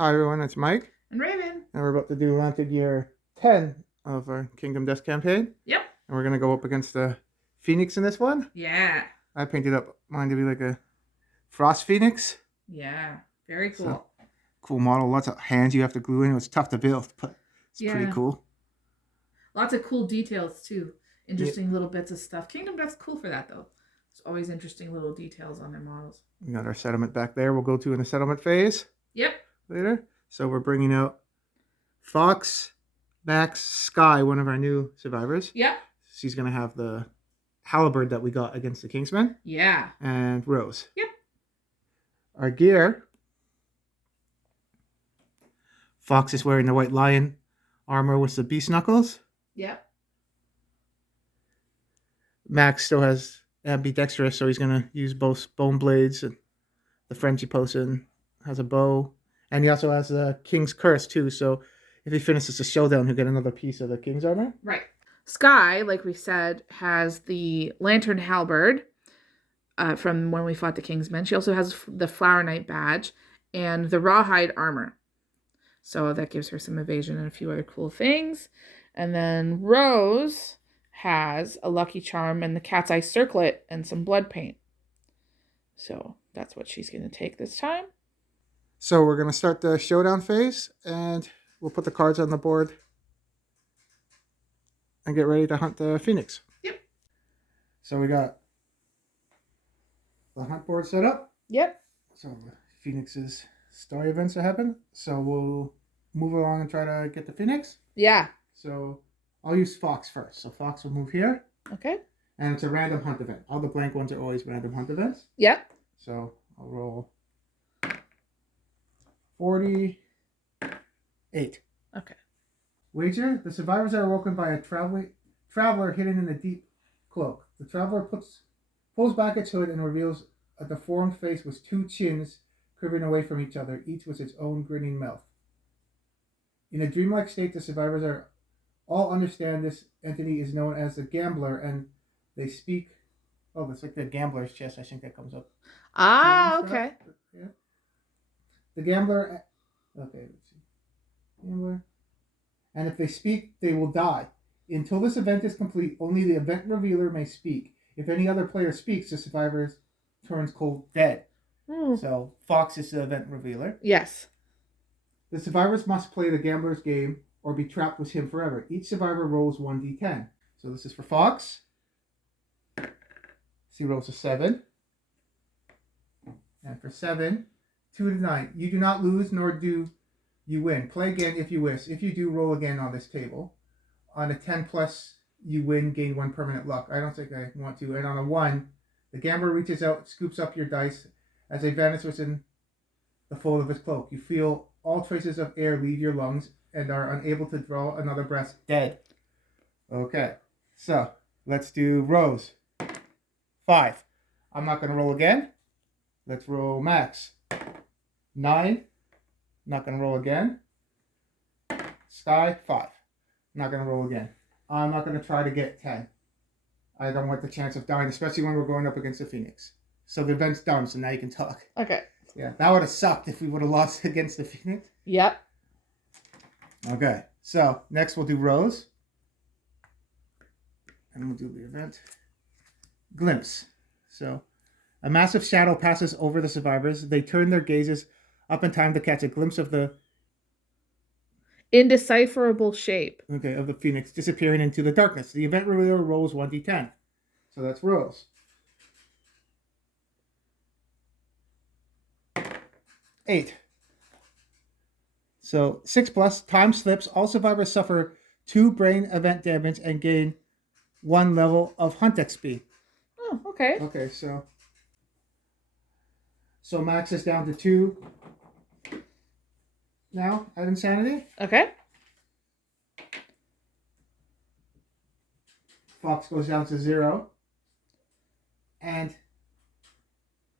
Hi everyone, it's Mike. And Ravin. And we're about to do Haunted Year 10 of our Kingdom Death campaign. Yep. And we're going to go up against the Phoenix in this one. Yeah. I painted up mine to be like a Frost Phoenix. Yeah. Very cool. So, cool model. Lots of hands you have to glue in. It was tough to build, but it's pretty cool. Lots of cool details too. Interesting little bits of stuff. Kingdom Death's cool for that though. It's always interesting little details on their models. We got our settlement back there. We'll go to in the settlement phase. Yep. Later. So we're bringing out Fox, Max, Sky, one of our new survivors. Yep. She's going to have the halberd that we got against the Kingsmen. Yeah. And Rose. Yep. Our gear. Fox is wearing the white lion armor with the beast knuckles. Yep. Max still has ambidextrous, so he's going to use both bone blades, and the frenzy potion has a bow. And he also has the King's Curse, too. So if he finishes the showdown, he'll get another piece of the King's armor. Right. Sky, like we said, has the lantern halberd from when we fought the Kingsmen. She also has the Flower Knight badge and the rawhide armor. So that gives her some evasion and a few other cool things. And then Rose has a lucky charm and the cat's eye circlet and some blood paint. So that's what she's going to take this time. So we're going to start the showdown phase, and we'll put the cards on the board and get ready to hunt the Phoenix. Yep. So we got the hunt board set up. Yep. So the Phoenix's story events that happen. So we'll move along and try to get the Phoenix. Yeah. So I'll use Fox first. So Fox will move here. Okay. And it's a random hunt event. All the blank ones are always random hunt events. Yep. So I'll roll 48. Okay. Wager: the survivors are awoken by a traveler hidden in a deep cloak. The traveler pulls back its hood and reveals a deformed face with two chins curving away from each other, each with its own grinning mouth. In a dreamlike state, the survivors all understand this entity is known as the Gambler, and they speak. Oh, that's like the Gambler's chest. I think that comes up. Ah, okay. Yeah. The Gambler. Okay, let's see. Gambler. And if they speak, they will die. Until this event is complete, only the event revealer may speak. If any other player speaks, the survivor turns cold dead. So Fox is the event revealer. Yes. The survivors must play the gambler's game or be trapped with him forever. Each survivor rolls 1d10. So this is for Fox. He rolls a 7. And for 7, 2 to 9. You do not lose, nor do you win. Play again if you wish. If you do, roll again on this table. On a 10 plus, you win, gain 1 permanent luck. I don't think I want to. And on a 1, the gambler reaches out, scoops up your dice as they vanish within the fold of his cloak. You feel all traces of air leave your lungs and are unable to draw another breath. Dead. Okay. So, let's do Rose. 5. I'm not going to roll again. Let's roll Max. 9. Not going to roll again. Sky, 5. Not going to roll again. I'm not going to try to get 10. I don't want the chance of dying, especially when we're going up against the Phoenix. So the event's done, so now you can talk. Okay. Yeah, that would have sucked if we would have lost against the Phoenix. Yep. Okay, so next we'll do Rose. And we'll do the event. Glimpse. So a massive shadow passes over the survivors. They turn their gazes up in time to catch a glimpse of the indecipherable shape. Okay, of the Phoenix disappearing into the darkness. The event revealer rolls 1d10. So that's Rose. 8. So 6 plus, time slips. All survivors suffer 2 brain event damage and gain 1 level of hunt XP. Oh, okay. Okay, so Max is down to 2 now at Insanity. Okay. Fox goes down to 0. And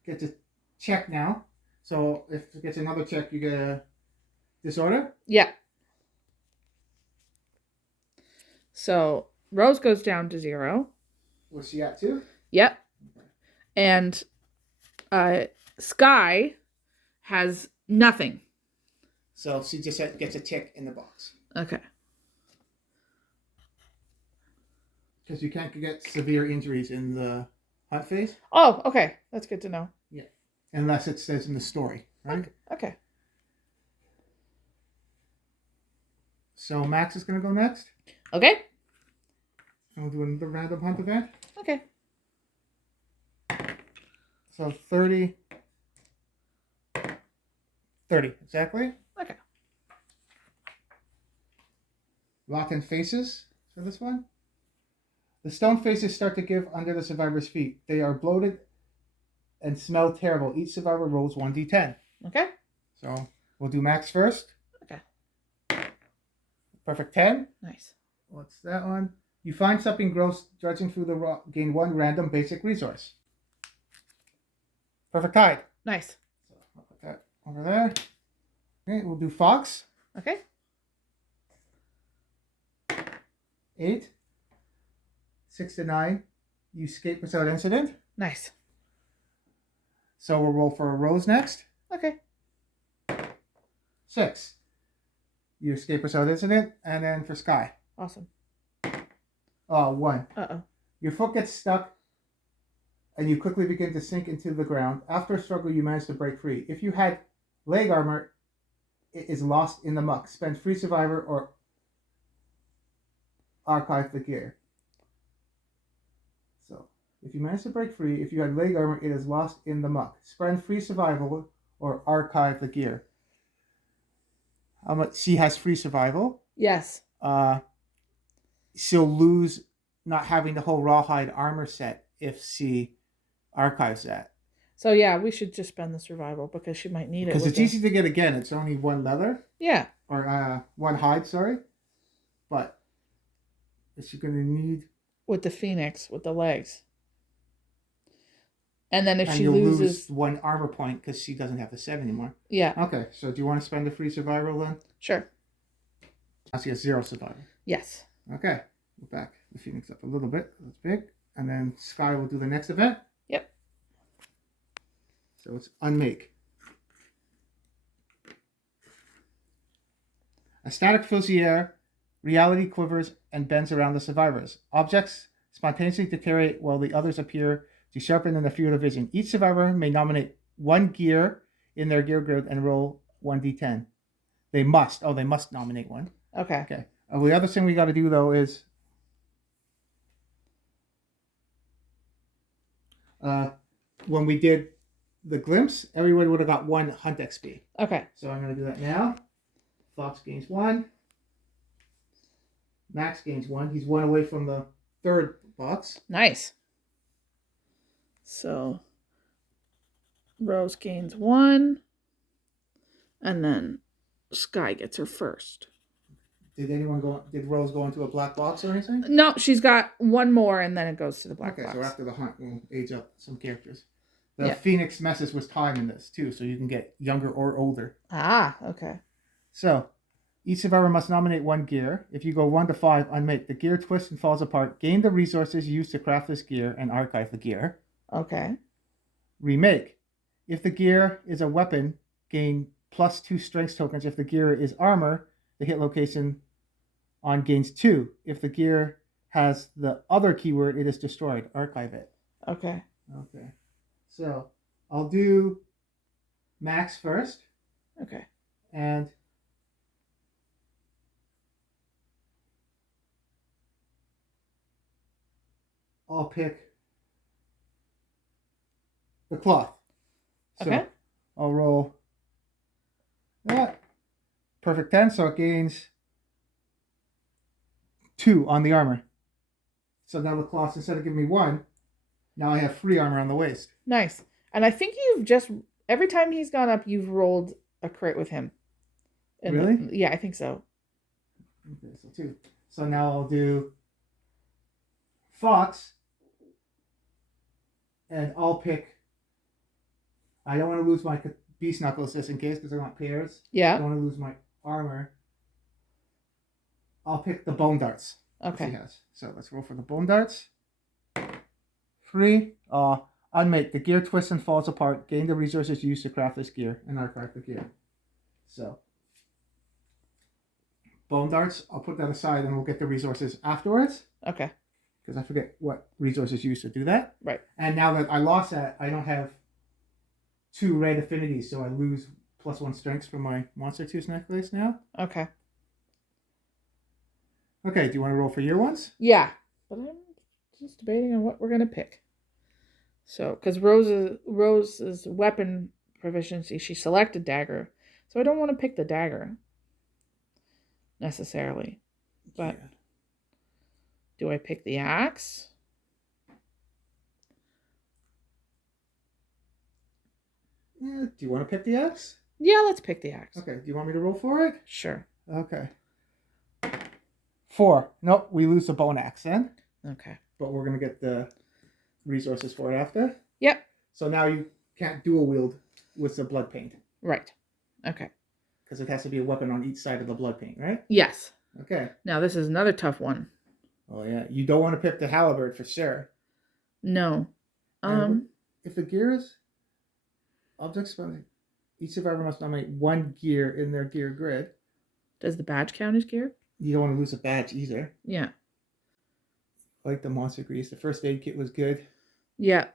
gets a check now. So if it gets another check, you get a disorder? Yeah. So Rose goes down to 0. What's she at, 2? Yep. And Sky has nothing. So she just gets a tick in the box. Okay. Because you can't get severe injuries in the hunt phase. Oh, okay. That's good to know. Yeah. Unless it says in the story, right? Okay. So Max is going to go next. Okay. And we'll do another random hunt event. Okay. So 30. 30, exactly. Okay. Rotten faces for this one. The stone faces start to give under the survivor's feet. They are bloated and smell terrible. Each survivor rolls 1d10. Okay. So we'll do Max first. Okay. Perfect 10. Nice. What's that one? You find something gross dredging through the rock. Gain 1 random basic resource. Perfect tide. Nice. So I'll put that over there. Okay, we'll do Fox. Okay. 8. 6 to 9. You escape without incident. Nice. So we'll roll for a Rose next. Okay. 6. You escape without incident. And then for Sky. Awesome. 1. Uh-oh. Your foot gets stuck and you quickly begin to sink into the ground. After a struggle, you manage to break free. If you had leg armor, it is lost in the muck. Spend free survivor or archive the gear. So, if you manage to break free, if you had leg armor, it is lost in the muck. Spend free survival or archive the gear. How much? She has free survival. Yes. She'll lose not having the whole rawhide armor set if she archives that. So yeah, we should just spend the survival because she might need it. Because it's easy to get again. It's only 1 leather. Yeah. Or 1 hide, sorry. But is she going to need... With the phoenix, with the legs. And then if and she you'll loses... lose 1 armor point because she doesn't have the set anymore. Yeah. Okay, so do you want to spend a free survival then? Sure. Now she has 0 survival. Yes. Okay. We'll back the phoenix up a little bit. That's big. And then Sky will do the next event. Yep. So it's unmake. A static fills the air. Reality quivers and bends around the survivors. Objects spontaneously deteriorate while the others appear to sharpen in the field of vision. Each survivor may nominate 1 gear in their gear grid and roll 1d10. They must. Oh, they must nominate 1. Okay. Okay. The other thing we got to do, though, is... when we did the glimpse, everybody would have got 1 hunt XP. Okay. So I'm going to do that now. Fox gains 1. Max gains 1. He's 1 away from the 3rd box. Nice. So Rose gains 1. And then Sky gets her first. Did Rose go into a black box or anything? No, she's got 1 more and then it goes to the black box. Okay, so after the hunt, we'll age up some characters. The Yeah. Phoenix messes with time in this, too, so you can get younger or older. Ah, okay. So, each survivor must nominate 1 gear. If you go 1 to 5, unmake. The gear twists and falls apart. Gain the resources used to craft this gear and archive the gear. Okay. Remake. If the gear is a weapon, gain +2 strength tokens. If the gear is armor, the hit location on gains 2. If the gear has the other keyword, it is destroyed. Archive it. Okay. Okay. So, I'll do Max first. Okay. And I'll pick the cloth. So Okay. I'll roll that. Perfect 10, so it gains 2 on the armor. So now the cloth, instead of giving me 1, now I have free armor on the waist. Nice. And I think you've just, every time he's gone up, you've rolled a crit with him. Really? Yeah, I think so. Okay, so 2. So now I'll do Fox. And I'll pick, I don't want to lose my Beast Knuckles just in case because I want pairs. I Yeah. don't want to lose my armor. I'll pick the Bone Darts. Okay. He has. So let's roll for the Bone Darts. 3. Unmake. The gear twists and falls apart. Gain the resources used to craft this gear and archive the gear. So bone darts. I'll put that aside and we'll get the resources afterwards. Okay. Because I forget what resources you used to do that. Right. And now that I lost that, I don't have 2 red affinities, so I lose +1 strengths from my Monster Tooth necklace now. Okay. Okay, do you want to roll for your ones? Yeah. But I'm just debating on what we're going to pick. So, because Rose's weapon proficiency, she selected dagger. So I don't want to pick the dagger necessarily. But Yeah. do I pick the axe? Yeah, do you want to pick the axe? Yeah, let's pick the axe. Okay, do you want me to roll for it? Sure. Okay. 4. Nope, we lose the bone axe then. Okay. But we're going to get the resources for it after. Yep. So now you can't dual wield with the blood paint. Right. Okay. Because it has to be a weapon on each side of the blood paint, right? Yes. Okay. Now this is another tough one. Oh yeah, you don't want to pick the halberd for sure. No. If the gear is objects from each survivor must nominate 1 gear in their gear grid. Does the badge count as gear? You don't want to lose a badge either. Yeah. Like the monster grease. The first aid kit was good. Yeah.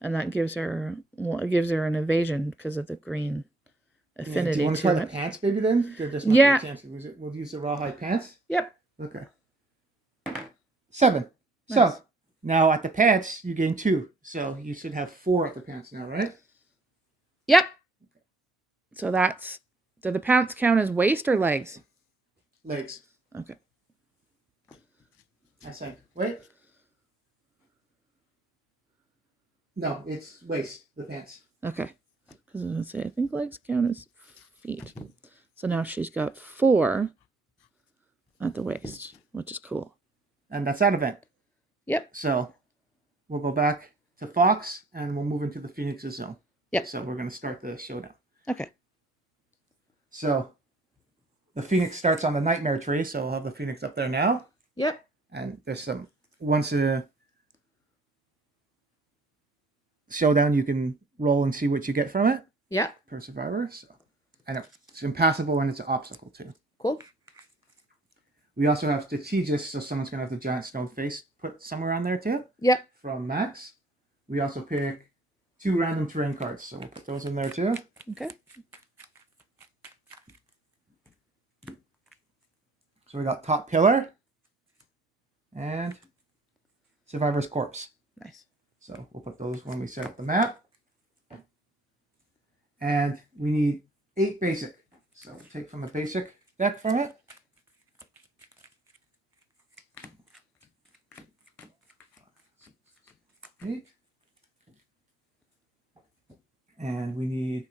And that gives her an evasion because of the green affinity. Do you want to try the pants, maybe then? There just might be a chance to lose it. We'll use the rawhide pants. Yep. Okay. 7. Nice. So now at the pants you gain 2. So you should have 4 at the pants now, right? Yep. So do the pants count as waist or legs? Legs. Okay. I say, wait. No, it's waist, the pants. Okay. Because I was going to say, I think legs count as feet. So now she's got 4 at the waist, which is cool. And that's that event. Yep. So we'll go back to Fox and we'll move into the Phoenix's zone. Yep. So we're going to start the showdown. Okay. So the Phoenix starts on the Nightmare tree. So we'll have the Phoenix up there now. Yep. And there's some, once a showdown, you can roll and see what you get from it. Yep. Per survivor. So I know it's impassable and it's an obstacle too. Cool. We also have strategist, so someone's going to have the giant stone face put somewhere on there too. Yep. From Max. We also pick 2 random terrain cards, so we'll put those in there too. Okay. So we got Top Pillar and Survivor's Corpse. Nice. So we'll put those when we set up the map. And we need 8 basic. So we'll take from the basic deck from it. 8. And we need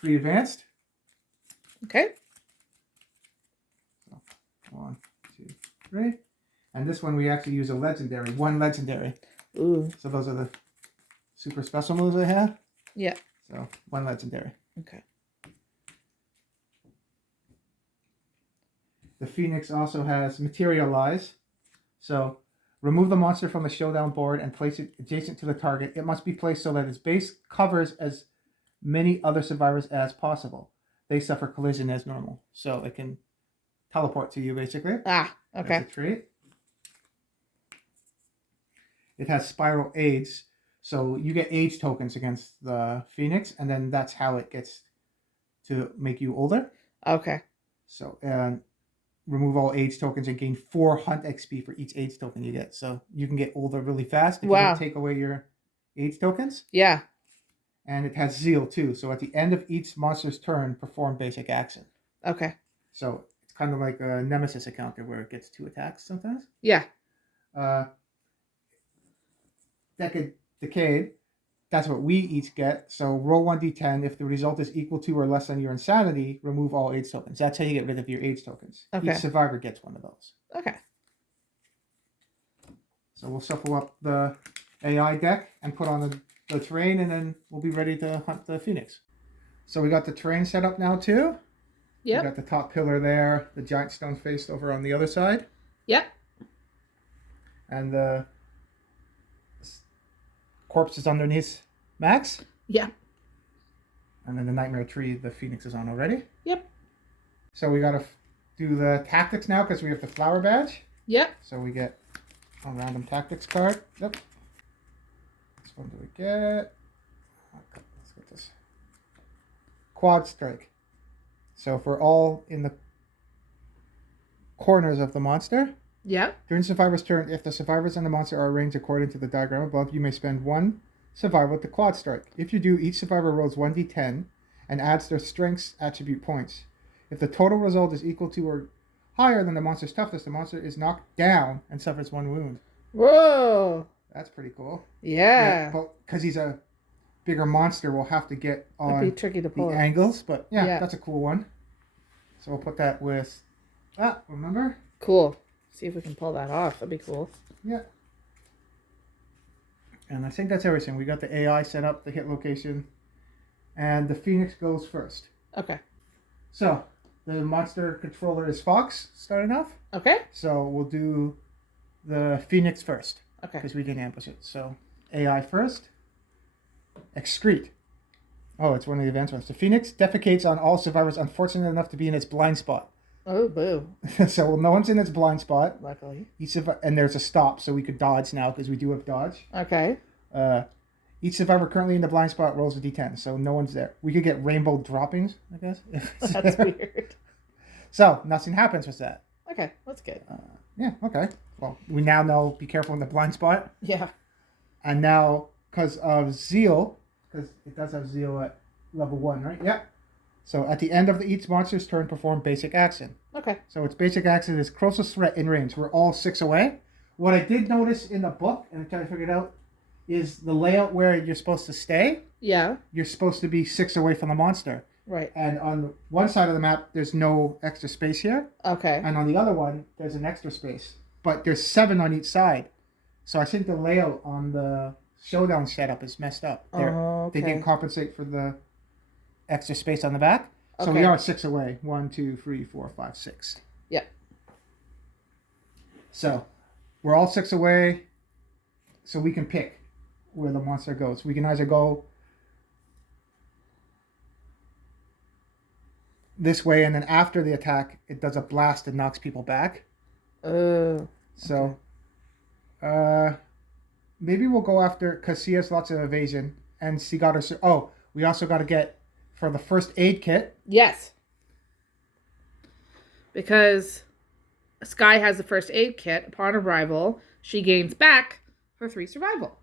3 advanced. Okay. So 1, 2, 3. And this one we actually use a legendary, 1 legendary. Ooh. So those are the super special moves I have. Yeah. So 1 legendary. Okay. The Phoenix also has Materialize. So remove the monster from the showdown board and place it adjacent to the target. It must be placed so that its base covers as many other survivors as possible. They suffer collision as normal. So it can teleport to you, basically. Ah, okay. That's a trait. It has Spiral Aids. So you get age tokens against the Phoenix, and then that's how it gets to make you older. Okay. So, remove all age tokens and gain 4 hunt XP for each age token you get. So you can get older really fast if you don't take away your age tokens. Yeah. And it has Zeal too. So at the end of each monster's turn, perform basic action. Okay. So it's kind of like a Nemesis encounter where it gets 2 attacks sometimes. Yeah. Decade. That's what we each get. So roll 1d10. If the result is equal to or less than your insanity, remove all age tokens. That's how you get rid of your age tokens. Okay. Each survivor gets 1 of those. Okay. So we'll shuffle up the AI deck and put on the terrain, and then we'll be ready to hunt the Phoenix. So we got the terrain set up now too. Yep. We got the top pillar there, the giant stone face over on the other side. Yep. And the corpse is underneath Max. Yeah. And then the Nightmare Tree, the Phoenix is on already. Yep. So we gotta do the tactics now because we have the flower badge. Yep. So we get a random tactics card. Yep. Which one do we get? Let's get this. Quad strike. So if we're all in the corners of the monster, Yep. during the survivor's turn, if the survivors and the monster are arranged according to the diagram above, you may spend one survivor with the quad strike. If you do, each survivor rolls 1d10 and adds their strengths attribute points. If the total result is equal to or higher than the monster's toughness, the monster is knocked down and suffers 1 wound. Whoa. That's pretty cool. Yeah. But because he's a bigger monster, we'll have to get on It'd be tricky to pull. the angles. But Yeah. that's a cool one. So we'll put that with remember? Cool. See if we can pull that off. That'd be cool. Yeah. And I think that's everything. We got the AI set up, the hit location, and the Phoenix goes first. Okay. So the monster controller is Fox starting off. Okay. So we'll do the Phoenix first Okay. because we can ambush it. So AI first. Excrete. Oh, it's one of the advanced ones. The Phoenix defecates on all survivors unfortunate enough to be in its blind spot. Oh, boo. So no one's in its blind spot. Luckily. And there's a stop, so we could dodge now because we do have dodge. Okay. Each survivor currently in the blind spot rolls a d10, so no one's there. We could get rainbow droppings, I guess. If it's That's there. weird. So nothing happens with that. Okay, that's good. Yeah, okay. Well, we now know be careful in the blind spot. Yeah. And now, because of Zeal, because it does have Zeal at level 1, right? Yeah. So at the end of each monster's turn, perform basic action. Okay. So its basic action is closest threat in range. We're all 6 away. What I did notice in the book, and I'm trying to figure it out, is the layout where you're supposed to stay. Yeah. You're supposed to be 6 away from the monster. Right. And on one side of the map, there's no extra space here. Okay. And on the other one, there's an extra space. But there's 7 on each side. So I think the layout on the Showdown setup is messed up. Okay. They didn't compensate for the extra space on the back. So Okay. we are 6 away. 1, 2, 3, 4, 5, 6. Yeah. So we're all 6 away. So we can pick where the monster goes. We can either go this way, and then after the attack, it does a blast and knocks people back. Oh. So, maybe we'll go after, because she has lots of evasion, and she got her. Oh, we also got to get for the first aid kit. Yes. Because Sky has the first aid kit. Upon arrival, she gains back her 3 survival.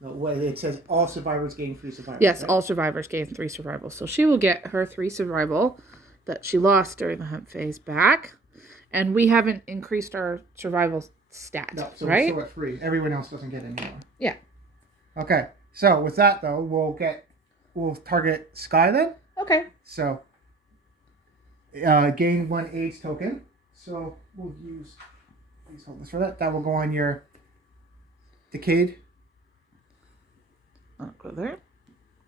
No, it says all survivors gain 3 survival. Yes, right? all survivors gain 3 survival. So she will get her 3 survival that she lost during the hunt phase back. And we haven't increased our survival stat, No, so right? we're still at 3. Everyone else doesn't get any more. Yeah. Okay, so with that though, we'll target Sky then. Okay. So, gain 1 age token. So we'll use these holders for that. That will go on your Decade. I'll go there.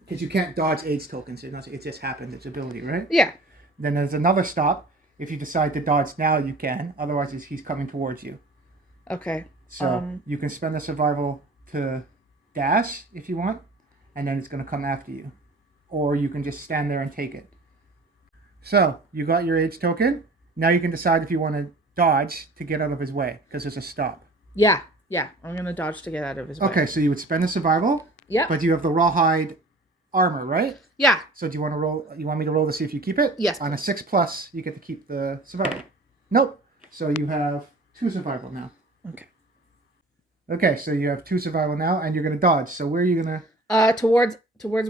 Because you can't dodge age tokens. It just happened. It's ability, right? Yeah. Then there's another stop. If you decide to dodge now, you can. Otherwise, he's coming towards you. Okay. So you can spend a survival to dash if you want, and then it's going to come after you. Or you can just stand there and take it. So you got your age token. Now you can decide if you want to dodge to get out of his way, because there's a stop. Yeah. Yeah. I'm going to dodge to get out of his way. Okay, so you would spend a survival. Yeah. But you have the rawhide armor, right? Yeah. So do you want to roll? You want me to roll to see if you keep it? Yes. On a 6+, you get to keep the survival. Nope. So you have 2 survival now. Okay. Okay, so you have 2 survival now, and you're gonna dodge. So where are you gonna? Towards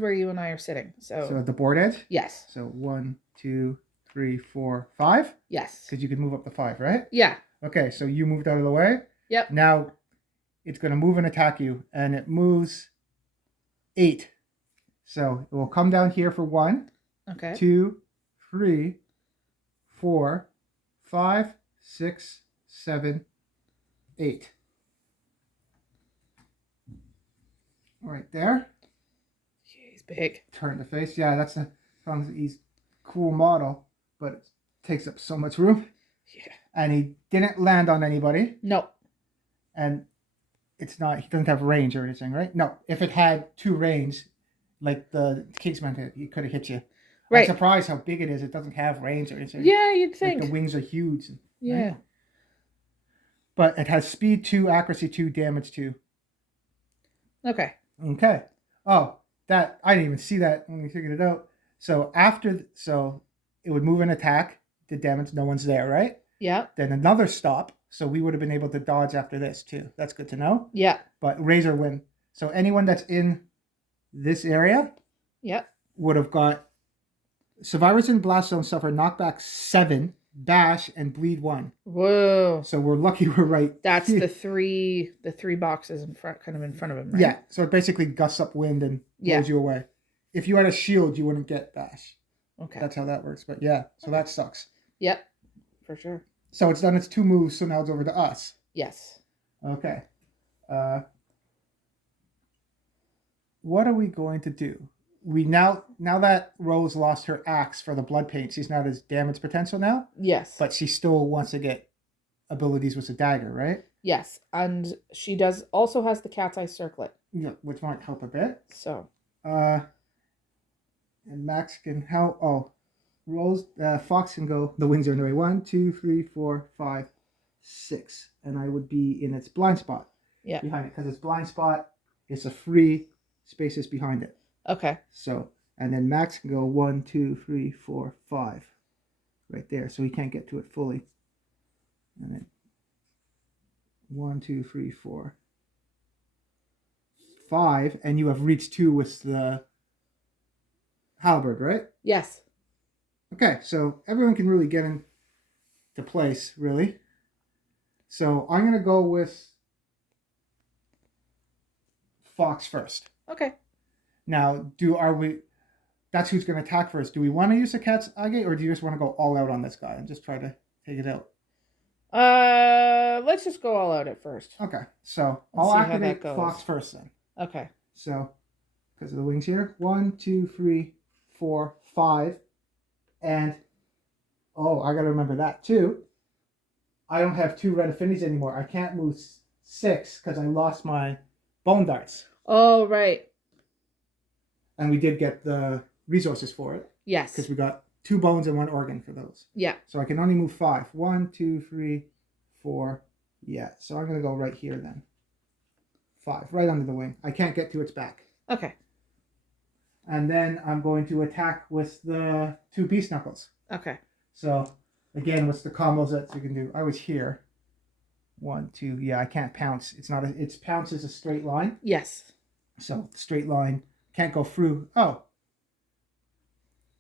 where you and I are sitting. So at the board edge. Yes. So 1, 2, 3, 4, 5. Yes. Because you can move up to 5, right? Yeah. Okay, so you moved out of the way. Yep. Now it's gonna move and attack you, and it moves 8. So it will come down here for 1. Okay. 2, 3, 4, 5, 6, 7, 8. Right there. He's big. Turn the face. Yeah, that's he's cool model, but it takes up so much room. Yeah. And he didn't land on anybody. No. And he doesn't have range or anything, right? No. If it had 2 range, like the Kingsman hit. He could have hit you. Right. I'm surprised how big it is. It doesn't have range or anything. Yeah, you'd Like think. the wings are huge. Yeah. Right? But it has speed 2, accuracy 2, damage 2. Okay. Okay. Oh, that I didn't even see that when we figured it out. So it would move an attack, did damage, no one's there, right? Yeah. Then another stop, so we would have been able to dodge after this too. That's good to know. Yeah. But Razor win. So anyone that's in this area, would have got survivors in Blast Zone suffer knockback 7, bash, and bleed 1. Whoa. So we're lucky we're right. That's the three boxes in front, kind of in front of him, right? Yeah. So it basically gusts up wind and blows you away. If you had a shield, you wouldn't get bash. Okay. That's how that works. But yeah, so that sucks. Yep. For sure. So it's done its 2 moves, so now it's over to us. Yes. Okay. What are we going to do? We now that Rose lost her axe for the blood paint, she's not as damage potential now. Yes. But she still wants to get abilities with a dagger, right? Yes. And she also has the cat's eye circlet. Yeah, which might help a bit. So. And Max can help. Oh, Rose, Fox can go. The wings are in the way. 1, 2, 3, 4, 5, 6, and I would be in its blind spot. Yeah. Behind it, because its blind spot is a free spaces behind it. Okay. So, and then Max can go 1, 2, 3, 4, 5, right there. So he can't get to it fully. And then 1, 2, 3, 4, 5, and you have reached 2 with the halberd, right? Yes. Okay, so everyone can really get into place, really. So I'm gonna go with Fox first. Okay. Now, that's who's gonna attack first. Do we want to use the cat's eye gate, or do you just want to go all out on this guy and just try to take it out? Let's just go all out at first. Okay, so I'll activate Fox first then. Okay. So, because of the wings here, 1, 2, 3, 4, 5, and I gotta remember that too. I don't have 2 red affinities anymore. I can't move 6 because I lost my bone darts. Oh, right. And we did get the resources for it. Yes. Because we got 2 bones and 1 organ for those. Yeah. So I can only move 5. 1, 2, 3, 4. Yeah. So I'm gonna go right here then. 5, right under the wing. I can't get to its back. Okay. And then I'm going to attack with the 2 beast knuckles. Okay. So again, what's the combos that you can do? I was here. 1, 2. Yeah, I can't pounce. Its pounce is a straight line. Yes. So straight line can't go through. Oh,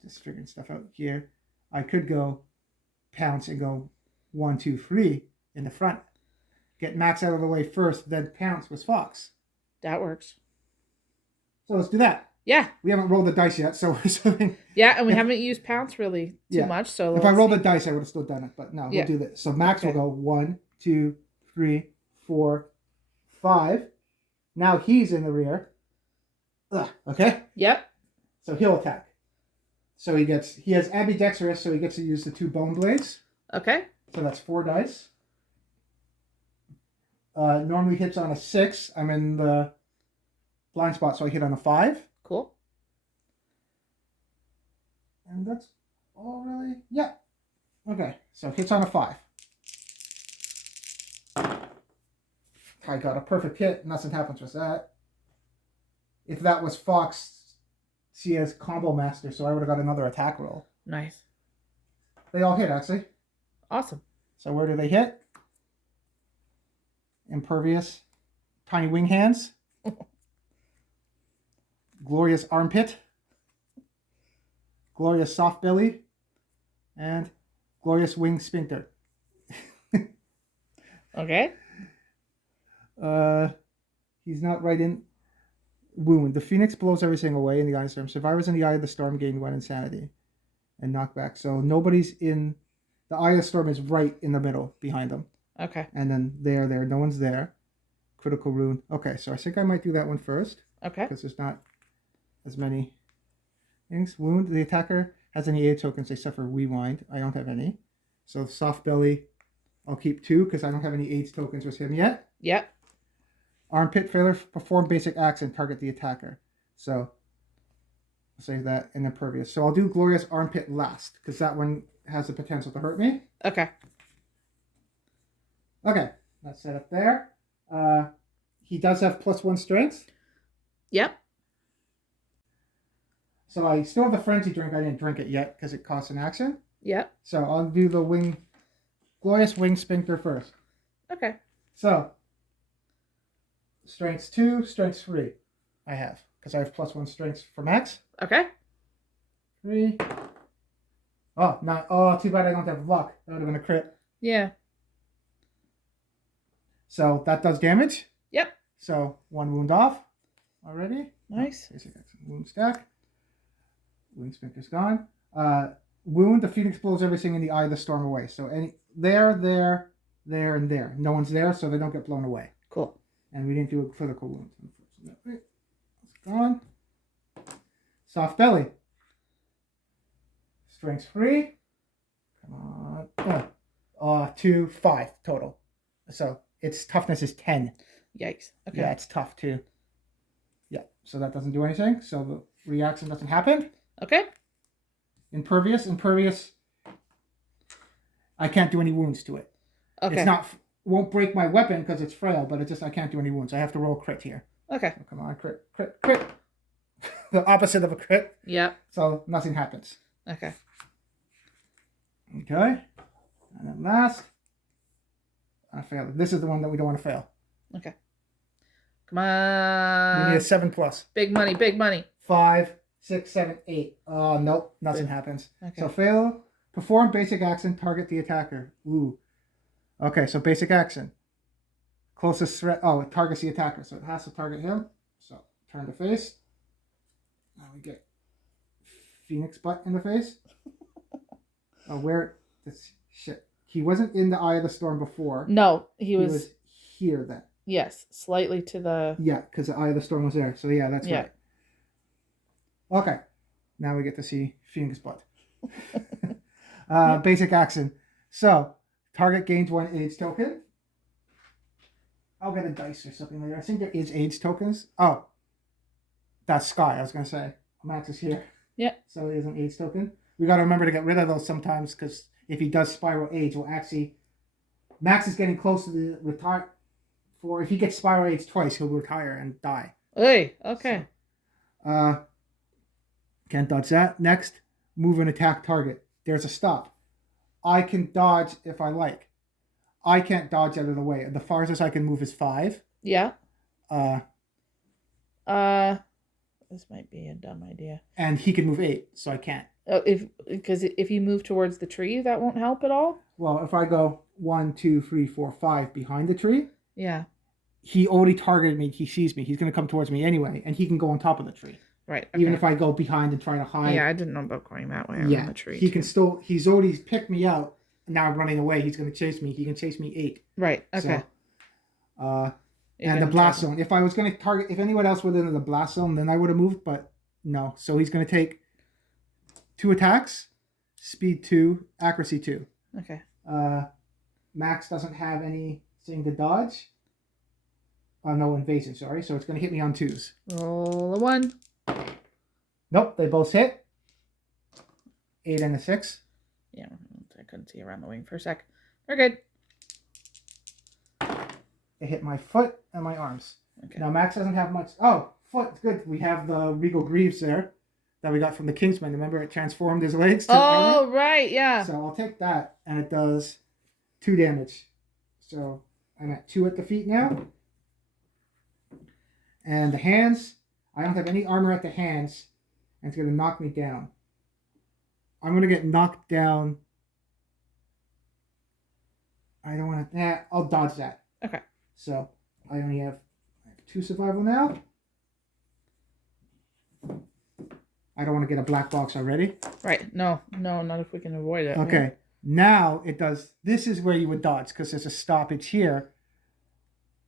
just figuring stuff out here. I could go pounce and go 1, 2, 3 in the front. Get Max out of the way first, then pounce with Fox. That works. So let's do that. Yeah. We haven't rolled the dice yet, so yeah, and we haven't used pounce really too much. So if I rolled the dice, I would have still done it. But no, we'll do this. So Max will go 1, 2, 3, 4, 5. Now he's in the rear. Okay. Yep. So he'll attack. So he has ambidextrous, so he gets to use the 2 bone blades. Okay. So that's 4 dice. Normally hits on a 6. I'm in the blind spot, so I hit on a 5. Cool. And that's all really. Yeah. Okay. So hits on a 5. I got a perfect hit. Nothing happens with that. If that was Fox, she has combo master, so I would have got another attack roll. Nice. They all hit, actually. Awesome. So where do they hit? Impervious. Tiny wing hands. Glorious armpit. Glorious soft belly. And glorious wing sphincter. Okay. He's not right in. Wound. The Phoenix blows everything away in the Eye of the Storm. Survivors in the Eye of the Storm gain 1 insanity and knockback. So nobody's in. The Eye of the Storm is right in the middle behind them. Okay. And then there. No one's there. Critical rune. Okay, so I think I might do that one first. Okay. Because there's not as many things. Wound. The attacker has any aid tokens, they suffer rewind. I don't have any. So soft belly, I'll keep 2 because I don't have any aids tokens with him yet. Yep. Armpit failure, perform basic acts and target the attacker. So save that in impervious. So I'll do Glorious Armpit last because that one has the potential to hurt me. Okay. Okay, that's set up there. He does have +1 strength. Yep. So I still have the Frenzy Drink. I didn't drink it yet because it costs an action. Yep. So I'll do the Glorious Wing Sphincter first. Okay. So, Strength 2, Strength 3 I have. Because I have +1 strength for max. Okay. 3. Oh, not. Oh, too bad I don't have luck. That would have been a crit. Yeah. So that does damage. Yep. So 1 wound off already. Nice. Basic action. Wound stack. Wound Sphincter's gone. Wound, the Phoenix blows everything in the eye of the storm away. So any there, and there. No one's there, so they don't get blown away. Cool. And we didn't do a critical wound, unfortunately. It's gone. Soft belly. Strength 3. Come on. 2, 5 total. So its toughness is 10. Yikes. Okay. Yeah, it's tough too. Yeah, so that doesn't do anything. So the reaction doesn't happen. Okay. Impervious. I can't do any wounds to it. Okay. It's won't break my weapon because it's frail, but I can't do any wounds. I have to roll crit here. Okay. So come on, crit. The opposite of a crit. Yep. So nothing happens. Okay. Okay. And then last. I failed. This is the one that we don't want to fail. Okay. Come on. We need a 7+. Big money, big money. 5, 6, 7, 8. Oh, nope. Nothing happens. Okay. So fail. Perform basic action. Target the attacker. Ooh. Okay, so basic action. Closest threat. Oh, it targets the attacker. So it has to target him. So turn to face. Now we get Phoenix butt in the face. Oh, where? This shit. He wasn't in the eye of the storm before. No, he was here then. Yes, slightly to the... Yeah, because the eye of the storm was there. So yeah, that's right. Okay. Now we get to see Phoenix butt. Basic action. So, target gains 1 AIDS token. I'll get a dice or something later. I think there is AIDS tokens. Oh. That's Sky, I was going to say. Max is here. Yeah. So it is an AIDS token. We got to remember to get rid of those sometimes because if he does spiral AIDS, we'll actually... Max is getting close to the retire... If he gets spiral AIDS twice, he'll retire and die. Hey, okay. So, can't dodge that. Next, move and attack target. There's a stop. I can dodge if I like. I can't dodge out of the way. The farthest I can move is 5. Yeah. This might be a dumb idea. And he can move 8, so I can't. Oh, because if you move towards the tree, that won't help at all? Well, if I go 1, 2, 3, 4, 5 behind the tree, yeah, he already targeted me. He sees me. He's going to come towards me anyway, and he can go on top of the tree. Right. Okay. Even if I go behind and try to hide. Yeah, I didn't know about going that way around the tree. He can still. He's already picked me out. Now I'm running away. He's going to chase me. He can chase me 8. Right. Okay. So, and the blast zone. If I was going to target, if anyone else was in the blast zone, then I would have moved. But no. So he's going to take 2 attacks, speed 2, accuracy 2. Okay. Max doesn't have anything to dodge. No invasion, sorry. So it's going to hit me on 2s. Roll a 1. Nope, they both hit. 8 and a 6. Yeah, I couldn't see around the wing for a sec. We're good. It hit my foot and my arms. Okay. Now Max doesn't have much. Oh, foot. Good. We have the Regal Greaves there that we got from the Kingsman. Remember, it transformed his legs to armor? Right, yeah. So I'll take that, and it does 2 damage. So I'm at 2 at the feet now. And the hands, I don't have any armor at the hands, and it's going to knock me down. I'm going to get knocked down. I don't want to... I'll dodge that. Okay. So I only have 2 survival now. I don't want to get a black box already. Right. No, not if we can avoid it. Okay. Yeah. Now it does... This is where you would dodge, because there's a stoppage here.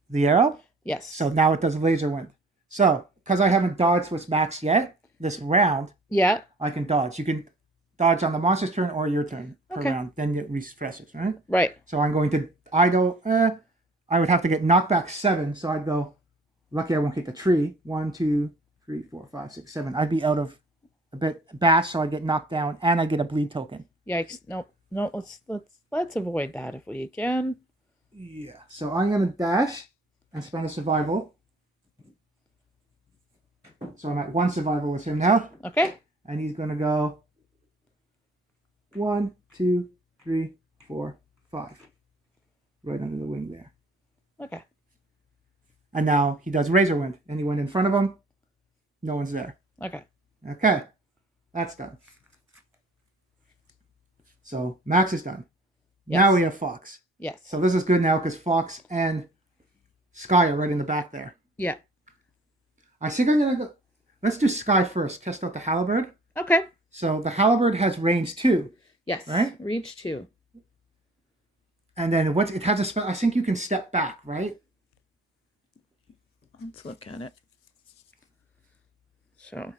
The arrow? Yes. So now it does laser wind. So, because I haven't dodged with Max yet, this round, yeah, I can dodge. You can dodge on the monster's turn or your turn per round. Then it refreshes, right? Right. So I'm going to... I would have to get knocked back 7, so I'd go... Lucky I won't hit the tree. 1, 2, 3, 4, 5, 6, 7. I'd be out of a bit bashed, so I get knocked down, and I get a bleed token. Yikes! No, no. Let's avoid that if we can. Yeah. So I'm gonna dash and spend a survival. So I'm at 1 survival with him now. Okay. And he's gonna go 1, 2, 3, 4, 5. Right under the wing there. Okay. And now he does Razor Wind. Anyone in front of him? No one's there. Okay. Okay. That's done. So Max is done. Yes. Now we have Fox. Yes. So this is good now because Fox and Sky are right in the back there. Yeah. I think I'm going to go... Let's do Sky first. Test out the Halberd. Okay. So the Halberd has range 2. Yes. Right? Reach 2. And then it has a spell. I think you can step back, right? Let's look at it. So,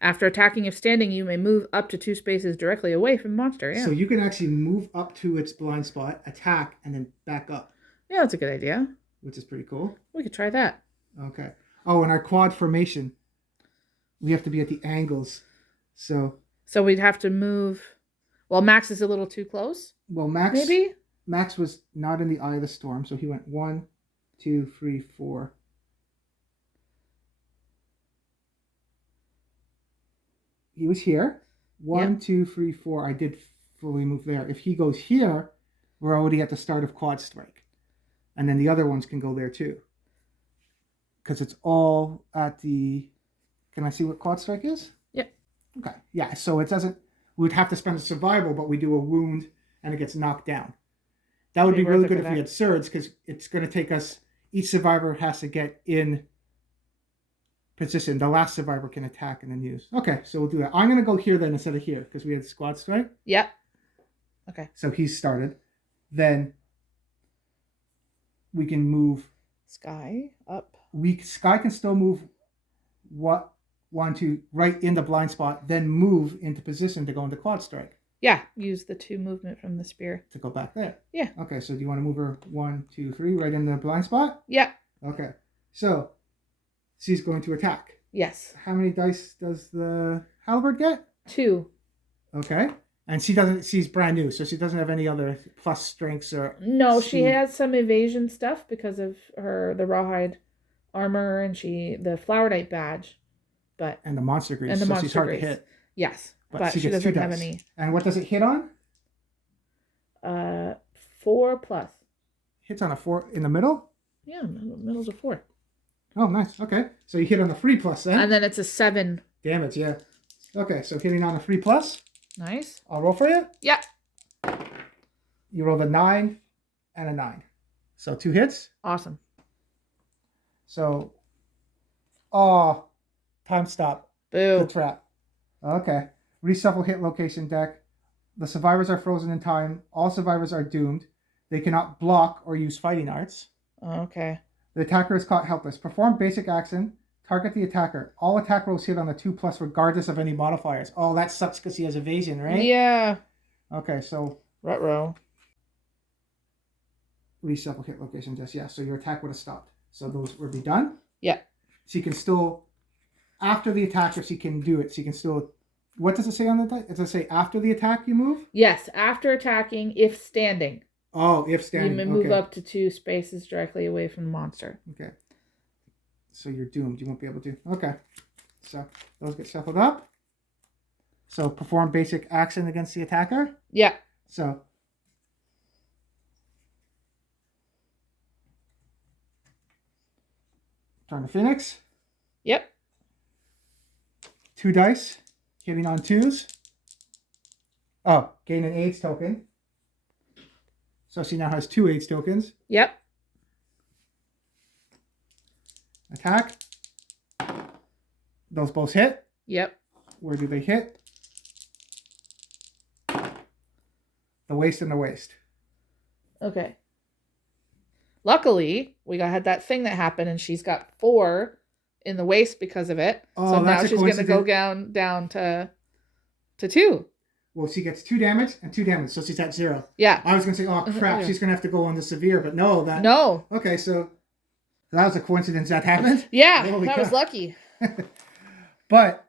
after attacking if standing, you may move up to 2 spaces directly away from the monster. Yeah. So you can actually move up to its blind spot, attack, and then back up. Yeah, that's a good idea. Which is pretty cool. We could try that. Okay. Oh, and our quad formation. We have to be at the angles. So we'd have to move. Well, Max is a little too close. Well, Max. Maybe. Max was not in the eye of the storm, so he went 1, 2, 3, 4. He was here. 1, 2, 3, 4. I did fully move there. If he goes here, we're already at the start of quad strike. And then the other ones can go there too. Because it's all at the... Can I see what quad strike is? Yep. Okay. Yeah, so it doesn't... We'd have to spend a survival, but we do a wound and it gets knocked down. That would be really good if we had surge, because it's going to take us... Each survivor has to get in position. The last survivor can attack and then use. Okay, so we'll do that. I'm going to go here then instead of here, because we had squad strike. Yep. Okay. So he's started. Then we can move... Sky up. Sky can still move 1, 2, right in the blind spot, then move into position to go into quad strike. Yeah, use the 2 movement from the spear. To go back there. Yeah. Okay, so do you want to move her 1, 2, 3 right in the blind spot? Yeah. Okay, so she's going to attack. Yes. How many dice does the Halberd get? 2. Okay, and she's brand new, so she doesn't have any other plus strengths or... No, she has some evasion stuff because of the rawhide armor and the Flower Knight badge. And the monster grease, so she's hard to hit. Yes, but she doesn't have any. And what does it hit on? 4 plus. Hits on a 4 in the middle? Yeah, middle's a 4. Oh, nice. Okay, so you hit on a 3 plus then. And then it's a 7. Damage, yeah. Okay, so hitting on a 3 plus. Nice. I'll roll for you? Yeah. You rolled a 9 and a 9. So 2 hits. Awesome. So, time stop. Boo. Good trap. Okay. Reshuffle hit location deck. The survivors are frozen in time. All survivors are doomed. They cannot block or use fighting arts. Okay. The attacker is caught helpless. Perform basic action. Target the attacker. All attack rolls hit on the 2 plus regardless of any modifiers. Oh, that sucks because he has evasion, right? Yeah. Okay, so... Ruh-roh. Reshuffle hit location just, yeah. So your attack would have stopped. So those would be done? Yeah. She can still... After the attack, if she can do it, she can still... What does it say on the die? Does it say after the attack you move? Yes, after attacking, if standing. Oh, if standing. You may move up to 2 spaces directly away from the monster. Okay. So you're doomed. You won't be able to. Okay. So those get shuffled up. So perform basic action against the attacker. Yeah. So. Turn to Phoenix. Yep. 2 dice. Hitting on 2s. Oh, gain an AIDS token. So she now has 2 AIDS tokens. Yep. Attack. Those both hit. Yep. Where do they hit? The waist and the waist. Okay. Luckily, we had that thing that happened, and she's got 4 in the waist because of it. Oh, so now she's going to go down to 2. Well, she gets 2 damage and 2 damage, so she's at 0. Yeah. I was going to say, oh crap, she's going to have to go on the severe, but no. No. Okay, so that was a coincidence that happened. Yeah, that was lucky. But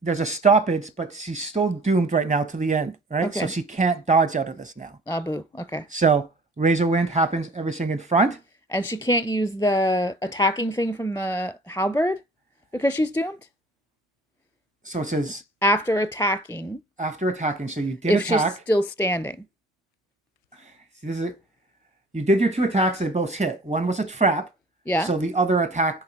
there's a stoppage, but she's still doomed right now to the end, right? Okay. So she can't dodge out of this now. Ah, boo. Okay. So Razor Wind happens everything in front. And she can't use the attacking thing from the halberd because she's doomed? So it says After attacking. So you did if attack. She's still standing. See, you did your 2 attacks. They both hit. One was a trap. Yeah. So the other attack,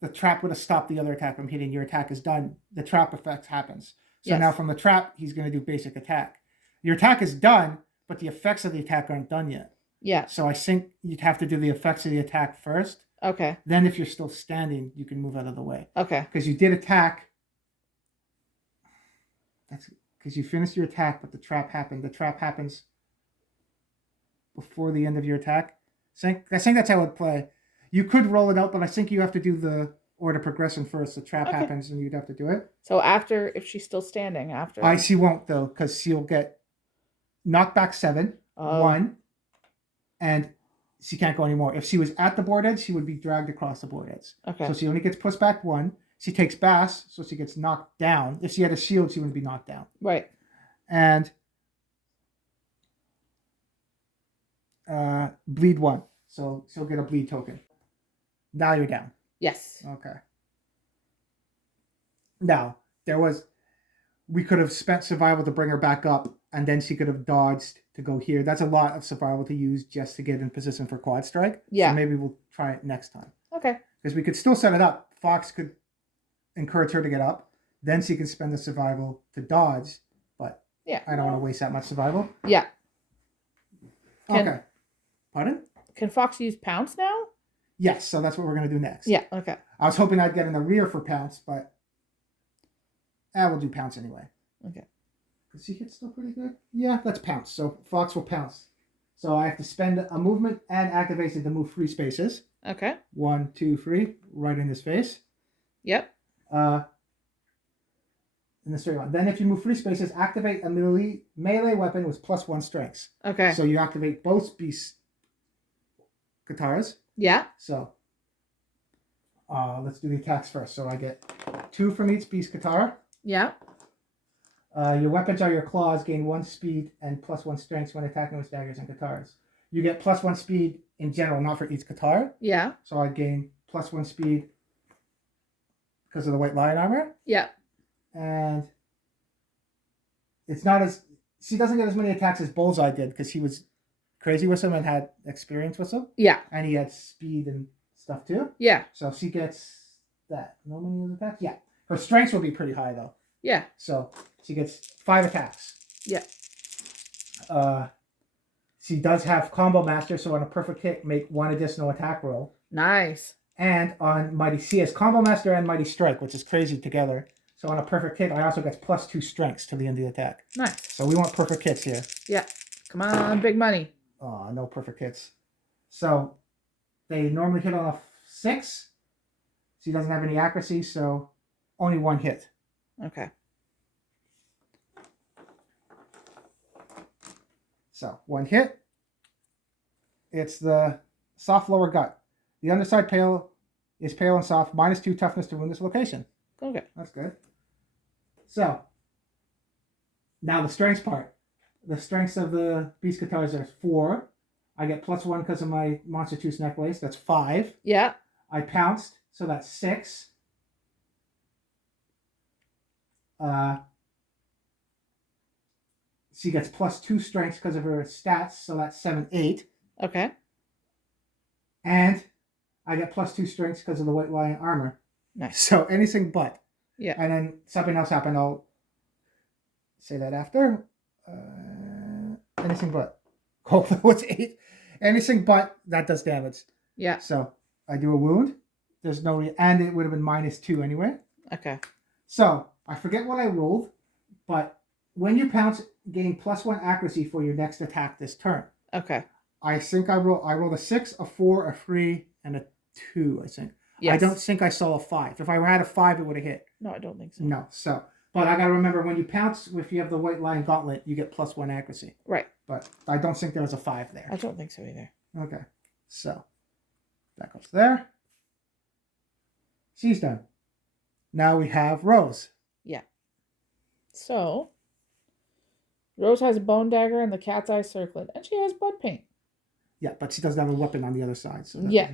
the trap would have stopped the other attack from hitting. Your attack is done. The trap effect happens. So now from the trap, he's going to do basic attack. Your attack is done, but the effects of the attack aren't done yet. Yeah. So I think you'd have to do the effects of the attack first. Okay. Then if you're still standing, you can move out of the way. Okay. Because you did attack. That's because you finished your attack, but the trap happened. The trap happens before the end of your attack. I think that's how it would play. You could roll it out, but I think you have to do the order progression first. The trap happens, and you'd have to do it. So after, if she's still standing after. She won't, though, because she'll get knocked back 7, 1, and she can't go anymore. If she was at the board edge, she would be dragged across the board edge. Okay. So she only gets pushed back 1. She takes Bass, so she gets knocked down. If she had a shield, she wouldn't be knocked down. Right. And bleed 1. So she'll get a bleed token. Now you're down. Yes. Okay. Now, we could have spent survival to bring her back up, and then she could have dodged to go here. That's a lot of survival to use just to get in position for quad strike. Yeah. So maybe we'll try it next time. Okay. Because we could still set it up. Fox could encourage her to get up. Then she can spend the survival to dodge. But I don't want to waste that much survival. Yeah. Okay. Pardon? Can Fox use Pounce now? Yes, so that's what we're going to do next. Yeah, okay. I was hoping I'd get in the rear for Pounce, but we'll do Pounce anyway. Okay. Because he hits still pretty good. Yeah, that's Pounce. So Fox will Pounce. So I have to spend a movement and activation to move 3 spaces. Okay. 1, 2, 3, right in his face. Yep. In the straight line. Then if you move 3 spaces, activate a melee weapon with +1 strengths. Okay. So you activate both beast katars. Yeah. So let's do the attacks first. So I get 2 from each beast katar. Yeah. Your weapons are your claws, gain 1 speed and +1 strength when attacking with daggers and katars. You get +1 speed in general, not for each katar. Yeah. So I gain +1 speed because of the white lion armor. Yeah. And it's not as... She doesn't get as many attacks as Bullseye did because he was crazy with him and had experience with him. Yeah. And he had speed and stuff too. Yeah. So she gets that. No many attacks? Yeah. Her strengths will be pretty high though. Yeah. So she gets 5 attacks. Yeah. She does have Combo Master, so on a perfect hit, make 1 additional attack roll. Nice. And on Mighty... She has Combo Master and Mighty Strike, which is crazy together. So on a perfect hit, I also get +2 strengths to the end of the attack. Nice. So we want perfect hits here. Yeah. Come on, big money. Oh, no perfect hits. So they normally hit on a 6. She doesn't have any accuracy, so only 1 hit. Okay. So 1 hit. It's the soft lower gut. The underside is pale and soft. -2 toughness to wound this location. Okay. That's good. So now the strengths part. The strengths of the beast katars are 4. I get +1 because of my Monster Tooth necklace. That's 5. Yeah. I pounced, so that's 6. She gets +2 strengths because of her stats, so that's 7, 8. Okay. And I get +2 strengths because of the white lion armor. Nice. So anything but. Yeah. And then something else happened. I'll say that after. Anything but. Oh, what's 8? Anything but that does damage. Yeah. So I do a wound. There's no... and it would have been -2 anyway. Okay. So I forget what I rolled, but when you pounce, gain +1 accuracy for your next attack this turn. Okay. I think I rolled a 6, a 4, a 3, and a 2, I think. Yes. I don't think I saw a 5. If I had a 5, it would have hit. No, I don't think so. No. So, but I got to remember when you pounce, if you have the white lion gauntlet, you get +1 accuracy. Right. But I don't think there was a 5 there. I don't think so either. Okay. So that goes there. She's done. Now we have Rose. Yeah. So, Rose has a bone dagger and the cat's eye circlet, and she has blood paint. Yeah, but she doesn't have a weapon on the other side. So Yeah.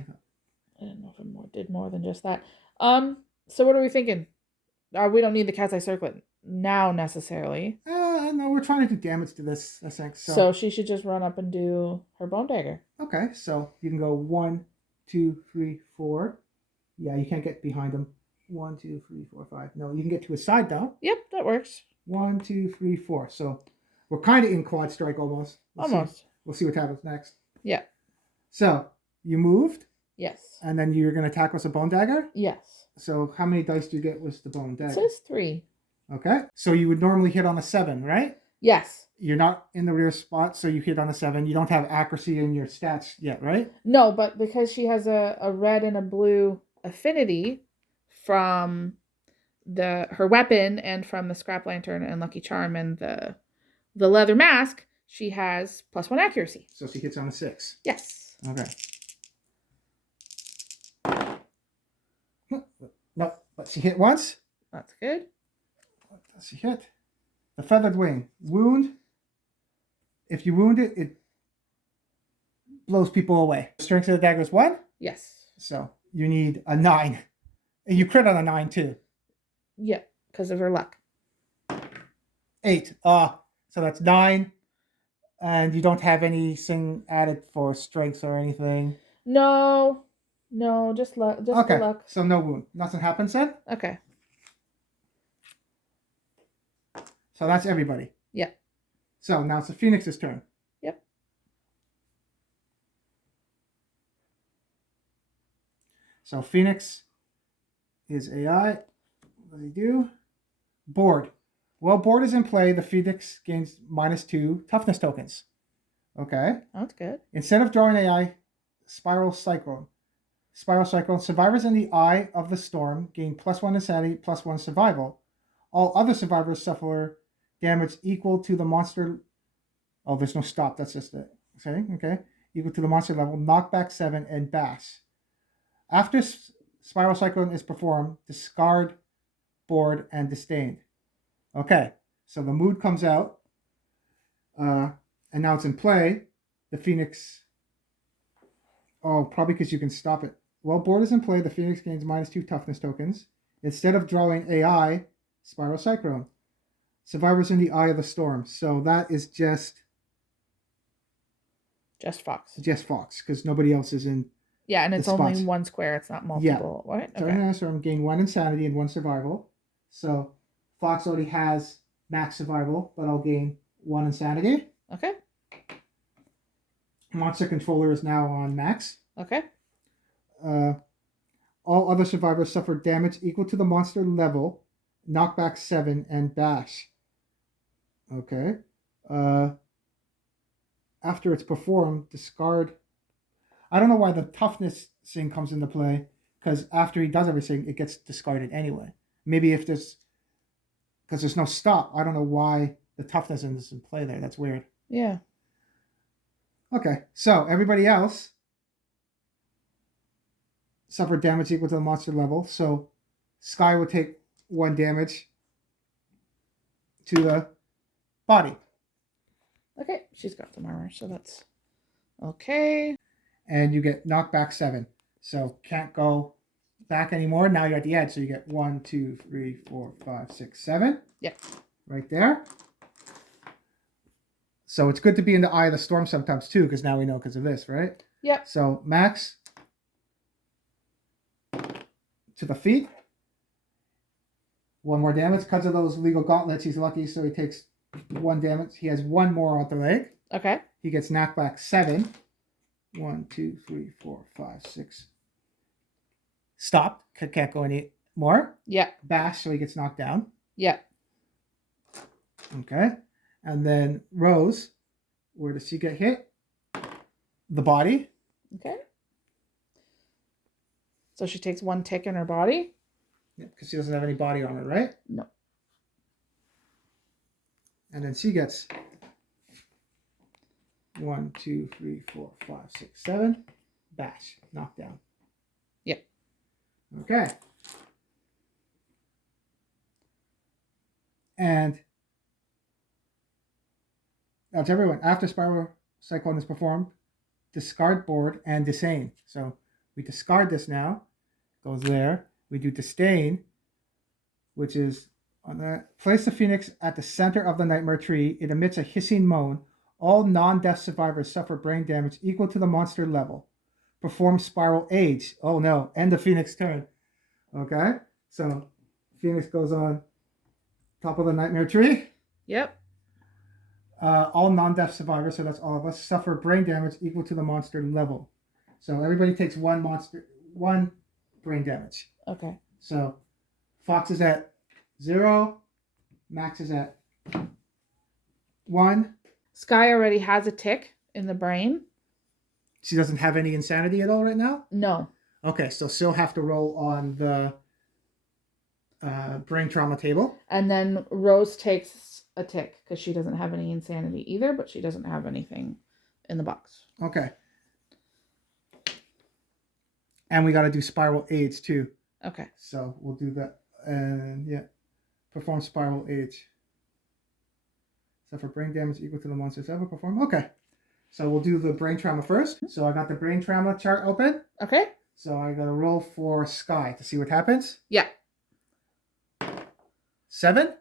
I don't know if it did more than just that. So what are we thinking? We don't need the cat's eye circlet now necessarily. No, we're trying to do damage to this, I think. So she should just run up and do her bone dagger. Okay, so you can go 1, 2, 3, 4. Yeah, you can't get behind him. 1, 2, 3, 4, 5. No, you can get to his side though. Yep, that works. 1, 2, 3, 4. So we're kind of in quad strike almost. We'll see what happens next. Yeah. So you moved. Yes. And then you're going to attack with a bone dagger? Yes. So how many dice do you get with the bone dagger? It says 3. Okay. So you would normally hit on a 7, right? Yes. You're not in the rear spot, so you hit on a 7. You don't have accuracy in your stats yet, right? No, but because she has a red and a blue affinity from her weapon and from the scrap lantern and lucky charm and the leather mask, she has +1 accuracy. So she hits on a 6. Yes. Okay. No, but she hit once. That's good. What does she hit? The feathered wing. Wound. If you wound it, it blows people away. Strength of the dagger is 1? Yes. So you need a 9. And you crit on a 9 too. Yeah, because of her luck. 8. So that's 9. And you don't have anything added for strength or anything. No, just luck. Just okay. the luck. So no wound. Nothing happens then? Okay. So that's everybody. Yeah. So now it's the Phoenix's turn. Yep. So Phoenix is AI. What do they do? Board. While board is in play, the Phoenix gains -2 toughness tokens. Okay. That's good. Instead of drawing AI, Spiral Cyclone, survivors in the eye of the storm gain +1 insanity, +1 survival. All other survivors suffer damage equal to the monster. Oh, there's no stop. That's just it. Okay. Equal to the monster level, knockback 7, and bash. After Spiral Cyclone is performed, discard, board, and disdained. Okay, so the mood comes out, and now it's in play. The Phoenix. Oh, probably because you can stop it. While board is in play, the Phoenix gains -2 toughness tokens. Instead of drawing AI, Spiral Cyclone. Survivors in the eye of the storm. So that is just Fox. Just Fox, because nobody else is in. Yeah, and it's only one square. It's not multiple. Yeah. Right? Okay. So I'm gain 1 insanity and 1 survival. So Fox already has max survival, but I'll gain 1 insanity. Okay. Monster controller is now on max. Okay. All other survivors suffer damage equal to the monster level, knockback 7, and bash. Okay. After it's performed, discard. I don't know why the toughness thing comes into play, because after he does everything, it gets discarded anyway. Maybe if there's, because there's no stop. I don't know why the toughness is in play there. That's weird. Yeah. Okay, so everybody else suffered damage equal to the monster level. So Sky will take 1 damage to the body. Okay, she's got some armor, so that's okay. And you get knockback 7. So can't go back anymore. Now you're at the edge. So you get 1, 2, 3, 4, 5, 6, 7. Yep. Right there. So it's good to be in the eye of the storm sometimes too, because now we know because of this, right? Yep. So Max to the feet. 1 more damage. Because of those legal gauntlets, he's lucky, so he takes 1 damage. He has 1 more on the leg. Okay. He gets knockback 7. 1, 2, 3, 4, 5, 6. Stopped. Can't go any more. Yeah. Bash, so he gets knocked down. Yeah. Okay. And then Rose, where does she get hit? The body. Okay. So she takes 1 tick in her body? Yeah, because she doesn't have any body armor, right? No. And then she gets 1, 2, 3, 4, 5, 6, 7. Bash. Knockdown. Yep. Okay. And That's everyone. After Spiral Cyclone is performed, discard board and disdain. So we discard this now. Goes there. We do disdain, which is on that. Place the Phoenix at the center of the Nightmare Tree. It emits a hissing moan. All non-death survivors suffer brain damage equal to the monster level. Perform Spiral Age. Oh no, end the Phoenix turn. Okay, so Phoenix goes on top of the Nightmare Tree. Yep. All non-death survivors, so that's all of us, suffer brain damage equal to the monster level. So everybody takes one brain damage. Okay. So Fox is at 0, Max is at 1. Sky already has a tick in the brain. She doesn't have any insanity at all right now? No. Okay, so she'll have to roll on the brain trauma table. And then Rose takes a tick because she doesn't have any insanity either, but she doesn't have anything in the box. Okay. And we got to do Spiral Age too. Okay. So we'll do that. And yeah, perform Spiral Age. Suffer brain damage equal to the monster's ever perform. Okay. So we'll do the brain trauma first. So I got the brain trauma chart open. Okay. So I got to roll for Sky to see what happens. Yeah. 7.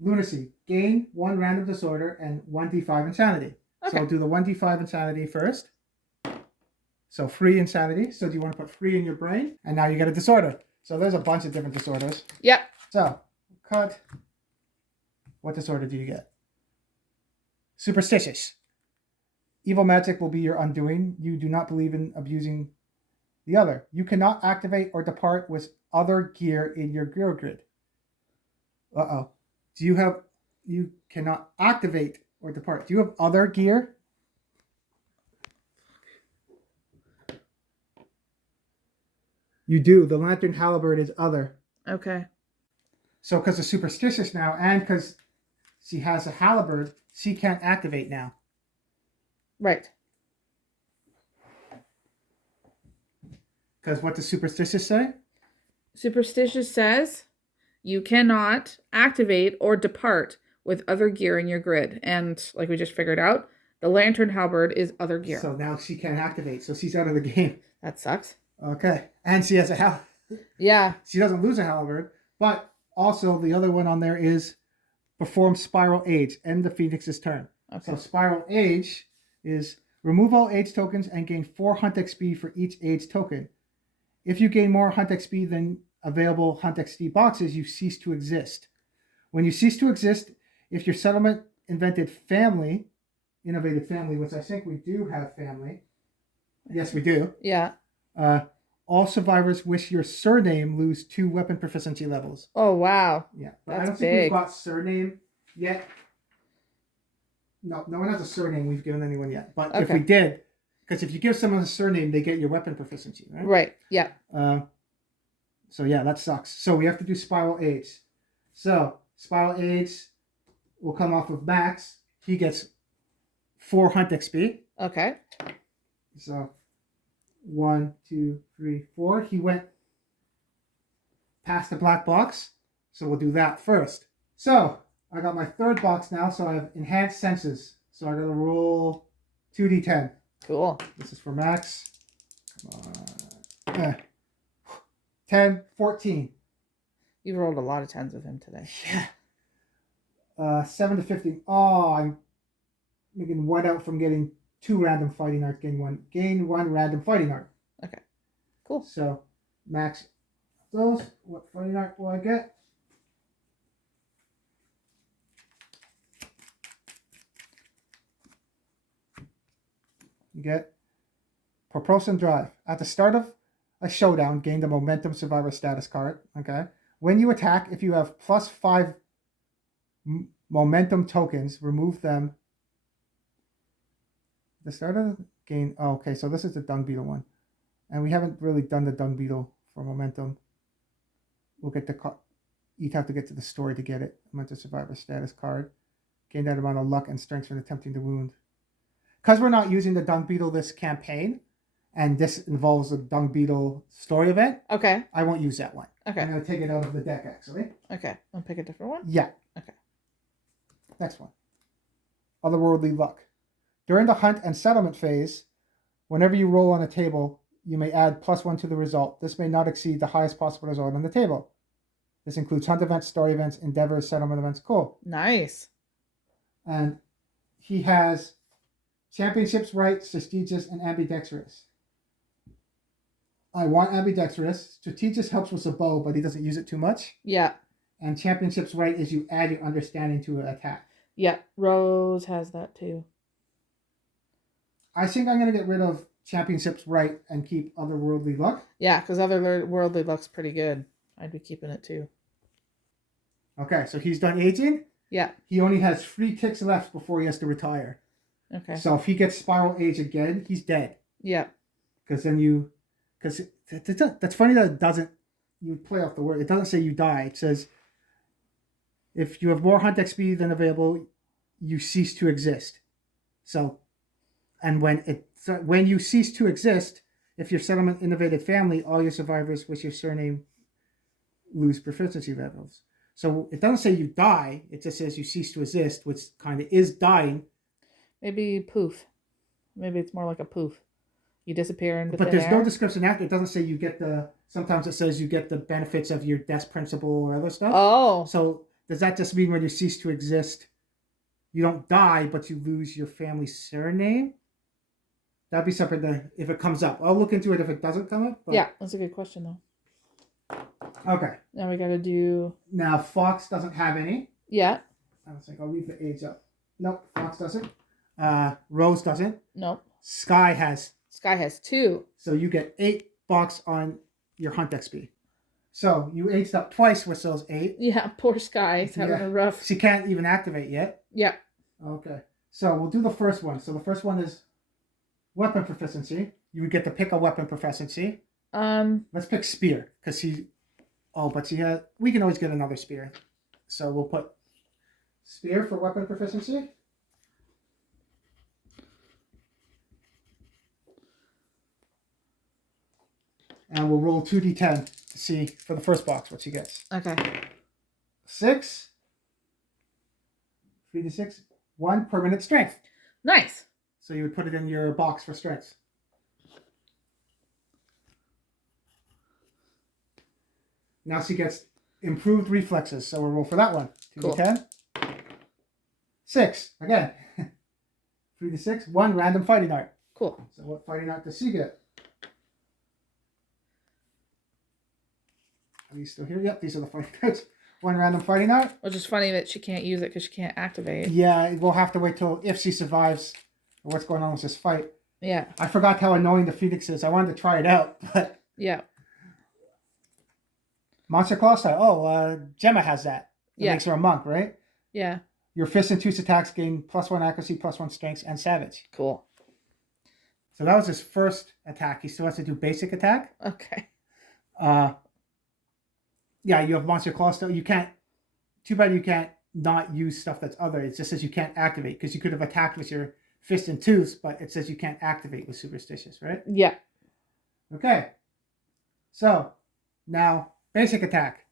Lunacy. Gain 1 random disorder and 1d5 insanity. Okay. So I'll do the 1d5 insanity first. So free insanity. So do you want to put free in your brain? And now you get a disorder. So there's a bunch of different disorders. Yep. So cut. What disorder do you get? Superstitious. Evil magic will be your undoing. You do not believe in abusing the other. You cannot activate or depart with other gear in your gear grid. Uh-oh. You cannot activate or depart. Do you have other gear? You do. The Lantern Halberd is other. Okay. So because of superstitious now, and because she has a halberd, she can't activate now. Right. Because what does superstitious say? Superstitious says you cannot activate or depart with other gear in your grid. And like we just figured out, the Lantern Halberd is other gear. So now she can't activate. So she's out of the game. That sucks. Okay. And she has a halberd. Yeah. She doesn't lose a halberd. But also the other one on there is perform Spiral Age. End the Phoenix's turn. Okay. So Spiral Age is remove all age tokens and gain 4 Hunt XP for each age token. If you gain more Hunt XP than available Hunt XP boxes, you cease to exist. When you cease to exist, if your settlement invented family, innovative family, which I think we do have family. Yes, we do. Yeah. All survivors wish your surname lose 2 weapon proficiency levels. Oh, wow. Yeah. But That's I don't think big. we've got surname yet. No one has a surname we've given anyone yet. But if Okay. we did, because if you give someone a surname, they get your weapon proficiency, right? Right. Yeah. So yeah, that sucks. So we have to do Spiral Age. So Spiral Age will come off of Max. He gets 4 Hunt XP. Okay. So 1, 2, 3, 4. He went past the black box. So we'll do that first. So I got my 3rd box now. So I have enhanced senses. So I gotta roll 2d10. Cool. This is for Max. Come on. 10, 14. You rolled a lot of 10s with him today. Yeah. 7 to 15. Oh, I'm making 1 out from getting 2 random fighting arts. Gain 1 random fighting art. Okay. Cool. So, Max, those. What fighting art will I get? You get Proportion Drive. At the start of a showdown, gain the Momentum Survivor status card. Okay. When you attack, if you have +5 momentum tokens, remove them. The start of the gain. Oh, okay, so this is the Dung Beetle one. And we haven't really done the Dung Beetle for momentum. We'll get the you'd have to get to the story to get it. Momentum Survivor status card. Gain that amount of luck and strength from attempting to wound. Because we're not using the Dung Beetle this campaign, and this involves a Dung Beetle story event, Okay. I won't use that one. Okay. I'm going to take it out of the deck, actually. Okay. I'll pick a different one. Yeah. Okay. Next one. otherworldly luck. During the hunt and settlement phase, whenever you roll on a table, you may add +1 to the result. This may not exceed the highest possible result on the table. This includes hunt events, story events, endeavors, settlement events. Cool. Nice. And he has championships, right, strategist, and ambidextrous. I want ambidextrous. Strategist helps with the bow, but he doesn't use it too much. Yeah. And championships, right, is you add your understanding to an attack. Yeah. Rose has that too. I think I'm going to get rid of championships, right, and keep otherworldly luck. Yeah, because otherworldly luck's pretty good. I'd be keeping it too. Okay, so he's done aging. Yeah. He only has 3 ticks left before he has to retire. Okay. So if he gets spiral age again, he's dead. Yeah. Because then because that's funny that it doesn't, you play off the word. It doesn't say you die. It says, if you have more hunt XP than available, you cease to exist. So, and when you cease to exist, if your settlement innovated family, all your survivors with your surname lose proficiency levels. So it doesn't say you die. It just says you cease to exist, which kind of is dying. Maybe poof. Maybe it's more like a poof. You disappear into But thin there's air. no description after. It doesn't say you get sometimes it says you get the benefits of your death principle or other stuff. Oh. So does that just mean when you cease to exist, you don't die, but you lose your family surname? That'd be something that, if it comes up. I'll look into it if it doesn't come up. Yeah, that's a good question though. Okay. Now we gotta do... Now, Fox doesn't have any. Yeah. I was like, I'll leave the age up. Nope, Fox doesn't. Rose doesn't. Nope. Sky has. Sky has 2. So you get 8 bucks on your hunt XP. So you aged up twice with those 8. Yeah, poor Sky. He's having a rough... She can't even activate yet. Yeah. Okay. So we'll do the first one. So the first one is weapon proficiency. You would get to pick a weapon proficiency. Let's pick spear, because he... Oh, but we can always get another spear. So we'll put spear for weapon proficiency. And we'll roll 2d10 to see for the first box what she gets. Okay. 6. 3d6. 1 permanent strength. Nice. So you would put it in your box for strength. Now she gets improved reflexes. So we'll roll for that one. 2d10. Cool. 6. Again. 3d6. 1 random fighting art. Cool. So what fighting art does she get? Are you still here? Yep, these are the fighting arts. 1 random fighting art. Which is funny that she can't use it because she can't activate. Yeah, we'll have to wait till if she survives or what's going on with this fight. Yeah. I forgot how annoying the Phoenix is. I wanted to try it out, but... Yeah. Monster Claw style. Oh, Gemma has that. It makes her a monk, right? Yeah. Your fist and tooth attacks gain +1 accuracy, +1 strength, and savage. Cool. So that was his first attack. He still has to do basic attack. Okay. Yeah, you have Monster Claw still. You can't... Too bad you can't not use stuff that's other. It just says you can't activate, because you could have attacked with your fist and tooth, but it says you can't activate with superstitious, right? Yeah. Okay. So, now, basic attack.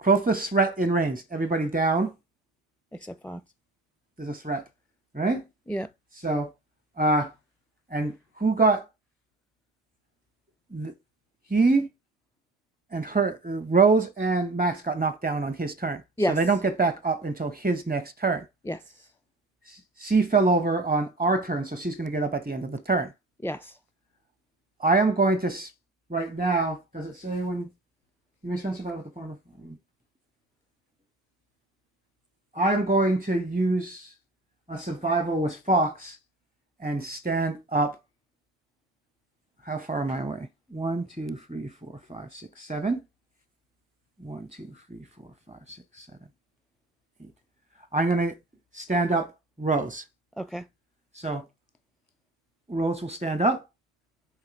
Crowthus threat in range. Everybody down. Except Fox. There's a threat, right? Yeah. So, and who got... He and her, Rose and Max got knocked down on his turn. Yes. So they don't get back up until his next turn. Yes. She fell over on our turn, so she's going to get up at the end of the turn. Yes. I am going to, right now, does it say when you may spend survival with the form of... I'm going to use a survival with Fox and stand up. How far am I away? 1, 2, 3, 4, 5, 6, 7. 1, 2, 3, 4, 5, 6, 7, 8. I'm going to stand up Rose. Okay. So Rose will stand up.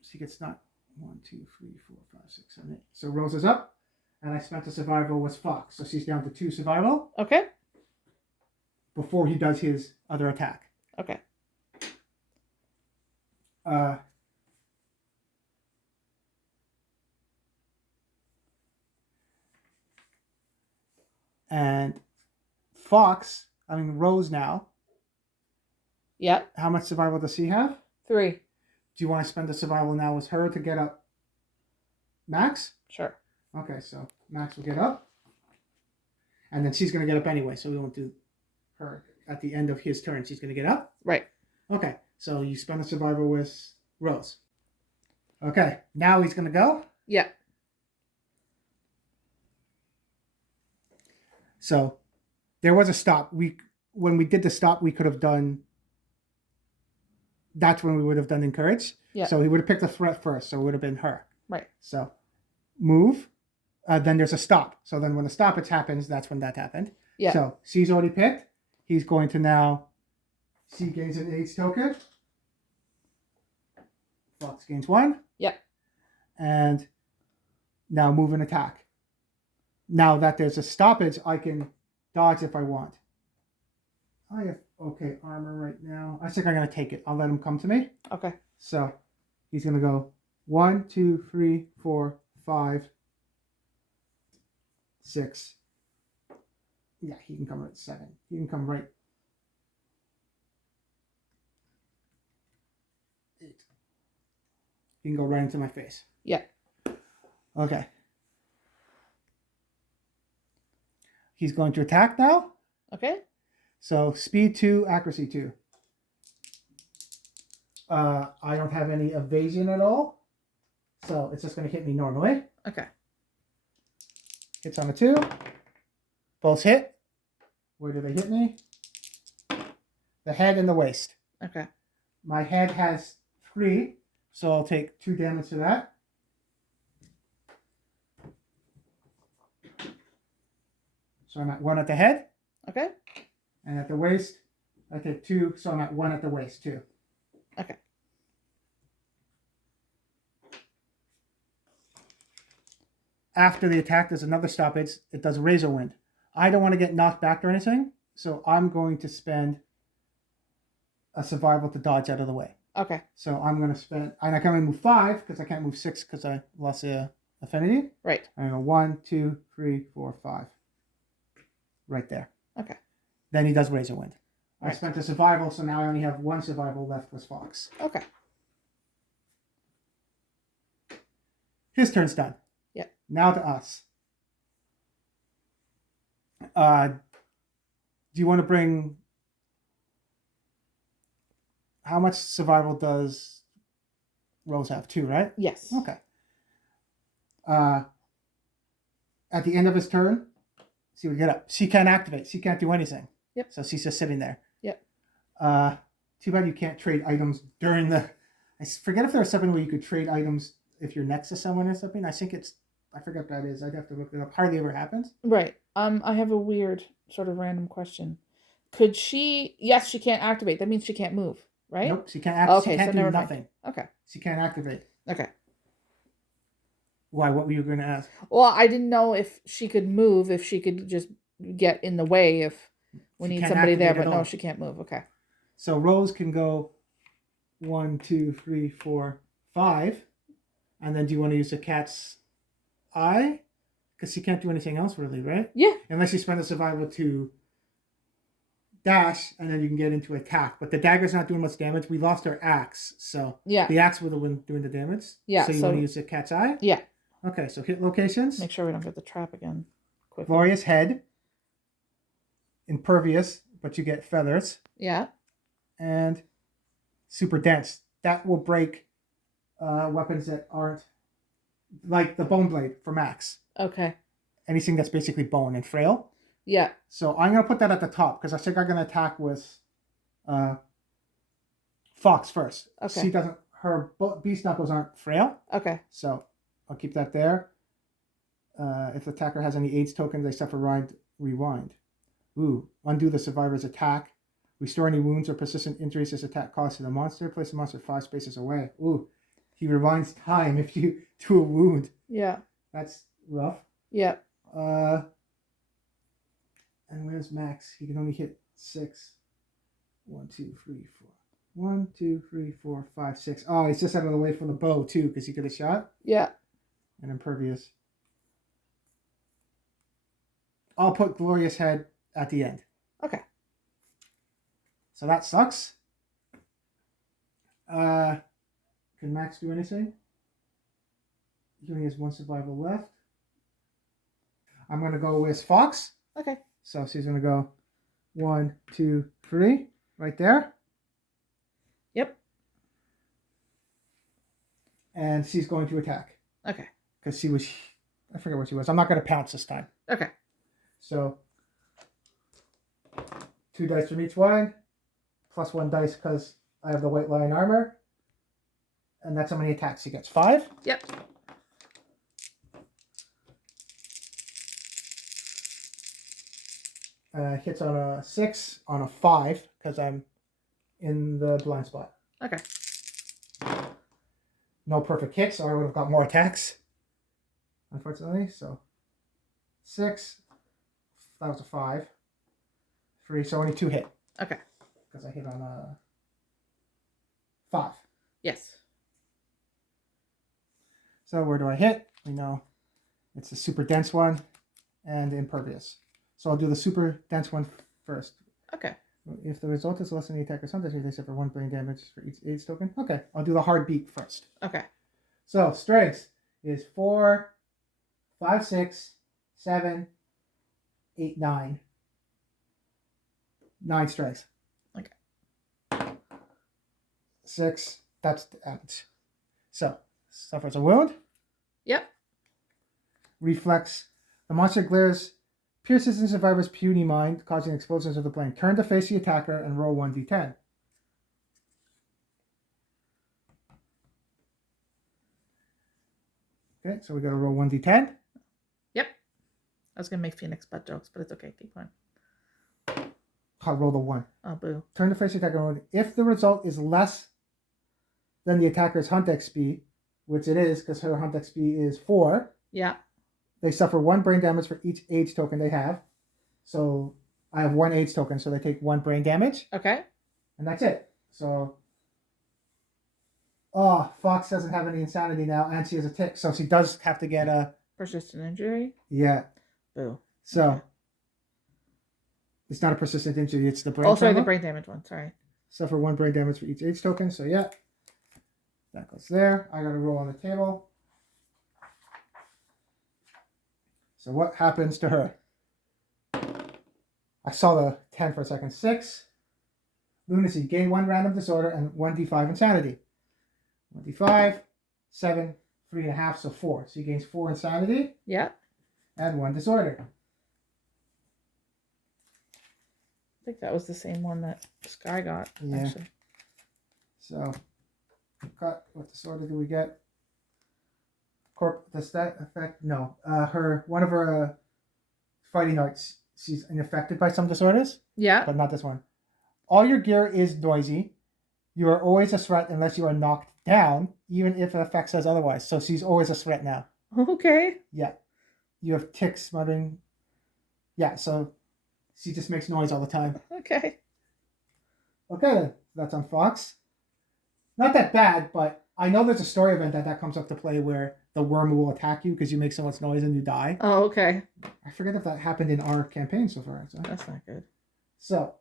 She gets not 1, 2, 3, 4, 5, 6, 7, 8. So Rose is up, and I spent a survival with Fox. So she's down to 2 survival. Okay. Before he does his other attack. Okay. And Fox, Rose now. Yep. How much survival does she have? 3. Do you want to spend the survival now with her to get up Max? Sure. Okay, so Max will get up. And then she's going to get up anyway, so we won't do her at the end of his turn. She's going to get up? Right. Okay, so you spend the survival with Rose. Okay, now he's going to go? Yeah. So there was a stop. When we did the stop, we could have done... That's when we would have done encourage. Yeah. So he would have picked the threat first, so it would have been her. Right. So move. Then there's a stop. So then when the stoppage happens, that's when that happened. Yeah. So C's already picked. He's going to now... C gains an AIDS token. Fox gains 1. Yeah. And now move and attack. Now that there's a stoppage, I can dodge if I want. I have okay armor right now. I think I'm going to take it. I'll let him come to me. Okay. So he's going to go 1, 2, 3, 4, 5, 6. Yeah, he can come at 7. He can come right. 8. He can go right into my face. Yeah. Okay. He's going to attack now. Okay. So speed 2, accuracy 2. I don't have any evasion at all. So it's just going to hit me normally. Okay. Hits on a 2. Both hit. Where do they hit me? The head and the waist. Okay. My head has 3. So I'll take 2 damage to that. So I'm at 1 at the head. Okay. And at the waist, I take 2. So I'm at 1 at the waist too. Okay. After the attack, there's another stoppage. It does Razor Wind. I don't want to get knocked back or anything. So I'm going to spend a survival to dodge out of the way. Okay. So I'm going to spend... And I can only move 5 because I can't move 6 because I lost the affinity. Right. I go 1, 2, 3, 4, 5. Right there. Okay. Then he does Razor Wind. Right. I spent a survival, so now I only have 1 survival left with Fox. Okay. His turn's done. Yeah. Now to us. Do you want to bring... How much survival does Rose have? 2, right? Yes. Okay. At the end of his turn, she would get up. She can't activate. She can't do anything. Yep. So she's just sitting there. Yep. Too bad you can't trade items during the... I forget if there was something where you could trade items if you're next to someone or something. I think it's... I forget what that is. I'd have to look it up. Hardly ever happens. Right. I have a weird sort of random question. Could she... Yes, she can't activate. That means she can't move, right? Nope. She can't activate. Okay, She can't so do never mind. nothing. Okay. She can't activate. Okay. Why? What were you going to ask? Well, I didn't know if she could move, if she could just get in the way if we She need can't somebody there, activate but at no, all. she can't move. Okay. So Rose can go 1, 2, 3, 4, 5. And then do you want to use the cat's eye? Because she can't do anything else really, right? Yeah. Unless you spend a survival to dash, and then you can get into attack. But the dagger's not doing much damage. We lost our axe, so Yeah. the axe would have been doing the damage. Yeah, So you so- want to use the cat's eye? Yeah. Okay, so hit locations. Make sure we don't get the trap again. Quickly. Glorious head. Impervious, but you get feathers. Yeah. And super dense. That will break weapons that aren't like the bone blade for Max. Okay. Anything that's basically bone and frail. Yeah. So I'm going to put that at the top because I think I'm going to attack with Fox first. Okay. She doesn't, her beast knuckles aren't frail. Okay. So I'll keep that there. If the attacker has any AIDS tokens, they suffer rewind. Ooh, undo the survivor's attack. Restore any wounds or persistent injuries this attack causes to the monster. Place the monster 5 spaces away. Ooh, he rewinds time if you do a wound. Yeah. That's rough. Yeah. And where's Max? He can only hit 6. 1, 2, 3, 4. 1, 2, 3, 4, 5, 6. Oh, he's just out of the way from the bow too, because he could have shot. Yeah. And impervious. I'll put Glorious Head at the end. Okay. So that sucks. Can Max do anything? He only has 1 survival left. I'm going to go with Fox. Okay. So she's going to go 1, 2, 3. Right there. Yep. And she's going to attack. Okay. Because she was... I forget what she was. I'm not going to pounce this time. Okay. So 2 dice from each one. Plus 1 dice because I have the white lion armor. And that's how many attacks she gets. 5. Yep. Hits on a 6, on a 5, because I'm in the blind spot. Okay. No perfect hits, or I would have got more attacks. Unfortunately, so 6. That was a 5. 3, so only 2 hit. Okay. Because I hit on a 5. Yes. So where do I hit? We know it's the super dense one and impervious. So I'll do the super dense one first. Okay. If the result is less than the attacker's hunter, they suffer 1 brain damage for each AIDS token. Okay, I'll do the hard beat first. Okay. So strength is 4, 5, 6, 7, 8, 9. 9 strength. Okay. 6, that's the damage. So, suffers a wound. Yep. Reflex. The monster glares, pierces in survivor's puny mind, causing explosions of the plane. Turn to face the attacker and roll 1d10. Okay, so we got to roll 1d10. Yep. I was going to make Phoenix butt jokes, but it's okay. Keep going. I'll roll the 1. Oh, boo. Turn to face the attacker and roll. If the result is less than the attacker's hunt XP, which it is because her hunt XP is 4, Yeah. they suffer 1 brain damage for each AIDS token they have. So I have 1 AIDS token, so they take 1 brain damage. Okay. And that's it. So, oh, Fox doesn't have any insanity now, and she has a tick, so she does have to get a... Persistent injury? Yeah. Boo. So, Okay. It's not a persistent injury, it's the brain Oh, sorry, trauma. the brain damage one. Sorry. Suffer 1 brain damage for each AIDS token, so yeah. That goes there. I got to roll on the table. So what happens to her? I saw the 10 for a second. 6. Lunacy. Gain 1 random disorder and 1d5 insanity. 1d5. 7. 3.5, so 4. So he gains 4 insanity. Yeah. And 1 disorder. I think that was the same one that Sky got. Yeah. Actually. So, got what disorder do we get? Does that affect? No. One of her fighting arts, she's unaffected by some disorders, Yeah. but not this one. All your gear is noisy. You are always a threat unless you are knocked down, even if the effect says otherwise. So she's always a threat now. Okay. Yeah. You have ticks, muttering. Yeah, so she just makes noise all the time. Okay. Okay, then. That's on Fox. Not that bad, but I know there's a story event that comes up to play where the worm will attack you because you make so much noise and you die. Oh, okay. I forget if that happened in our campaign so far. So. That's not good. So,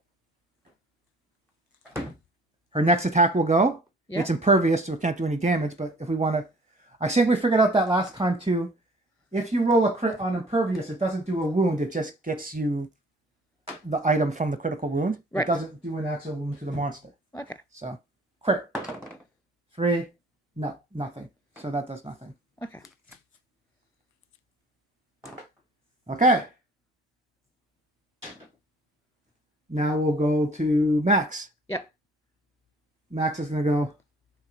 her next attack will go. Yeah. It's impervious, so it can't do any damage, but if we want to... I think we figured out that last time, too. If you roll a crit on impervious, it doesn't do a wound. It just gets you the item from the critical wound. Right. It doesn't do an actual wound to the monster. Okay. So, crit. 3. No, nothing. So that does nothing. Okay. Okay. Now we'll go to Max. Yep. Max is going to go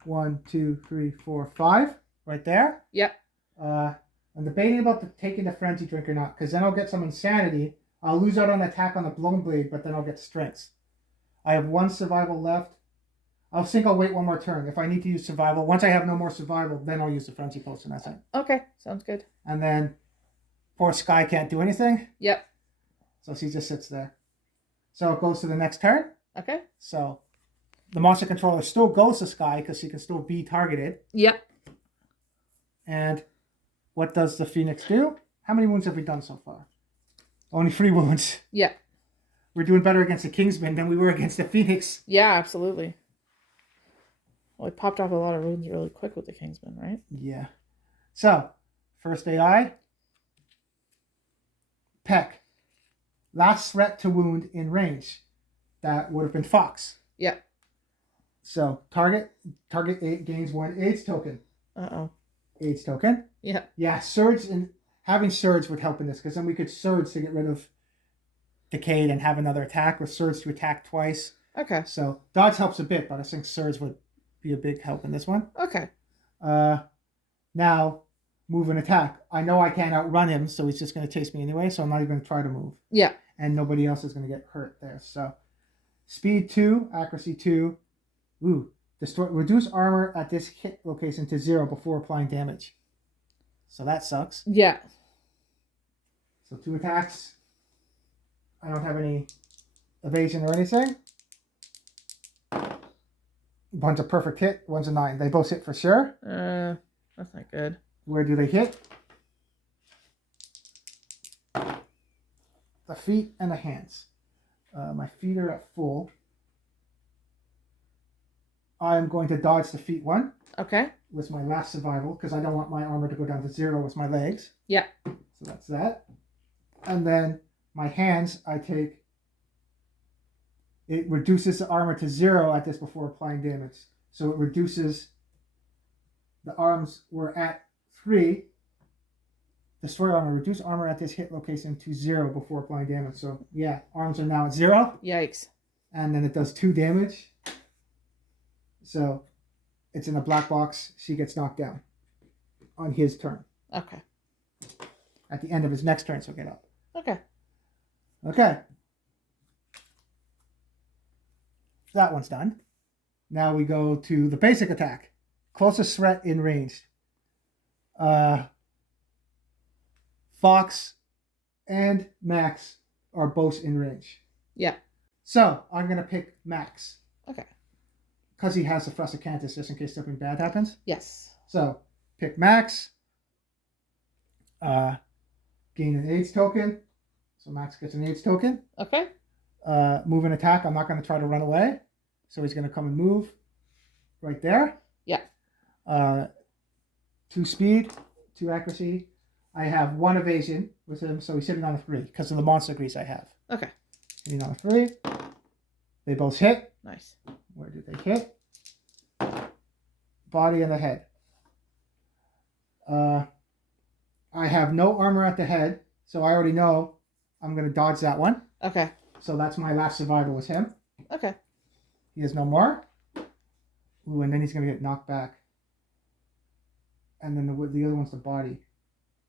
1, 2, 3, 4, 5. Right there. Yep. I'm debating about taking the frenzy drink or not, because then I'll get some insanity. I'll lose out on attack on the blown blade, but then I'll get strength. I have 1 survival left. I think I'll wait 1 more turn. If I need to use survival, once I have no more survival, then I'll use the frenzy potion. That's it. Okay. Sounds good. And then poor Sky can't do anything, Yep. so she just sits there. So it goes to the next turn. Okay. So the monster controller still goes to Sky because she can still be targeted. Yep. And what does the Phoenix do? How many wounds have we done so far? Only 3 wounds. Yep. we're doing better against the Kingsman than we were against the Phoenix. Yeah, absolutely. Well, we popped off a lot of wounds really quick with the Kingsman, right? Yeah. So, first AI. Peck. Last threat to wound in range. That would have been Fox. Yeah. So, target gains 1 AIDS token. Uh-oh. AIDS token. Yeah. Yeah, surge and having surge would help in this because then we could surge to get rid of Decayed and have another attack, or surge to attack twice. Okay. So dodge helps a bit, but I think surge would be a big help in this one. Okay. Now move and attack. I know I can't outrun him, so he's just going to chase me anyway. So I'm not even going to try to move. Yeah. And nobody else is going to get hurt there. So speed 2, accuracy 2. Ooh, reduce armor at this hit location to 0 before applying damage. So that sucks. Yeah. So 2 attacks. I don't have any evasion or anything. One's a perfect hit, one's a 9. They both hit for sure. That's not good. Where do they hit? The feet and the hands. My feet are at full. I'm going to dodge the feet one. Okay. With my last survival, because I don't want my armor to go down to 0 with my legs. Yeah. So that's that. And then my hands, I take... It reduces the armor to 0 at this before applying damage. So it reduces... The arms were at 3. Destroy armor. Reduce armor at this hit location to 0 before applying damage. So, yeah, arms are now at 0. Yikes. And then it does 2 damage. So, it's in a black box. She gets knocked down on his turn. Okay. At the end of his next turn, so get up. Okay. Okay. That one's done. Now we go to the basic attack. Closest threat in range. Fox and Max are both in range. Yeah. So, I'm going to pick Max. Okay. Because he has the Fressicanthus just in case something bad happens. Yes. So, pick Max. Gain an AIDS token. So Max gets an AIDS token. Okay. Move and attack. I'm not going to try to run away. So he's going to come and move right there. Yeah. 2 speed, 2 accuracy. I have 1 evasion with him, so he's sitting on a 3 because of the monster grease I have. Okay. Sitting on a 3. They both hit. Nice. Where do they hit? Body and the head. I have no armor at the head, so I already know I'm going to dodge that one. Okay. So that's my last survival with him. Okay. He has no more. Ooh, and then he's going to get knocked back. And then the other one's the body,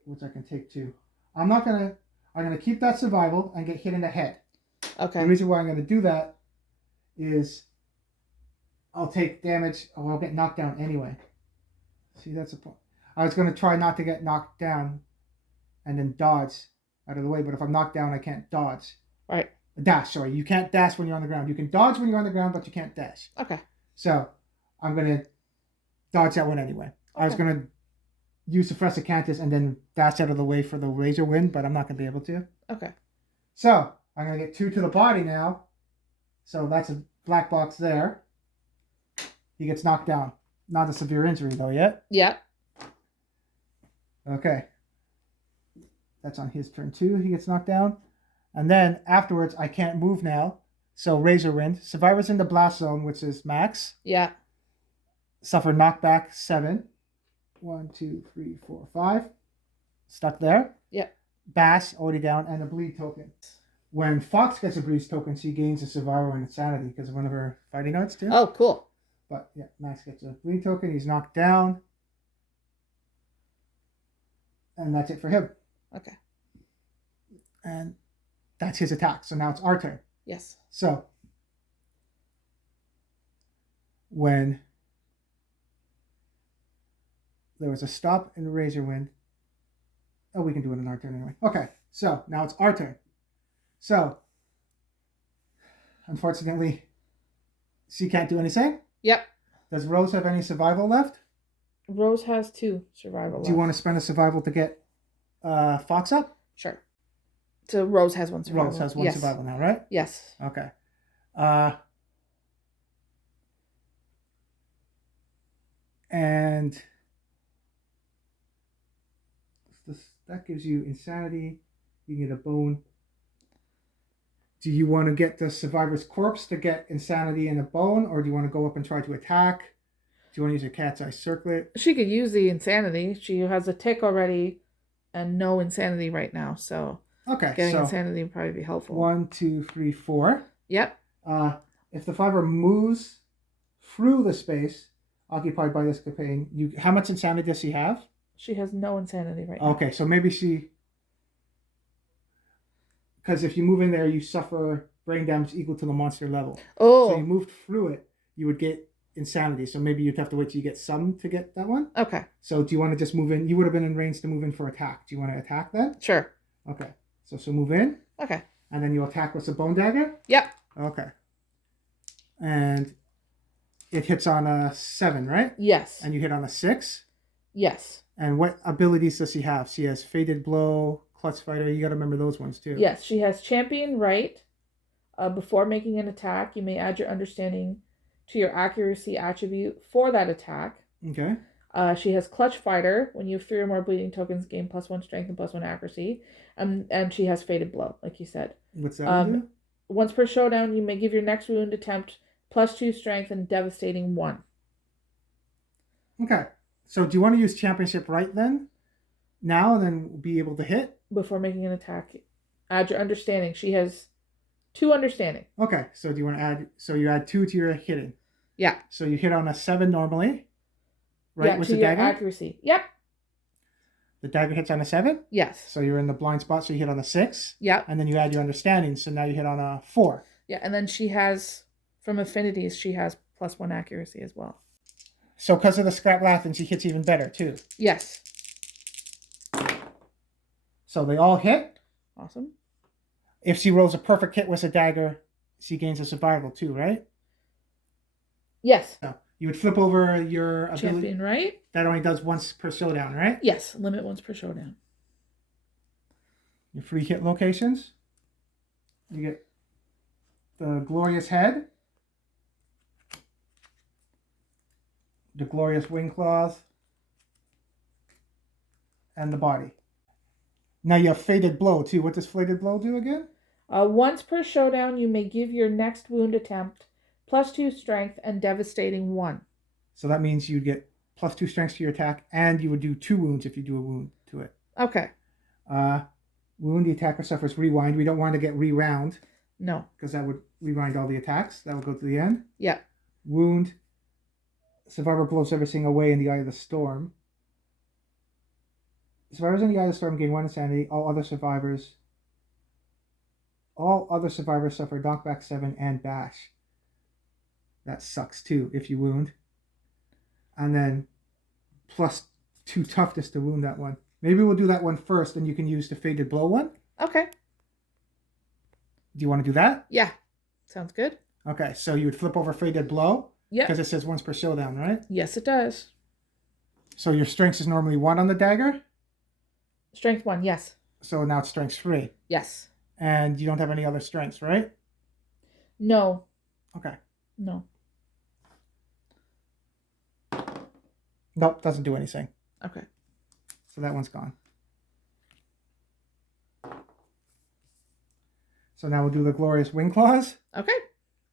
which I can take too. I'm going to keep that survival and get hit in the head. Okay. The reason why I'm going to do that is I'll take damage, or I'll get knocked down anyway. See, that's the point. I was going to try not to get knocked down and then dodge out of the way, but if I'm knocked down, I can't dodge. Right. Dash, sorry. You can't dash when you're on the ground. You can dodge when you're on the ground, but you can't dash. Okay. So, I'm going to dodge that one anyway. Okay. I was going to use the Fressicanthus and then dash out of the way for the Razor Wind, but I'm not going to be able to. Okay. So, I'm going to get 2 to the body now. So, that's a black box there. He gets knocked down. Not a severe injury, though, yet. Yeah. Okay. That's on his turn, too. He gets knocked down. And then, afterwards, I can't move now. So, Razor Wind. Survivors in the Blast Zone, which is Max. Yeah. Suffer knockback 7. 1, 2, 3, 4, 5. Stuck there. Yeah. Bash, already down, and a bleed token. When Fox gets a bleed token, she gains a survival and insanity because of one of her fighting arts, too. Oh, cool. But, yeah, Max gets a bleed token. He's knocked down. And that's it for him. Okay. And that's his attack. So now it's our turn. Yes. So, when there was a stop in the Razor Wind. Oh, we can do it in our turn anyway. Okay, so now it's our turn. So, unfortunately, she can't do anything. Yep. Does Rose have any survival left? Rose has 2 survival left. Do you want to spend a survival to get Fox up? Sure. So Rose has one survival. Rose has one yes. survival now, right? Yes. Okay. And that gives you insanity. You get a bone. Do you want to get the survivor's corpse to get insanity and a bone, or do you want to go up and try to attack? Do you want to use your cat's eye circlet? She could use the insanity. She has a tick already and no insanity right now, so okay, getting so insanity would probably be helpful. 1, 2, 3, 4. Yep. If the survivor moves through the space occupied by this campaign, how much insanity does she have? She has no insanity right now. Okay, so maybe she... Because if you move in there, you suffer brain damage equal to the monster level. Oh. So you moved through it, you would get insanity. So maybe you'd have to wait till you get some to get that one. Okay. So do you want to just move in? You would have been in range to move in for attack. Do you want to attack then? Sure. Okay. So move in. Okay. And then you attack with the bone dagger? Yep. Okay. And it hits on a 7, right? Yes. And you hit on a 6? Yes. And what abilities does she have? She has Faded Blow, Clutch Fighter. You got to remember those ones too. Yes, she has Champion Right. Before making an attack, you may add your understanding to your accuracy attribute for that attack. Okay. She has Clutch Fighter. When you have 3 or more bleeding tokens, gain +1 strength and +1 accuracy. And she has Faded Blow, like you said. What's that one do? Once per showdown, you may give your next wound attempt +2 strength and devastating 1. Okay. So do you want to use Championship Right then? Now and then be able to hit? Before making an attack. Add your understanding. She has 2 understanding. Okay. So do you want to add... So you add 2 to your hitting. Yeah. So you hit on a 7 normally. Right? Yeah, with to the your dagger? accuracy. Yep. The dagger hits on a 7? Yes. So you're in the blind spot, so you hit on a 6. Yep. And then you add your understanding, so now you hit on a 4. Yeah, and then she has, from affinities, she has +1 accuracy as well. So because of the scrap Latin, she hits even better too. Yes. So they all hit. Awesome. If she rolls a perfect hit with a dagger, she gains a survival too, right? Yes. So you would flip over your ability. Champion Right. That only does once per showdown, right? Yes, limit once per showdown. Your free hit locations. You get the Glorious Head, the Glorious Wing Claws, and the body. Now you have Faded Blow too. What does Faded Blow do again? Once per showdown, you may give your next wound attempt +2 strength and devastating 1. So that means you'd get +2 strength to your attack, and you would do 2 wounds if you do a wound to it. Okay. Wound, the attacker suffers rewind. We don't want to get re-round. No. Because that would rewind all the attacks. That would go to the end. Yeah. Wound. Survivor blows everything away in the Eye of the Storm. Survivors in the Eye of the Storm gain 1 insanity. All other survivors suffer knockback 7 and bash. That sucks too if you wound. And then +2 toughness to wound that one. Maybe we'll do that one first, and you can use the Faded Blow one. Okay. Do you want to do that? Yeah. Sounds good. Okay, so you would flip over Faded Blow. Yeah. Because it says once per showdown, right? Yes, it does. So your strength is normally 1 on the dagger? Strength 1, yes. So now it's strength 3. Yes. And you don't have any other strengths, right? No. Okay. No. Nope, doesn't do anything. Okay. So that one's gone. So now we'll do the Glorious Wing Claws. Okay.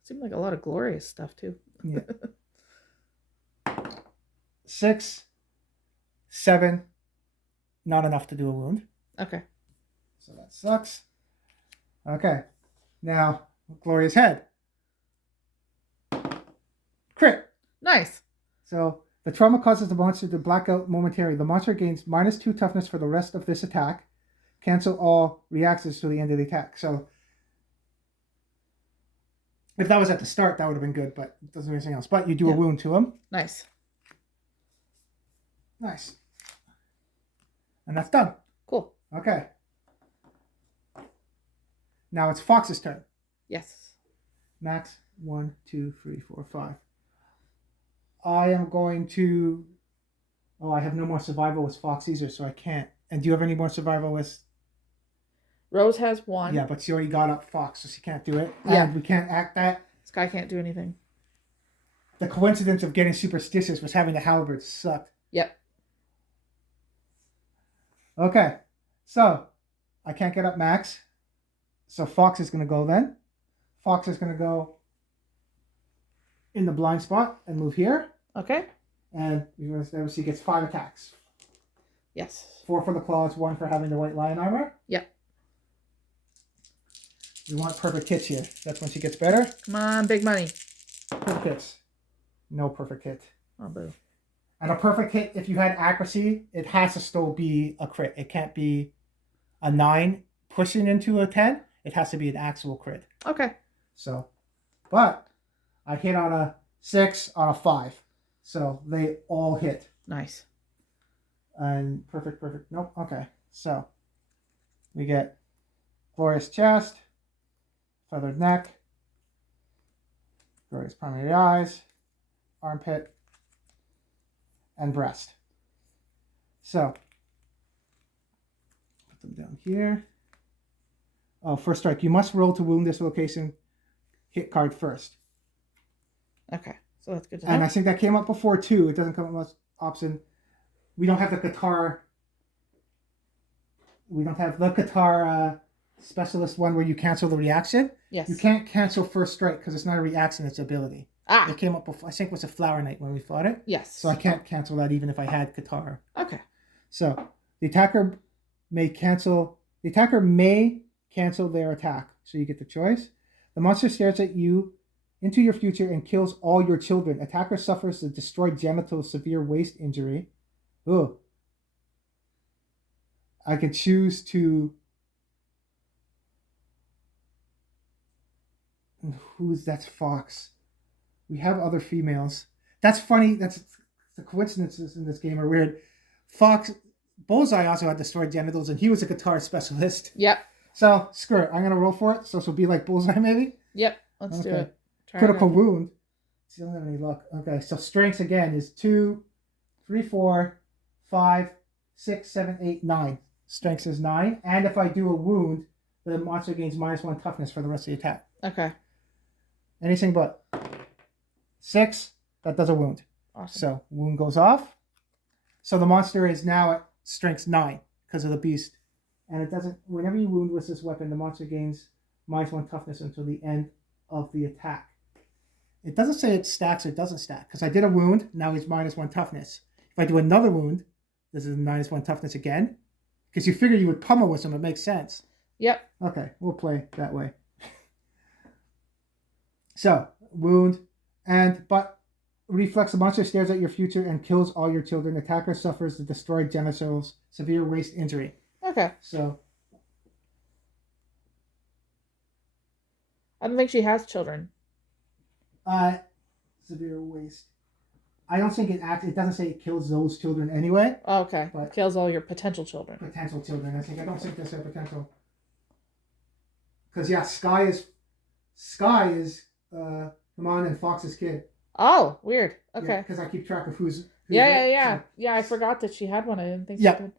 Seemed like a lot of glorious stuff, too. Yeah. 6, 7, not enough to do a wound. Okay. So that sucks. Okay. Now, Glorious Head. Crit. Nice. So the trauma causes the monster to black out momentarily. The monster gains -2 toughness for the rest of this attack. Cancel all reactions to the end of the attack. So if that was at the start, that would have been good, but it doesn't do anything else. But you do a wound to him. Nice. Nice. And that's done. Cool. Okay. Now it's Fox's turn. Yes. Max, 1, 2, 3, 4, 5. I am going to... Oh, I have no more survival with Fox either, so I can't. And do you have any more survival with... Rose has 1. Yeah, but she already got up Fox, so she can't do it. Yeah. And we can't act that. Sky can't do anything. The coincidence of getting superstitious was having the halberd sucked. Yep. Okay, so I can't get up Max. So Fox is going to go then. Fox is going to go in the blind spot and move here. Okay. And she gets 5 attacks. Yes. 4 for the claws, 1 for having the white lion armor. Yep. We want perfect hits here. That's when she gets better. Come on, big money. Perfect hits. No perfect hit. Oh, boo. And a perfect hit, if you had accuracy, it has to still be a crit. It can't be a 9 pushing into a 10. It has to be an actual crit. Okay. So, but I hit on a 6, on a 5. So they all hit. Nice. And perfect. Nope. Okay. So we get glorious chest, feathered neck, glorious primary eyes, armpit, and breast. So put them down here. Oh, first strike. You must roll to wound this location. Hit card first. Okay. So that's good to know. And I think that came up before too. It doesn't come up much option. We don't have the guitar. We don't have the guitar specialist one where you cancel the reaction. Yes. You can't cancel first strike because it's not a reaction, it's ability. Ah. It came up before. I think it was a Flower Knight when we fought it. Yes. So I can't cancel that even if I had guitar. Okay. So the attacker may cancel. The attacker may cancel their attack. So you get the choice. The monster stares at you into your future and kills all your children. Attacker suffers a destroyed genital severe waist injury. Ugh. I can choose to. That's Fox. We have other females. That's funny. That's the coincidences in this game are weird. Fox, Bullseye also had destroyed genitals, and he was a guitar specialist. Yep. So screw it. I'm gonna roll for it. So she'll be like Bullseye, maybe. Yep. Let's do it. Critical wound. She doesn't have any luck. Okay. So strengths again is 2, 3, 4, 5, 6, 7, 8, 9. Strengths is 9, and if I do a wound, the monster gains -1 toughness for the rest of the attack. Okay. Anything but 6, that does a wound. Awesome. So wound goes off. So the monster is now at strength 9 because of the beast. And it doesn't, whenever you wound with this weapon, the monster gains -1 toughness until the end of the attack. It doesn't say it stacks or doesn't stack because I did a wound, now he's -1 toughness. If I do another wound, this is -1 toughness again. Because you figure you would pummel with him, it makes sense. Yep. Okay, we'll play that way. So, wound, but reflex, the monster stares at your future and kills all your children. Attacker suffers the destroyed genitals, severe waist injury. Okay. So, I don't think she has children. severe waist. I don't think it doesn't say it kills those children anyway. Oh, okay. But kills all your potential children. Potential children. I don't think there's a potential. Because yeah, Sky is Hamon and Fox's kid. Oh, weird. Okay. Because I keep track of who's Yeah. So. Yeah, I forgot that she had one. I didn't think she did.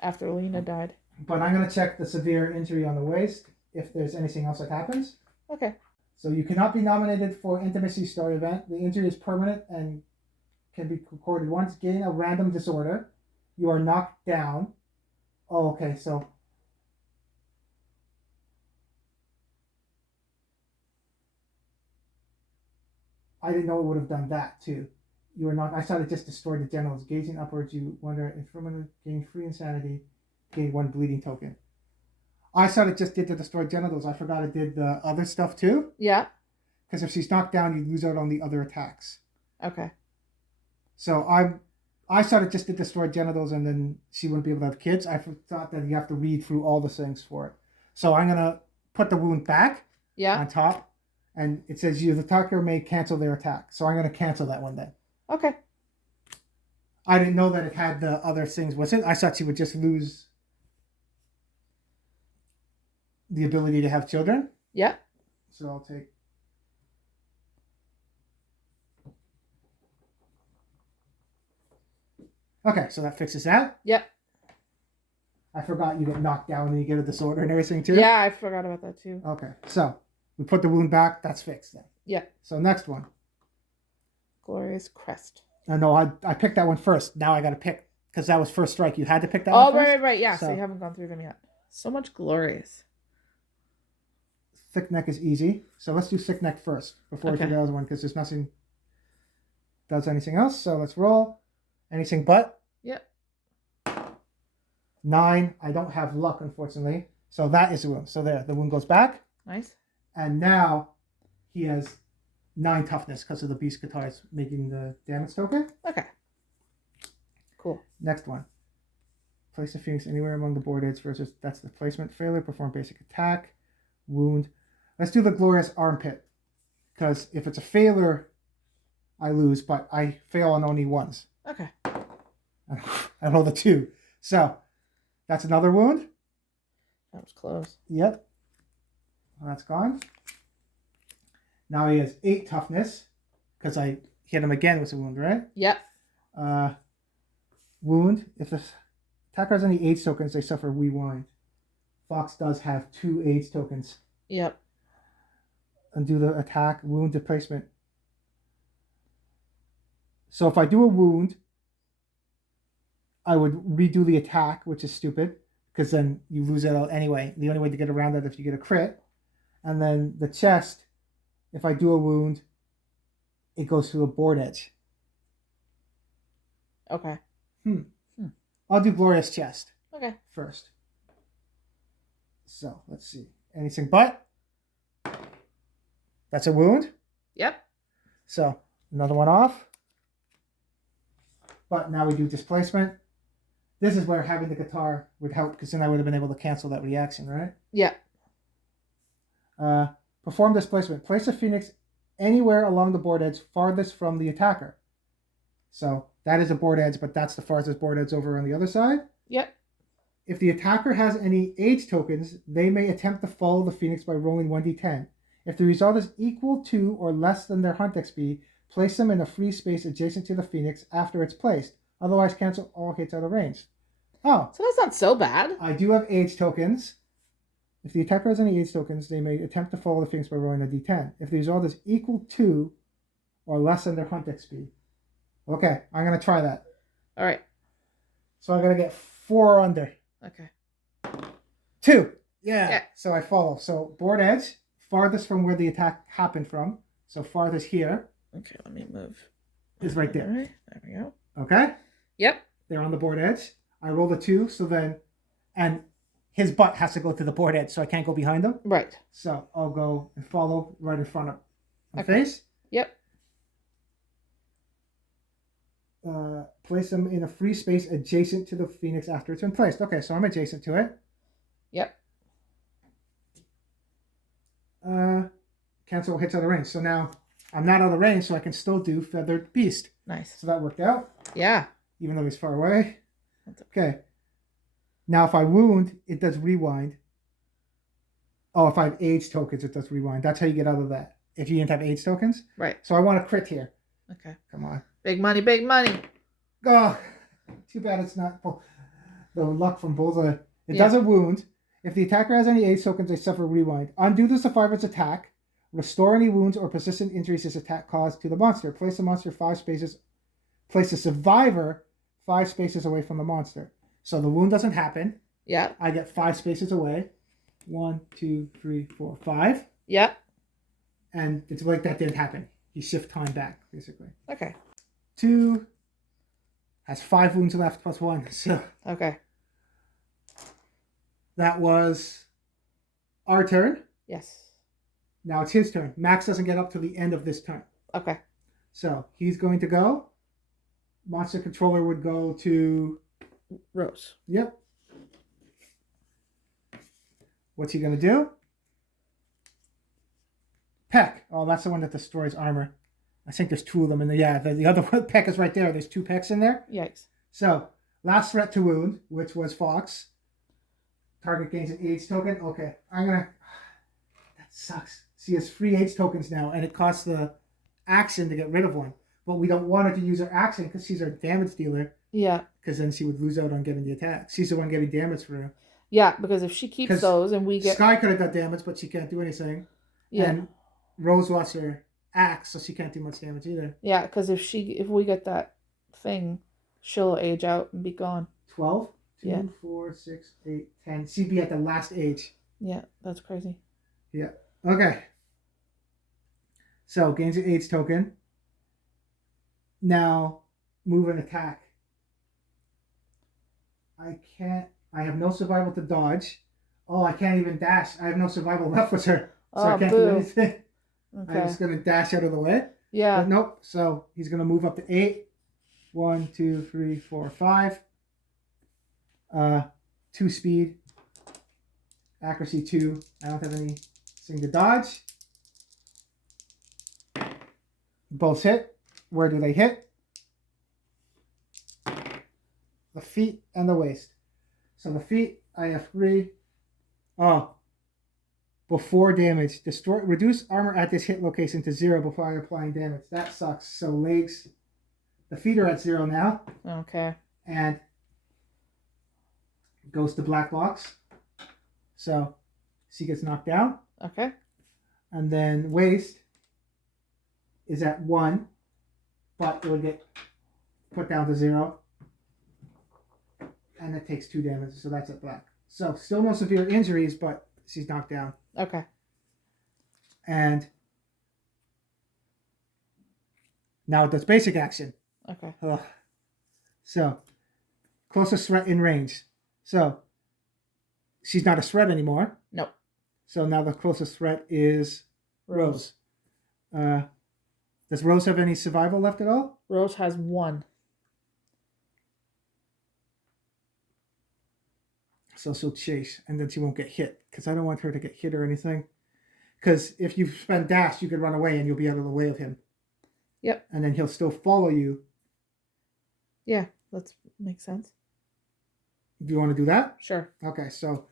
After Lena died. But I'm going to check the severe injury on the waist if there's anything else that happens. Okay. So you cannot be nominated for Intimacy Star event. The injury is permanent and can be recorded once. Gain a random disorder. You are knocked down. Oh, okay. So I didn't know it would have done that too. You were not. I thought it just destroyed the genitals. Gazing upwards, you wonder if permanent gain free insanity. Gain 1 bleeding token. I thought it just did the destroyed genitals. I forgot it did the other stuff too. Yeah. Because if she's knocked down, you lose out on the other attacks. Okay. So I thought it just did destroyed genitals and then she wouldn't be able to have kids. I thought that you have to read through all the things for it. So I'm going to put the wound back on top. And it says the attacker may cancel their attack. So I'm going to cancel that one then. Okay. I didn't know that it had the other things with it. I thought she would just lose the ability to have children. Yeah. So I'll take. Okay, so that fixes that. Yep. I forgot you get knocked down and you get a disorder and everything too. Yeah, I forgot about that too. Okay, so we put the wound back. That's fixed then. Yeah. So next one. Glorious Crest. No, I picked that one first. Now I got to pick because that was first strike. You had to pick that one first. Right. Yeah, so you haven't gone through them yet. So much Glorious. Thick neck is easy. So let's do thick neck first before we figure out the other one because there's nothing does anything else. So let's roll. Anything but? Yep. 9. I don't have luck, unfortunately. So that is the wound. So there, the wound goes back. Nice. And now he has 9 toughness because of the beast guitars making the damage token. Okay. Cool. Next one. Place the Phoenix anywhere among the board edge versus that's the placement. Failure, perform basic attack. Wound. Let's do the Glorious Armpit. Because if it's a failure, I lose, but I fail on only ones. Okay. I roll the 2. So that's another wound. That was close. Yep. Well, that's gone. Now he has 8 toughness because I hit him again with a wound, right? Yep. Wound. If the attacker has any AIDS tokens, they suffer rewind. Fox does have 2 AIDS tokens. Yep. Undo the attack. Wound displacement. So if I do a wound, I would redo the attack, which is stupid because then you lose it out anyway. The only way to get around that is if you get a crit. And then the chest, if I do a wound, it goes to a board edge. Okay. I'll do Glorious Chest. Okay. First. So let's see. Anything but? That's a wound. Yep. So another one off. But now we do displacement. This is where having the guitar would help because then I would have been able to cancel that reaction, right? Yep. Perform displacement. Place a Phoenix anywhere along the board edge farthest from the attacker. So that is a board edge, but that's the farthest board edge over on the other side. Yep. If the attacker has any age tokens, they may attempt to follow the Phoenix by rolling 1d10. If the result is equal to or less than their hunt XP, place them in a free space adjacent to the Phoenix after it's placed. Otherwise, cancel all hits out of range. Oh. So that's not so bad. I do have age tokens. If the attacker has any age tokens, they may attempt to follow the Phoenix by rolling a d10. If the result is equal to or less than their hunt XP. Okay, I'm going to try that. All right. So I'm going to get 4 under. Okay. 2. Yeah. So I follow. So board edge, farthest from where the attack happened from. So farthest here. Okay, let me move. Is right there. All right. There we go. Okay? Yep. They're on the board edge. I roll the 2, so then, and his butt has to go to the board edge, so I can't go behind him. Right. So I'll go and follow right in front of the Okay. face. Yep. Place them in a free space adjacent to the Phoenix after it's been placed. Okay, so I'm adjacent to it. Yep. Cancel hits out of range. So now I'm not out of range, so I can still do Feathered Beast. Nice. So that worked out. Yeah. Even though he's far away. That's okay. Now if I wound, it does rewind. Oh, if I have age tokens, it does rewind. That's how you get out of that. If you didn't have age tokens. Right. So I want a crit here. Okay. Come on. Big money, big money. Oh, too bad it's not the luck from Bullseye. It does a wound. If the attacker has any age tokens, they suffer rewind. Undo the survivor's attack. Restore any wounds or persistent injuries this attack caused to the monster. Place the monster 5 spaces. Place the survivor 5 spaces away from the monster. So the wound doesn't happen. Yeah. I get 5 spaces away. 1, 2, 3, 4, 5. Yep. And it's like that didn't happen. You shift time back, basically. Okay. 2 has 5 wounds left plus 1. So okay. That was our turn. Yes. Now it's his turn. Max doesn't get up to the end of this turn. Okay. So he's going to go. Monster controller would go to Rose. Yep. What's he going to do? Peck. Oh, that's the one that destroys armor. I think there's 2 of them in the the other one. Peck is right there. There's 2 pecks in there. Yikes. So last threat to wound, which was Fox. Target gains an age token. Okay, I'm gonna. That sucks. See, it's free age tokens now, and it costs the action to get rid of one. But we don't want her to use her action because she's our damage dealer. Yeah. Because then she would lose out on getting the attack. She's the one getting damage for her. Yeah, because if she keeps those and we get... Sky could have got damage, but she can't do anything. Yeah. And Rose lost her axe, so she can't do much damage either. Yeah, because if we get that thing, she'll age out and be gone. 12? 2, 4, 6, 8, 10. She'd be at the last age. Yeah, that's crazy. Yeah. Okay. So, gains an age token. Now, move and attack. I have no survival to dodge. Oh, I can't even dash. I have no survival left with her. So I can't do anything. Okay. I'm just going to dash out of the way. Yeah. But nope. So he's going to move up to 8. 1, 2, 3, 4, 5. 2 speed. Accuracy 2. I don't have anything to dodge. Both hit. Where do they hit? The feet and the waist. So the feet, I have 3. Oh. Before damage. Reduce armor at this hit location to 0 before applying damage. That sucks. So legs. The feet are at 0 now. Okay. And goes to black box. So she gets knocked down. Okay. And then waist is at 1. But it would get put down to 0. And it takes 2 damage. So that's at black. So still no severe injuries, but she's knocked down. Okay. And now it does basic action. Okay. So closest threat in range. So she's not a threat anymore. No. So now the closest threat is Rose. Does Rose have any survival left at all? Rose has 1. So she'll chase, and then she won't get hit, because I don't want her to get hit or anything. Because if you spend dash, you could run away, and you'll be out of the way of him. Yep. And then he'll still follow you. Yeah, that makes sense. Do you want to do that? Sure. Okay, so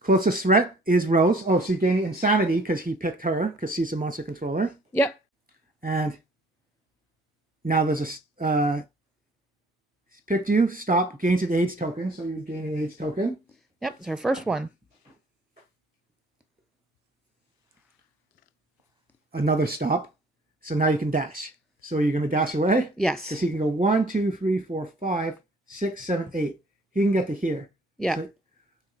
closest threat is Rose. Oh, she's gaining insanity because he picked her, because she's a monster controller. Yep. And now there's a... picked you, stop, gains an age token, so you gain an age token. Yep, it's our first one. Another stop. So now you can dash. So you're going to dash away? Yes. Because he can go 1, 2, 3, 4, 5, 6, 7, 8. He can get to here. Yeah. So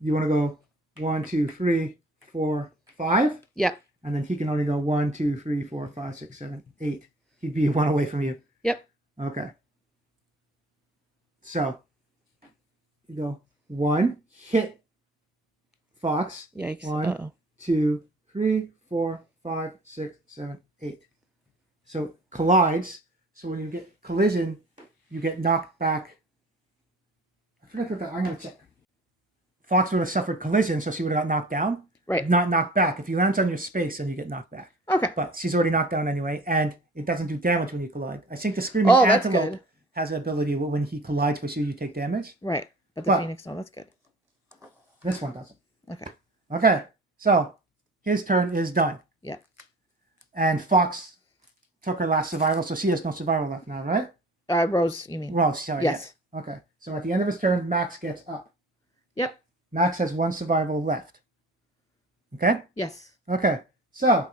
you want to go 1, 2, 3, 4, 5? Yeah. And then he can only go 1, 2, 3, 4, 5, 6, 7, 8. He'd be 1 away from you. Yep. Okay. So you go 1, hit Fox. Yikes. 1, 2, 3, 4, 5, 6, 7, 8. So collides. So when you get collision, you get knocked back. I forgot what that. I'm gonna check. Fox would have suffered collision, so she would have got knocked down. Right. Not knocked back. If you land on your space, then you get knocked back. Okay. But she's already knocked down anyway, and it doesn't do damage when you collide. I think the Screaming Antelope has the ability when he collides with you, you take damage. Right. But the Phoenix, no, that's good. This one doesn't. Okay. Okay. So his turn is done. Yeah. And Fox took her last survival, so she has no survival left now, right? Rose, you mean? Rose, sorry. Yes. Yeah. Okay. So at the end of his turn, Max gets up. Yep. Max has 1 survival left. Okay? Yes. Okay. So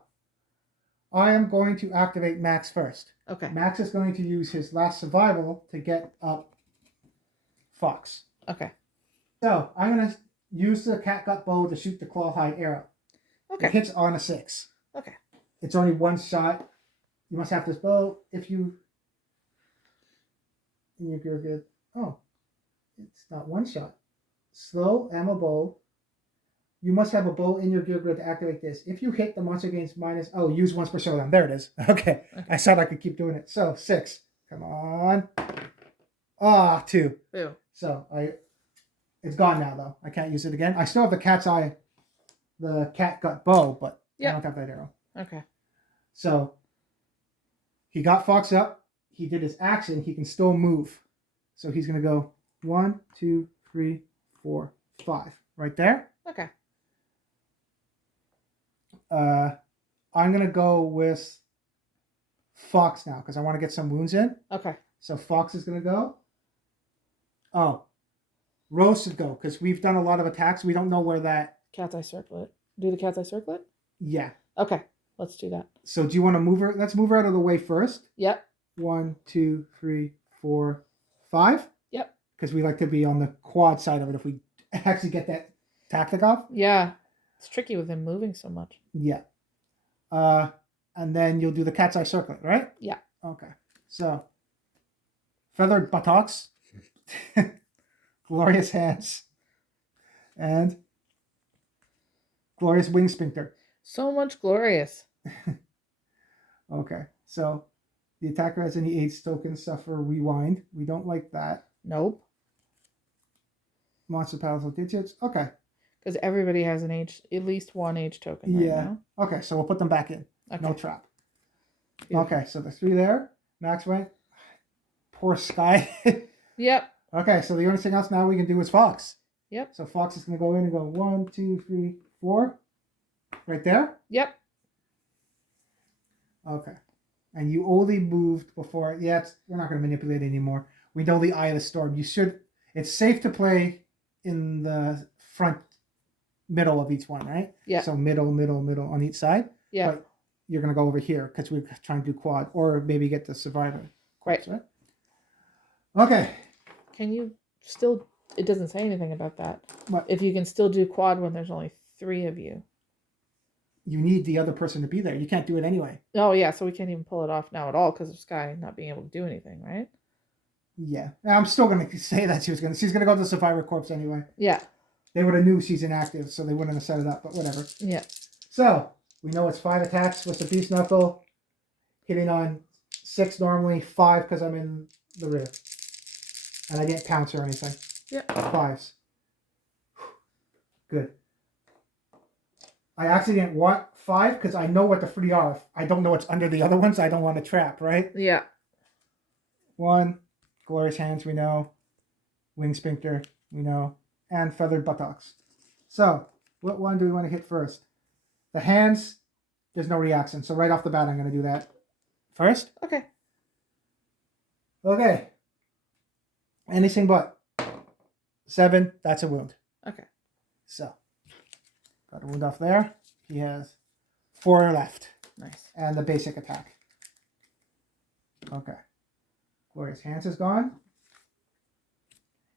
I am going to activate Max first. Okay. Max is going to use his last survival to get up Fox. Okay. So I'm going to use the catgut bow to shoot the clawhide arrow. Okay. It hits on a 6. Okay. It's only 1 shot. You must have this bow if you... And you're good. Oh. It's not 1 shot. Slow ammo bow. You must have a bow in your gear grid to activate this. If you hit, the monster gains minus... Oh, use once per showdown. There it is. Okay. I thought I could keep doing it. So, 6. Come on. 2. Ew. So, it's gone now, though. I can't use it again. I still have the cat's eye, the catgut bow, but I don't have that arrow. Okay. So, he got Fox up. He did his action. He can still move. So, he's going to go 1, 2, 3, 4, 5. Right there. Okay. I'm going to go with Fox now because I want to get some wounds in. Okay. So Fox is going to go. Oh, Rose should go because we've done a lot of attacks. We don't know where that. Cat's eye circlet. Do the cat's eye circlet? Yeah. Okay, let's do that. So do you want to move her? Let's move her out of the way first. Yep. 1, 2, 3, 4, 5. Yep. Because we like to be on the quad side of it if we actually get that tactic off. Yeah. It's tricky with him moving so much. Yeah. And then you'll do the cat's eye circlet, right? Yeah. Okay. So, feathered buttocks, glorious hands, and glorious wing sphincter. So much glorious. Okay. So, the attacker has any AIDS tokens suffer rewind. We don't like that. Nope. Monster powerful digits. Okay. Because everybody has an age, at least one age token right now. Okay, so we'll put them back in. Okay. No trap. Beautiful. Okay, so the 3 there. Max went. Poor Sky. Yep. Okay, so the only thing else now we can do is Fox. Yep. So Fox is going to go in and go 1, 2, 3, 4. Right there? Yep. Okay. And you only moved before. Yeah, we're not going to manipulate anymore. We know the Eye of the Storm. You should. It's safe to play in the front middle of each one, right? Yeah. So middle on each side. Yeah. But you're going to go over here because we're trying to do quad or maybe get the survivor. Great. Right? Okay. Can you still, it doesn't say anything about that. What? If you can still do quad when there's only 3 of you. You need the other person to be there. You can't do it anyway. Oh, yeah, so we can't even pull it off now at all because of Sky not being able to do anything, right? Yeah. I'm still going to say that she's going to go to the survivor corpse anyway. Yeah. They would have knew she's inactive, so they wouldn't have set it up, but whatever. Yeah. So, we know it's 5 attacks with the Beast Knuckle, hitting on 6 normally, 5 because I'm in the rear. And I didn't pounce or anything. Yeah. 5s. Good. I actually didn't want 5 because I know what the 3 are. I don't know what's under the other ones. I don't want to trap, right? Yeah. 1, glorious hands, we know. Wing sphincter, we know. And feathered buttocks. So, what one do we want to hit first? The hands, there's no reaction. So right off the bat, I'm going to do that first. Okay. Okay. Anything but 7, that's a wound. Okay. So, got a wound off there. He has 4 left. Nice. And the basic attack. Okay. Glorious hands is gone.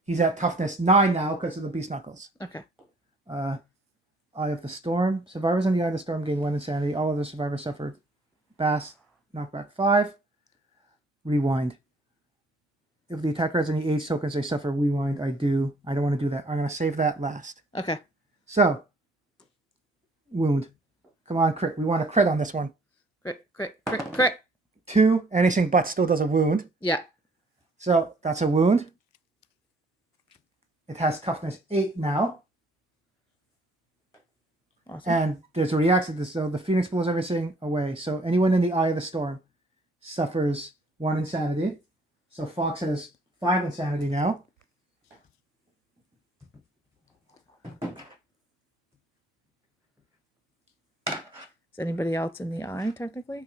He's at toughness 9 now because of the Beast Knuckles. Okay. Eye of the Storm. Survivors in the Eye of the Storm gain 1 insanity. All other survivors suffered Bass, knockback 5. Rewind. If the attacker has any age tokens, they suffer rewind. I do. I don't want to do that. I'm going to save that last. Okay. So, wound. Come on, crit. We want a crit on this one. Crit. 2, anything but still does a wound. Yeah. So, that's a wound. It has toughness 8 now. Awesome. And there's a reaction to this. So the Phoenix blows everything away. So anyone in the Eye of the Storm suffers 1 insanity. So Fox has 5 insanity now. Is anybody else in the eye, technically?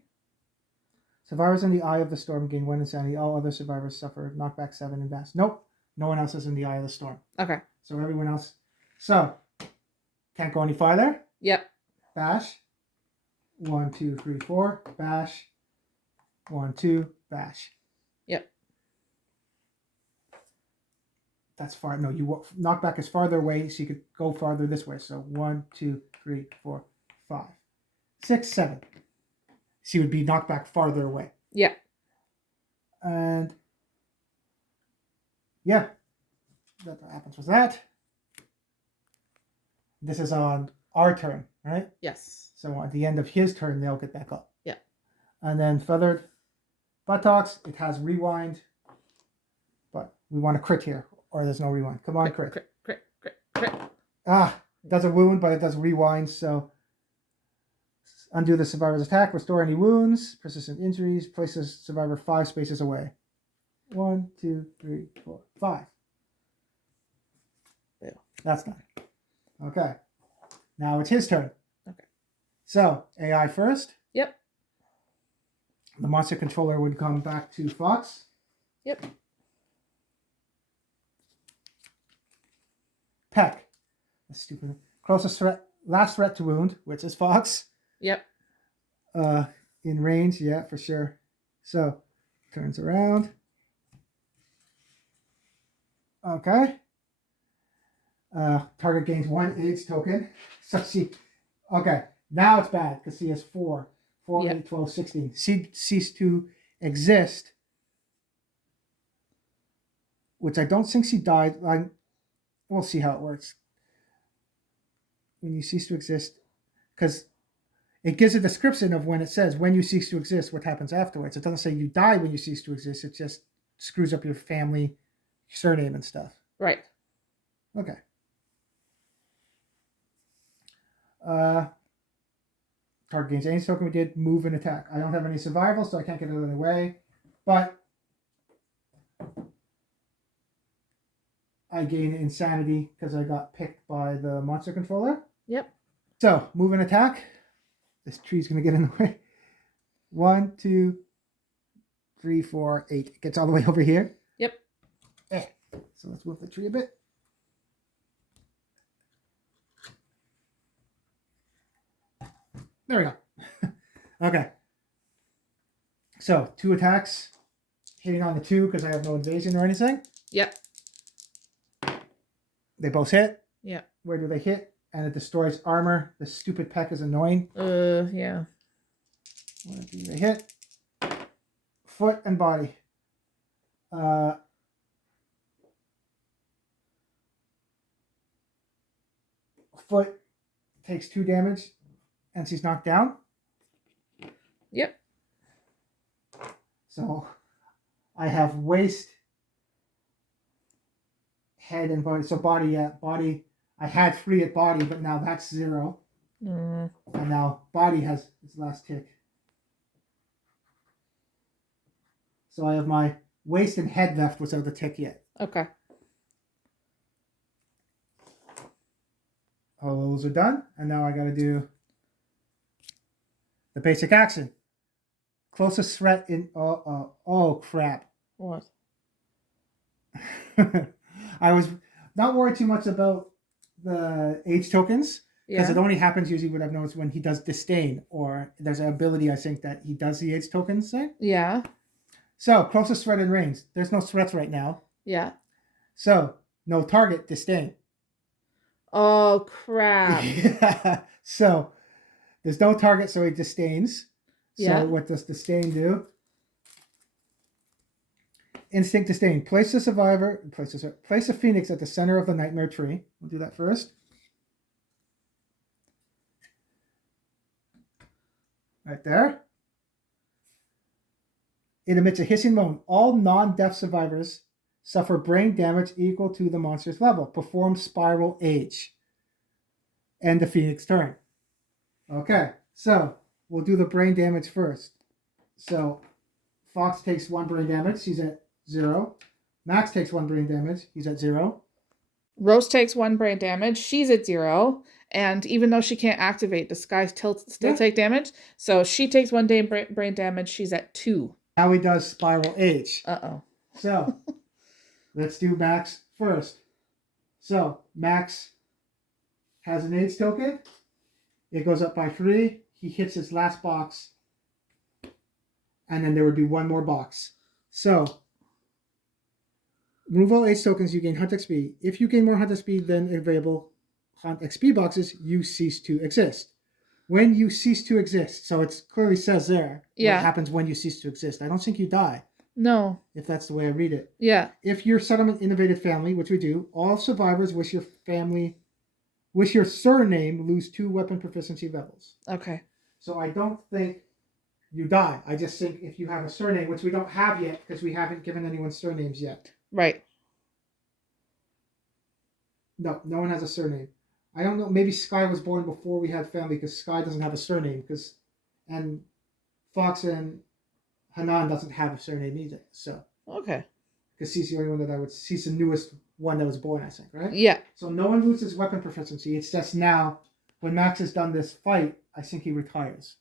Survivors in the Eye of the Storm gain 1 insanity. All other survivors suffer knockback 7 and Bass. Nope. No one else is in the Eye of the Storm. Okay. So everyone else. So, can't go any farther. Yep. Bash. 1, 2, 3, 4. Bash. 1, 2. Bash. Yep. That's far. No, knockback is farther away, so you could go farther this way. So 1, 2, 3, 4, 5, 6, 7. She would be knocked back farther away. Yeah. And yeah, that happens with that. This is on our turn, right? Yes. So at the end of his turn, they'll get back up. Yeah. And then feathered buttocks, it has rewind, but we want a crit here, or there's no rewind. Come on, crit. Crit. Ah, does a wound, but it does rewind, so undo the survivor's attack, restore any wounds, persistent injuries, places survivor 5 spaces away. 1, 2, 3, 4, 5. Yeah. That's done. Okay. Now it's his turn. Okay. So, AI first. Yep. The monster controller would come back to Fox. Yep. Peck. That's stupid. Closest threat, last threat to wound, which is Fox. Yep. In range, yeah, for sure. So, turns around. Okay. Target gains 1 AIDS token. So she, okay, now it's bad because she has 4. 4, Yep. 8, 12, 16. She ceased to exist, which I don't think she died. We'll see how it works. When you cease to exist, because it gives a description of when it says when you cease to exist, what happens afterwards. It doesn't say you die when you cease to exist. It just screws up your family surname and stuff. Right. Okay. Target gains any token. We did move and attack. I don't have any survival, so I can't get out of the way. But I gain insanity because I got picked by the monster controller. Yep. So, move and attack. This tree's going to get in the way. 1, 2, 3, 4, 8. It gets all the way over here. Yep. So let's move the tree a bit. There we go. Okay. So, 2 attacks. Hitting on the 2 because I have no invasion or anything. Yep. They both hit. Yep. Where do they hit? And it destroys armor. The stupid peck is annoying. Yeah. Where do they hit? Foot and body. Foot takes 2 damage and she's knocked down. Yep. So I have waist, head, and body. So body, yeah, body. I had 3 at body, but now that's 0. And now body has its last tick. So I have my waist and head left without the tick yet. Okay. All those are done. And now I got to do the basic action. Closest threat in... Oh, crap. What? I was not worried too much about the age tokens because it only happens usually what I've noticed when he does disdain, or there's an ability I think that he does the age tokens thing. Yeah. So closest threat in range. There's no threats right now. Yeah. So no target, disdain. Oh crap. So there's no target, so he disdains. Yeah. So what does disdain do? Instinct disdain. Place a phoenix at the center of the nightmare tree. We'll do that first. Right there. It emits a hissing moan. All non-death survivors suffer brain damage equal to the monster's level. Perform spiral age. End the phoenix turn. Okay, so we'll do the brain damage first. So Fox takes 1 brain damage. He's at 0. Max takes 1 brain damage. He's at 0. Rose takes 1 brain damage. She's at 0. And even though she can't activate, the Skies still take damage. So she takes 1 brain damage. She's at 2. Now he does spiral age. Uh-oh. So let's do Max first. So Max has an age token. It goes up by 3. He hits his last box. And then there would be 1 more box. So remove all age tokens, you gain Hunt XP. If you gain more Hunt XP than available Hunt XP boxes, you cease to exist. When you cease to exist, so it clearly says there what happens when you cease to exist. I don't think you die. No. If that's the way I read it. Yeah. If your settlement innovated family, which we do, all survivors wish your surname lose 2 weapon proficiency levels. Okay. So I don't think you die. I just think if you have a surname, which we don't have yet because we haven't given anyone surnames yet. Right. No one has a surname. I don't know. Maybe Sky was born before we had family because Sky doesn't have a surname and Fox and Hanan doesn't have a surname either. So okay. Because she's the only one she's the newest one that was born, I think, right? Yeah. So no one loses weapon proficiency. It's just now when Max has done this fight, I think he retires.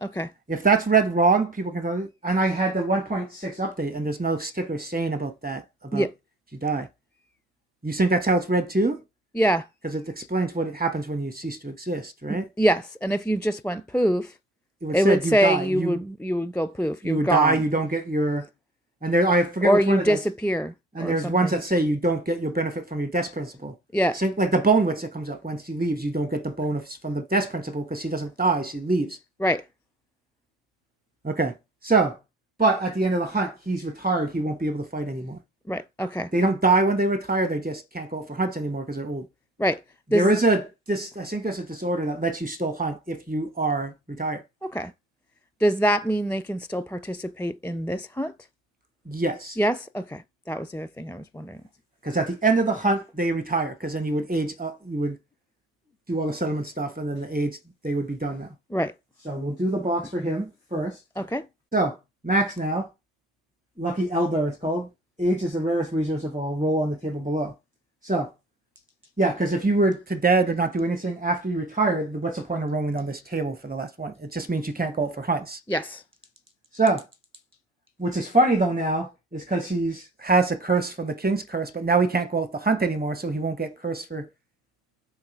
Okay. If that's read wrong, people can tell you. And I had the 1.6 update, and there's no sticker saying about that, if you die. You think that's how it's read too? Yeah. Because it explains what happens when you cease to exist, right? Yes. And if you just went poof, it would say you would go poof. You You're would gone. die. You don't get your. And there, I forget. Or which you one it is. disappear. And there's ones that say you don't get your benefit from your desk principal. Yeah. So, like the bone witch that comes up when she leaves, you don't get the bonus from the desk principal because she doesn't die, she leaves. Right. Okay. So, but at the end of the hunt, he's retired. He won't be able to fight anymore. Right. Okay. They don't die when they retire. They just can't go out for hunts anymore because they're old. Right. I think there's a disorder that lets you still hunt if you are retired. Okay. Does that mean they can still participate in this hunt? Yes. Yes? Okay. That was the other thing I was wondering. Because at the end of the hunt, they retire. Because then you would age up. You would do all the settlement stuff. And then the age, they would be done now. Right. So we'll do the box for him first. Okay. So, Max now. Lucky Eldar, it's called. Age is the rarest resource of all. Roll on the table below. So, yeah, because if you were to dead or not do anything after you retire, what's the point of rolling on this table for the last one? It just means you can't go out for hunts. Yes. So, which is funny though now, is because he has a curse from the King's Curse, but now he can't go out to hunt anymore, so he won't get cursed for...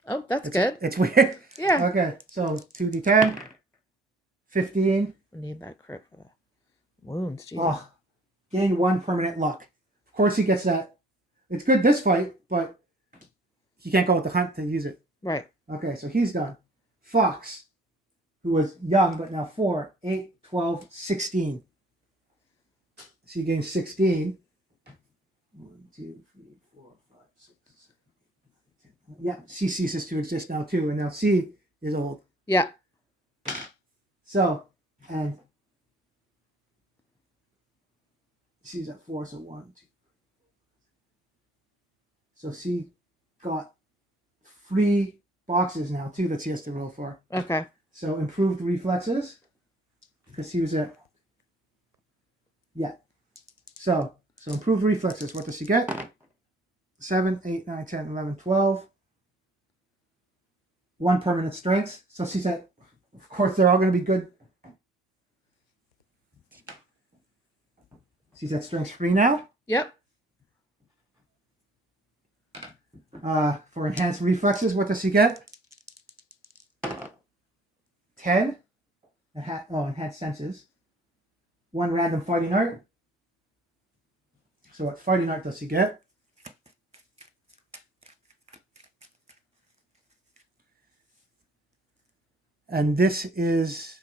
Oh, that's good. It's weird. Yeah. Okay, so 2d10, 15. We need that crit for the wounds. Jesus. Oh, gain 1 permanent luck. Of course he gets that. It's good this fight, but he can't go out to hunt to use it. Right. Okay, so he's done. Fox, who was young but now 4, 8, 12, 16. So he gains 16. 1, 2, 3, 4, 5, 6, 7, 8, 9, 10. Yeah, C ceases to exist now too, and now C is old. Yeah. So, and C's at 4, so 1, 2. So C got 3 boxes now too that she has to roll for. Okay. So improved reflexes, because he was at, yeah. So improved reflexes, what does he get? 7, 8, 9, 10, 11, 12. 1 permanent strength. So she's at, of course, they're all going to be good. She's at strength 3 now. Yep. For enhanced reflexes, what does he get? 10. Enhanced senses. 1 random fighting art. So what fighting art does he get? And this is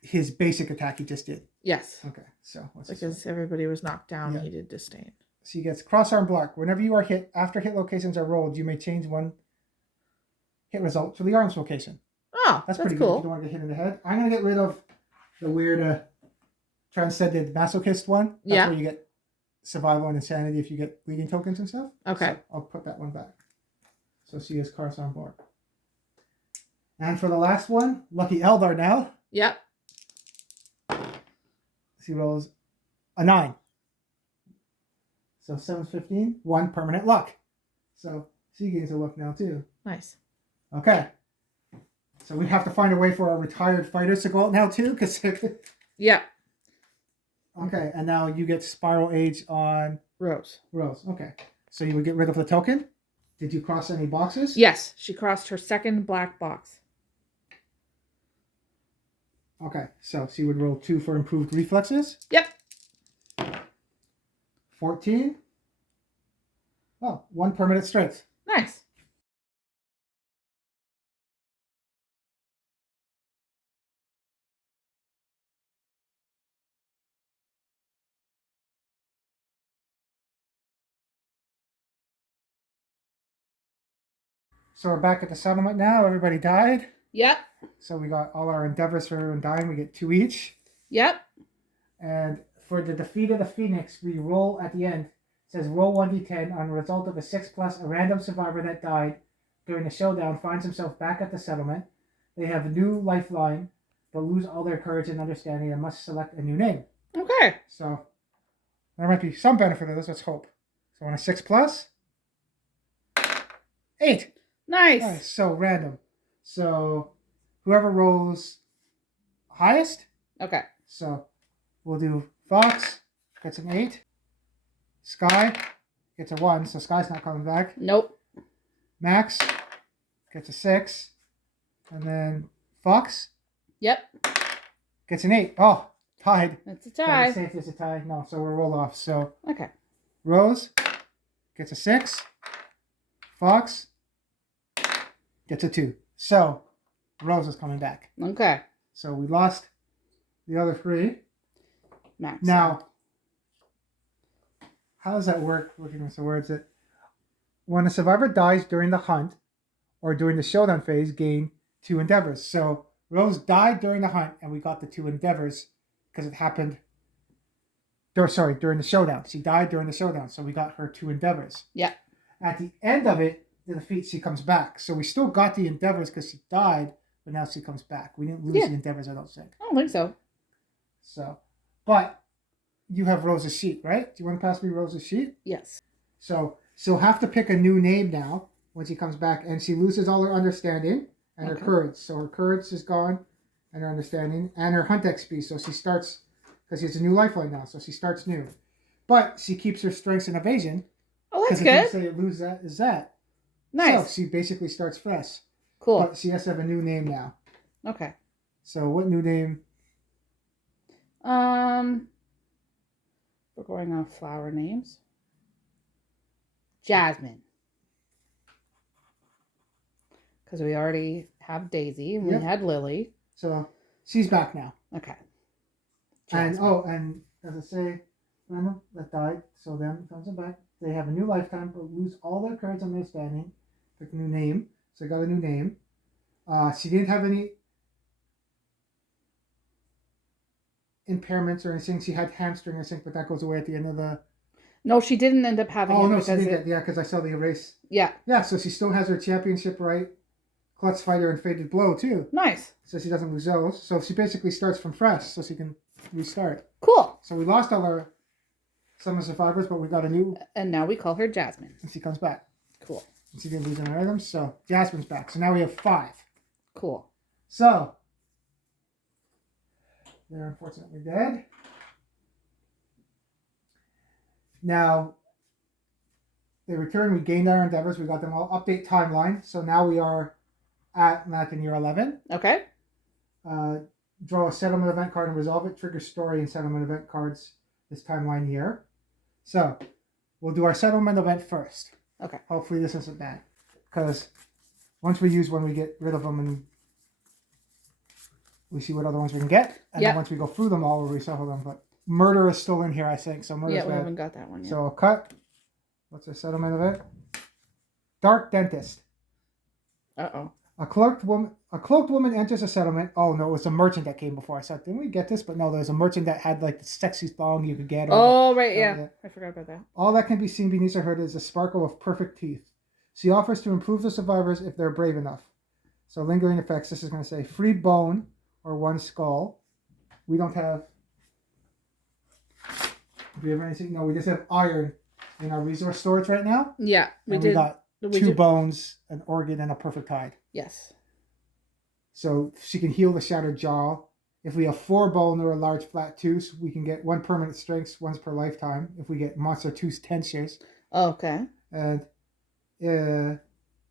his basic attack he just did. Yes. Okay, so what's because everybody was knocked down, yeah. He did disdain. So he gets crossarm block. Whenever you are hit, after hit locations are rolled, you may change 1 hit result to the arms location. Oh, that's pretty cool. cool. If you don't want to get hit in the head. I'm going to get rid of the weird transcended masochist one. That's where you get survival and insanity if you get bleeding tokens and stuff. Okay. So I'll put that one back. So she has crossarm block. And for the last one, Lucky Eldar now. Yep. She rolls a 9. So 7, 15, 1 permanent luck. So she gains a luck now too. Nice. Okay. So we have to find a way for our retired fighters to go out now too, because yeah. Okay, and now you get spiral age on Rose. Okay. So you would get rid of the token. Did you cross any boxes? Yes, she crossed her second black box. Okay, so she would roll 2 for improved reflexes. Yep. 14. Oh, 1 permanent strength. Nice. So we're back at the settlement now. Everybody died. Yep. So we got all our endeavors for everyone dying. We get 2 each. Yep. And for the defeat of the Phoenix, we roll at the end. It says roll 1d10 on the result of a 6+. A random survivor that died during the showdown finds himself back at the settlement. They have a new lifeline, but lose all their courage and understanding and must select a new name. Okay. So there might be some benefit of this. Let's hope. So on a 6+, 8. Nice. So random. So whoever rolls highest. Okay. So we'll do Fox. Gets an 8. Sky, gets a 1, so Sky's not coming back. Nope. Max gets a 6. And then Fox Yep. gets an 8. Oh, tied. That's a Trying tie. to say if there's a tie. No, so we'll roll off. So Okay. Rose gets a 6. Fox gets a 2. So Rose is coming back. Okay. So we lost the other 3. Max. Now, how does that work? Looking at the words that when a survivor dies during the hunt or during the showdown phase, gain 2 endeavors. So Rose died during the hunt, and we got the 2 endeavors because it happened. During the showdown. She died during the showdown, so we got her 2 endeavors. Yeah. At the end of it, the defeat, she comes back. So we still got the endeavors because she died, but now she comes back. We didn't lose the endeavors, I don't think. I don't think so. So, but you have Rose's sheet, right? Do you want to pass me Rose's sheet? Yes. So she'll have to pick a new name now when she comes back, and she loses all her understanding and her courage. So her courage is gone, and her understanding, and her hunt XP. So she starts, because she has a new lifeline now, so she starts new. But she keeps her strengths and evasion. Oh, that's good. good. Because if you say lose that, is that. Nice. So she basically starts fresh. Cool. But she has to have a new name now. Okay. So what new name? We're going on flower names. Jasmine. Because we already have Daisy and we had Lily. So she's back now. Okay. Jasmine. And as I say, Randall that died, so them comes back. They have a new lifetime, but lose all their courage and understanding. Pick a new name. So they got a new name. She didn't have any impairments or anything. She had hamstring, I think, but that goes away at the end of the... No, she didn't end up having it. Oh, no, she didn't get... Yeah, because I saw the erase. Yeah. Yeah, so she still has her championship right. Clutch Fighter and Faded Blow, too. Nice. So she doesn't lose those. So she basically starts from fresh, so she can restart. Cool. So we lost all our Summer Survivors, but we got a new... And now we call her Jasmine. And she comes back. Cool. And she didn't lose any items, so Jasmine's back. So now we have 5. Cool. So, they're unfortunately dead. Now, they return. We gained our endeavors. We got them all. Update timeline. So now we are at in year 11. Okay. Draw a settlement event card and resolve it. Trigger story and settlement event cards this timeline year. So, we'll do our settlement event first. Okay. Hopefully this isn't bad. Because once we use one, we get rid of them and we see what other ones we can get. And then once we go through them all, we'll reshuffle them. But murder is still in here, I think. So murder's we bad. haven't got that one yet. So I'll cut. What's our settlement event? Dark Dentist. Uh-oh. A cloaked woman enters a settlement. Oh, no, it was a merchant that came before. I said, didn't we get this? But no, there's a merchant that had like the sexy thong you could get. Oh, right, yeah. I forgot about that. All that can be seen beneath her hood is a sparkle of perfect teeth. She offers to improve the survivors if they're brave enough. So lingering effects, this is going to say free bone or 1 skull. We don't have... Do we have anything? No, we just have iron in our resource storage right now. Yeah, we got 2 bones, an organ, and a perfect hide. Yes. So she can heal the shattered jaw. If we have 4 bone or a large flat tooth, we can get 1 permanent strength once per lifetime. If we get monster tooth tensures. Okay. And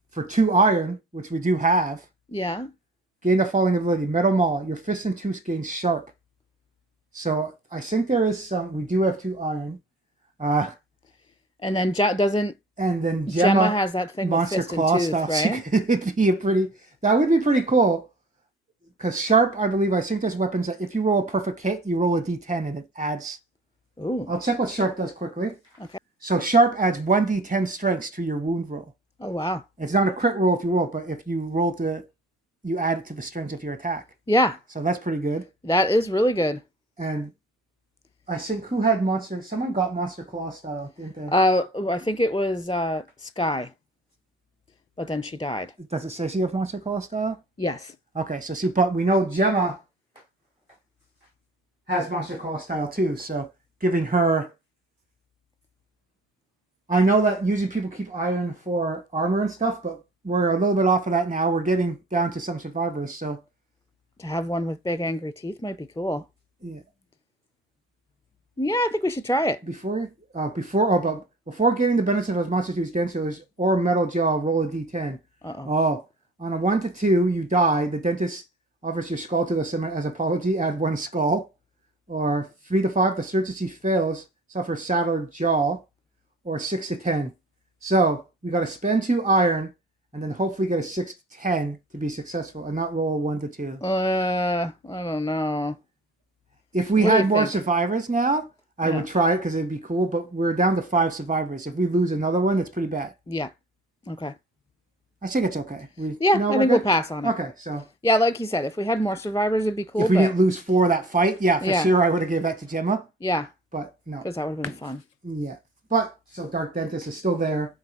for 2 iron, which we do have. Yeah. Gain the following ability. Metal Maul. Your fists and tooth gain sharp. So I think there is some. We do have 2 iron. And then doesn't. And then Gemma has that thing with monster fist claw and tooth, stuff. right? That would be pretty cool. Because sharp, I think there's weapons that if you roll a perfect hit, you roll a d10 and it adds. Ooh. I'll check what sharp does quickly. Okay. So sharp adds 1d10 strengths to your wound roll. Oh wow. It's not a crit roll if you roll, but if you roll you add it to the strength of your attack. Yeah. So that's pretty good. That is really good. And I think who had monster? Someone got monster claw style, didn't they? I think it was Sky, but then she died. Does it say she have monster claw style? Yes. Okay, so see, but we know Gemma has monster claw style too. So giving her, I know that usually people keep iron for armor and stuff, but we're a little bit off of that now. We're getting down to some survivors, so to have one with big angry teeth might be cool. Yeah. Yeah, I think we should try it. But Before gaining the benefits of monster to his dentures or metal jaw, roll a d10. Oh, on a 1 to 2, you die. The dentist offers your skull to the summon as apology. Add 1 skull. Or 3 to 5, the surgery fails. Suffer shattered jaw. Or 6 to 10. So we got to spend 2 iron, and then hopefully get a 6 to 10 to be successful, and not roll a 1 to 2. I don't know. If we had more survivors now, I would try it because it'd be cool. But we're down to 5 survivors. If we lose another one, it's pretty bad. Yeah. Okay. I think it's okay. I think we'll pass on it. Okay, so. Yeah, like you said, if we had more survivors, it'd be cool. If we didn't lose 4 that fight, for sure I would have gave that to Gemma. Yeah. But no. Because that would have been fun. Yeah. But, so Dark Dentist is still there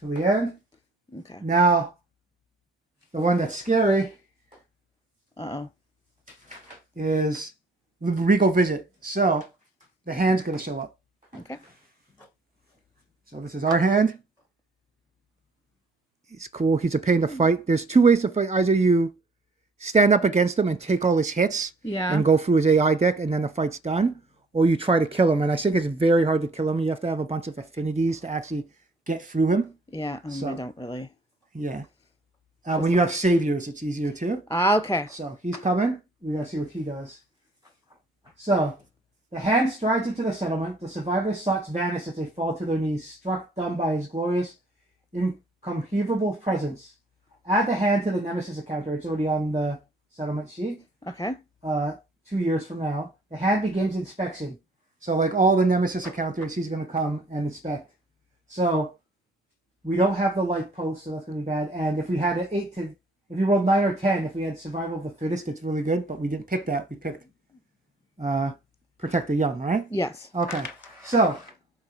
till the end. Okay. Now, the one that's scary. Is the Regal Visit. So, the hand's going to show up. Okay. So this is our hand. He's cool. He's a pain to fight. There's 2 ways to fight. Either you stand up against him and take all his hits and go through his AI deck, and then the fight's done. Or you try to kill him. And I think it's very hard to kill him. You have to have a bunch of affinities to actually get through him. Yeah, I don't really. Yeah. When you have saviors, it's easier too. Okay. So he's coming. We got to see what he does. So, the hand strides into the settlement. The survivors' thoughts vanish as they fall to their knees, struck dumb by his glorious, incomparable presence. Add the hand to the Nemesis encounter. It's already on the settlement sheet. Okay. 2 years from now. The hand begins inspection. So, like all the Nemesis encounters, he's going to come and inspect. So, we don't have the light post, so that's going to be bad. And if we had an 8 to... If you rolled 9 or 10, if we had survival of the fittest, it's really good. But we didn't pick that. We picked... protect the young, right? Yes. Okay. So,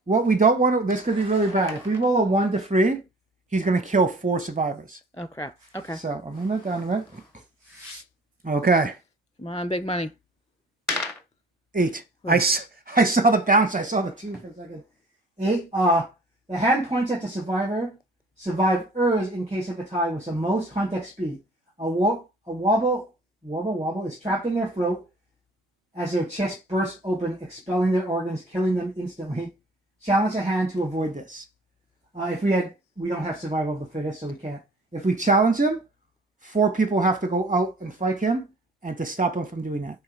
what we don't want to... This could be really bad. If we roll a 1 to 3, he's going to kill 4 survivors. Oh, crap. Okay. So, I'm going to down a bit. Okay. Come on, big money. 8. I saw the bounce. I saw the 2 for a second. 8. The hand points at the survivors in case of a tie with the most hunt XP. A wobble is trapped in their throat as their chest bursts open, expelling their organs, killing them instantly. Challenge a hand to avoid this. We don't have survival of the fittest, so we can't. If we challenge him, 4 people have to go out and fight him, and to stop him from doing that.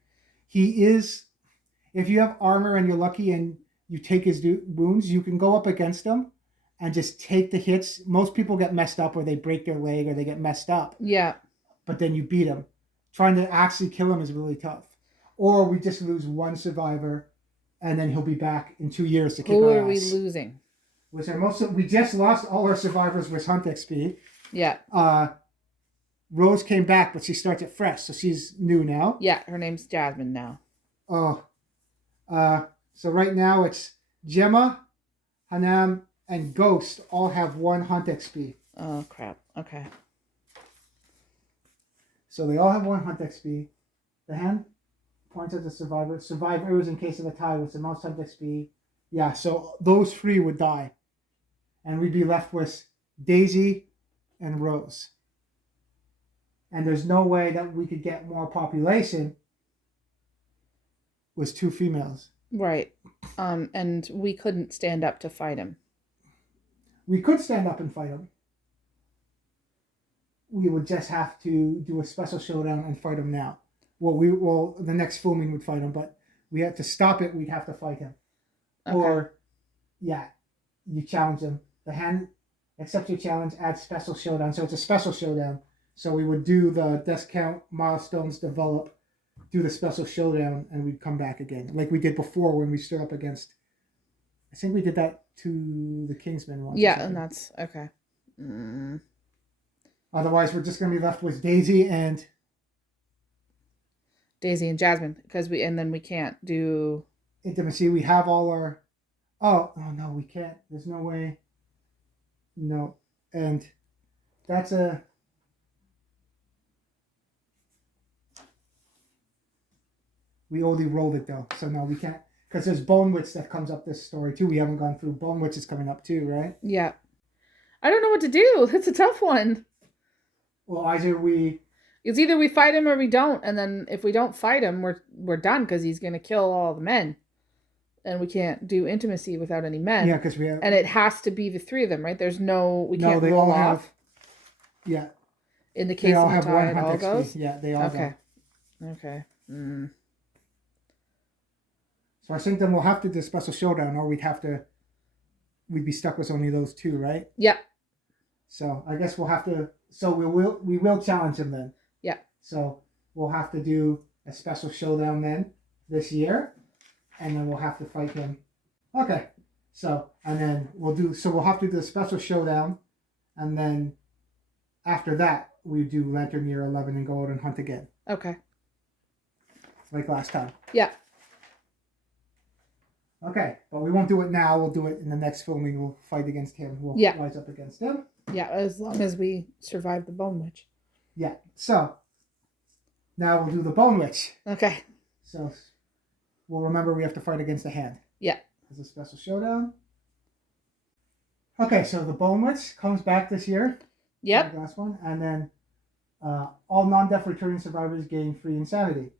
If you have armor and you're lucky and you take his wounds, you can go up against him and just take the hits. Most people get messed up, or they break their leg, or they get messed up. Yeah. But then you beat him. Trying to actually kill him is really tough. Or we just lose 1 survivor, and then he'll be back in 2 years to kick our ass. Who are we losing? We just lost all our survivors with Hunt XP. Yeah. Rose came back, but she starts at fresh, so she's new now. Yeah, her name's Jasmine now. Oh. So right now it's Gemma, Hanam, and Ghost all have 1 Hunt XP. Oh, crap. Okay. So they all have 1 Hunt XP. The hand points at the survivor. Survivors in case of a tie with the most Hunt XP. Yeah, so those 3 would die. And we'd be left with Daisy and Rose. And there's no way that we could get more population with 2 females. Right. And we couldn't stand up to fight him. We could stand up and fight him. We would just have to do a special showdown and fight him now. Well, the next full moon would fight him, but we had to stop it. We'd have to fight him. Okay. Or, you challenge him. The hand accepts your challenge, adds special showdown. So it's a special showdown. So we would do the death count, milestones, develop, do the special showdown, and we'd come back again. Like we did before when we stood up against... I think we did that to the Kingsman once. Yeah, and that's... Okay. Otherwise, we're just going to be left with Daisy and Jasmine, and then we can't do intimacy. We have all our... Oh no, we can't. There's no way. No. And that's a... We only rolled it though, so no, we can't. Because there's Bone Witch that comes up this story too. We haven't gone through. Bone Witch is coming up too, right? Yeah. I don't know what to do. It's a tough one. Well, either we fight him or we don't, and then if we don't fight him, we're done because he's gonna kill all the men. and we can't do intimacy without any men. Yeah, because we have. And it has to be the three of them, right? There's no, we No, can't they roll all off. have. Yeah, In the they case all of the have tie, one it all hunt goes. XP. Yeah, they all Okay. go. Okay. Mm. So I think then we'll have to do a special showdown, or we'd be stuck with only those two, right? Yeah. So I guess we'll have to. So we will challenge them then. Yeah. So we'll have to do a special showdown then this year, and then we'll have to fight him. Okay. So and then we'll have to do the special showdown, and then after that we do Lantern Year 11 and go out and hunt again. Okay. Like last time. Yeah. Okay, but we won't do it now. We'll do it in the next filming. We'll fight against him. We'll rise up against him. Yeah, as long as we survive the Bone Witch. Yeah. So now we'll do the Bone Witch. Okay. So we'll remember we have to fight against the hand. Yeah. As a special showdown. Okay, so the Bone Witch comes back this year. Yep. The last one, and then all non-death returning survivors gain free insanity.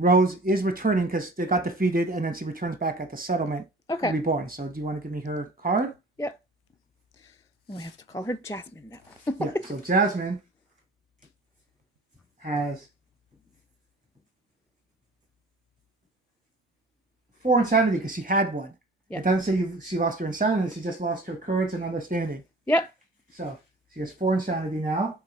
Rose is returning because they got defeated, and then she returns back at the settlement. Okay. Reborn. So do you want to give me her card? Yep. And we have to call her Jasmine now. Yeah. So Jasmine has 4 insanity because she had one. Yep. It doesn't say she lost her insanity. She just lost her courage and understanding. Yep. So she has 4 insanity now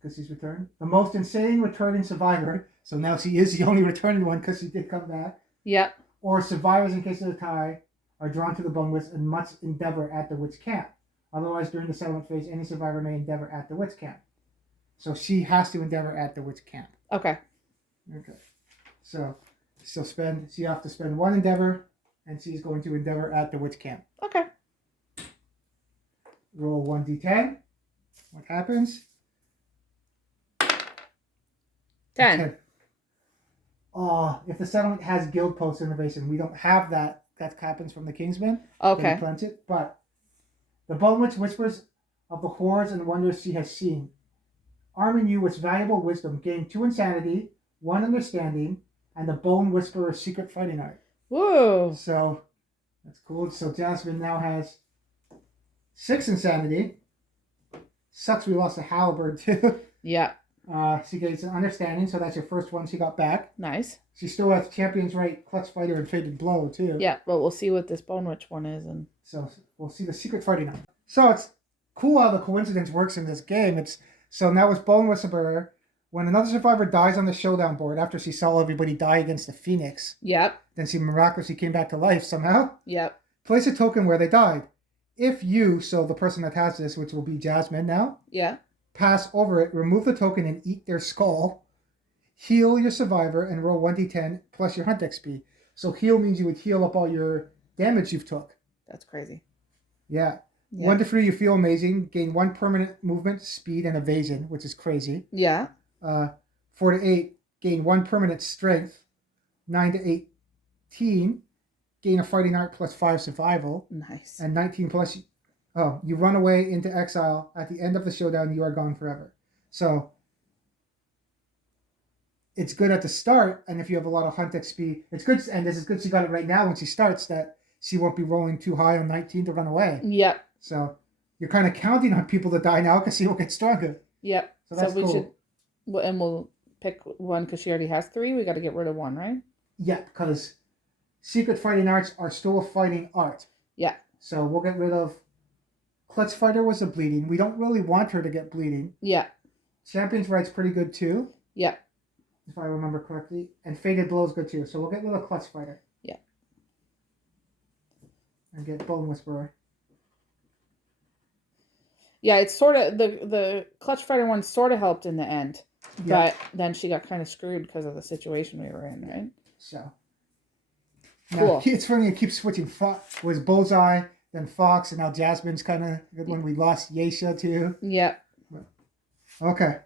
because she's returned. The most insane returning survivor. So now she is the only returning one because she did come back. Yep. Or survivors in case of the tie are drawn to the Bone Witch and must endeavor at the witch camp. Otherwise, during the settlement phase, any survivor may endeavor at the witch camp. So she has to endeavor at the witch camp. Okay. Okay. So she'll have to spend 1 endeavor, and she's going to endeavor at the witch camp. Okay. Roll 1d10. What happens? 10. If the settlement has guild post innovation, we don't have that. That happens from the Kingsman. Okay. Cleanse it. But the Bone Witch whispers of the horrors and wonders she has seen. Arming you with valuable wisdom, gain 2 insanity, 1 understanding, and the Bone Whisperer's secret fighting art. Whoa. So that's cool. So Jasmine now has 6 insanity. Sucks we lost a halberd too. Yeah. She gains an understanding, so that's your first one she got back. Nice. She still has Champion's Right, Clutch Fighter, and Fated Blow too. Yeah, but we'll see what this Bone Witch one is, and so we'll see the secret fighting art. So it's cool how the coincidence works in this game. So now with Bone Whisperer, when another survivor dies on the showdown board after she saw everybody die against the Phoenix, then she miraculously came back to life somehow. Yep. Place a token where they died. If you, so the person that has this, which will be Jasmine now, pass over it, remove the token and eat their skull, heal your survivor, and roll 1d10 plus your hunt XP. So heal means you would heal up all your damage you've took. That's crazy. Yeah. 1 to 3, you feel amazing. Gain 1 permanent movement, speed, and evasion, which is crazy. Yeah. 4 to 8, gain 1 permanent strength. 9 to 18, gain a fighting art plus 5 survival. Nice. And 19 plus, you run away into exile. At the end of the showdown, you are gone forever. So it's good at the start, and if you have a lot of hunt XP, it's good. And this is good. She got it right now when she starts that she won't be rolling too high on 19 to run away. Yep. So you're kind of counting on people to die now because she will get stronger. Yep. So that's cool. And we'll pick one because she already has 3. We got to get rid of 1, right? Yeah, because secret fighting arts are still a fighting art. Yeah. So we'll get rid of Clutch Fighter was a bleeding. We don't really want her to get bleeding. Yeah. Champion's Right's pretty good too. Yeah. If I remember correctly. And Fated Blow is good too. So we'll get rid of Clutch Fighter. Yeah. And get Bone Whisperer. Yeah, it's sort of, the Clutch Fighter one sort of helped in the end. Yeah. But then she got kind of screwed because of the situation we were in, right? So. Cool. Now, it's funny, it keeps switching. It was Bullseye, then Fox, and now Jasmine's kind of a good one. We lost Yesha too. Yeah. Okay.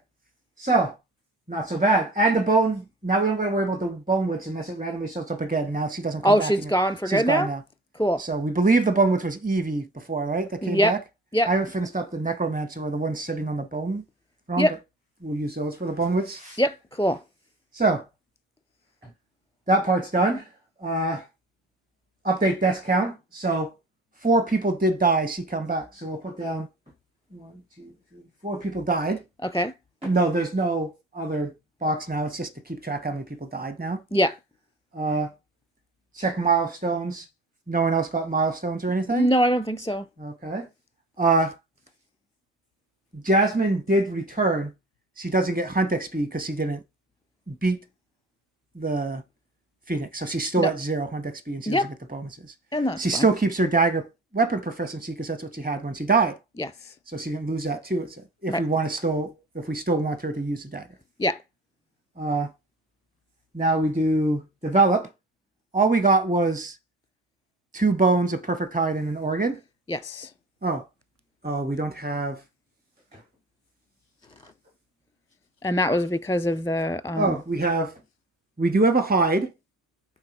So, not so bad. And the Bone, now we don't got to worry about the Bone Witch unless it randomly shows up again. Now she doesn't come back. Oh, she's gone for good now? Cool. So we believe the Bone Witch was Evie before, right? That came back? Yeah. I haven't finished up the Necromancer or the one sitting on the bone. Yep. We'll use those for the Bone Witch. Yep. Cool. So, that part's done. Update death count. So 4 people did die. She come back. So we'll put down 1, 2, 3, 4 people died. Okay. No, there's no other box now. It's just to keep track how many people died now. Yeah. Check milestones. No one else got milestones or anything? No, I don't think so. Okay. Jasmine did return. She doesn't get hunt XP because she didn't beat the Phoenix. So she's still at 0 hunt XP and she doesn't get the bonuses. And that's she fine. still keeps her dagger weapon proficiency because that's what she had when she died. Yes. So she didn't lose that too. It's if we still want her to use the dagger. Yeah. Now we do develop. All we got was 2 bones, a perfect hide, and an organ. Yes. Oh, we don't have. And that was because of the. We do have a hide,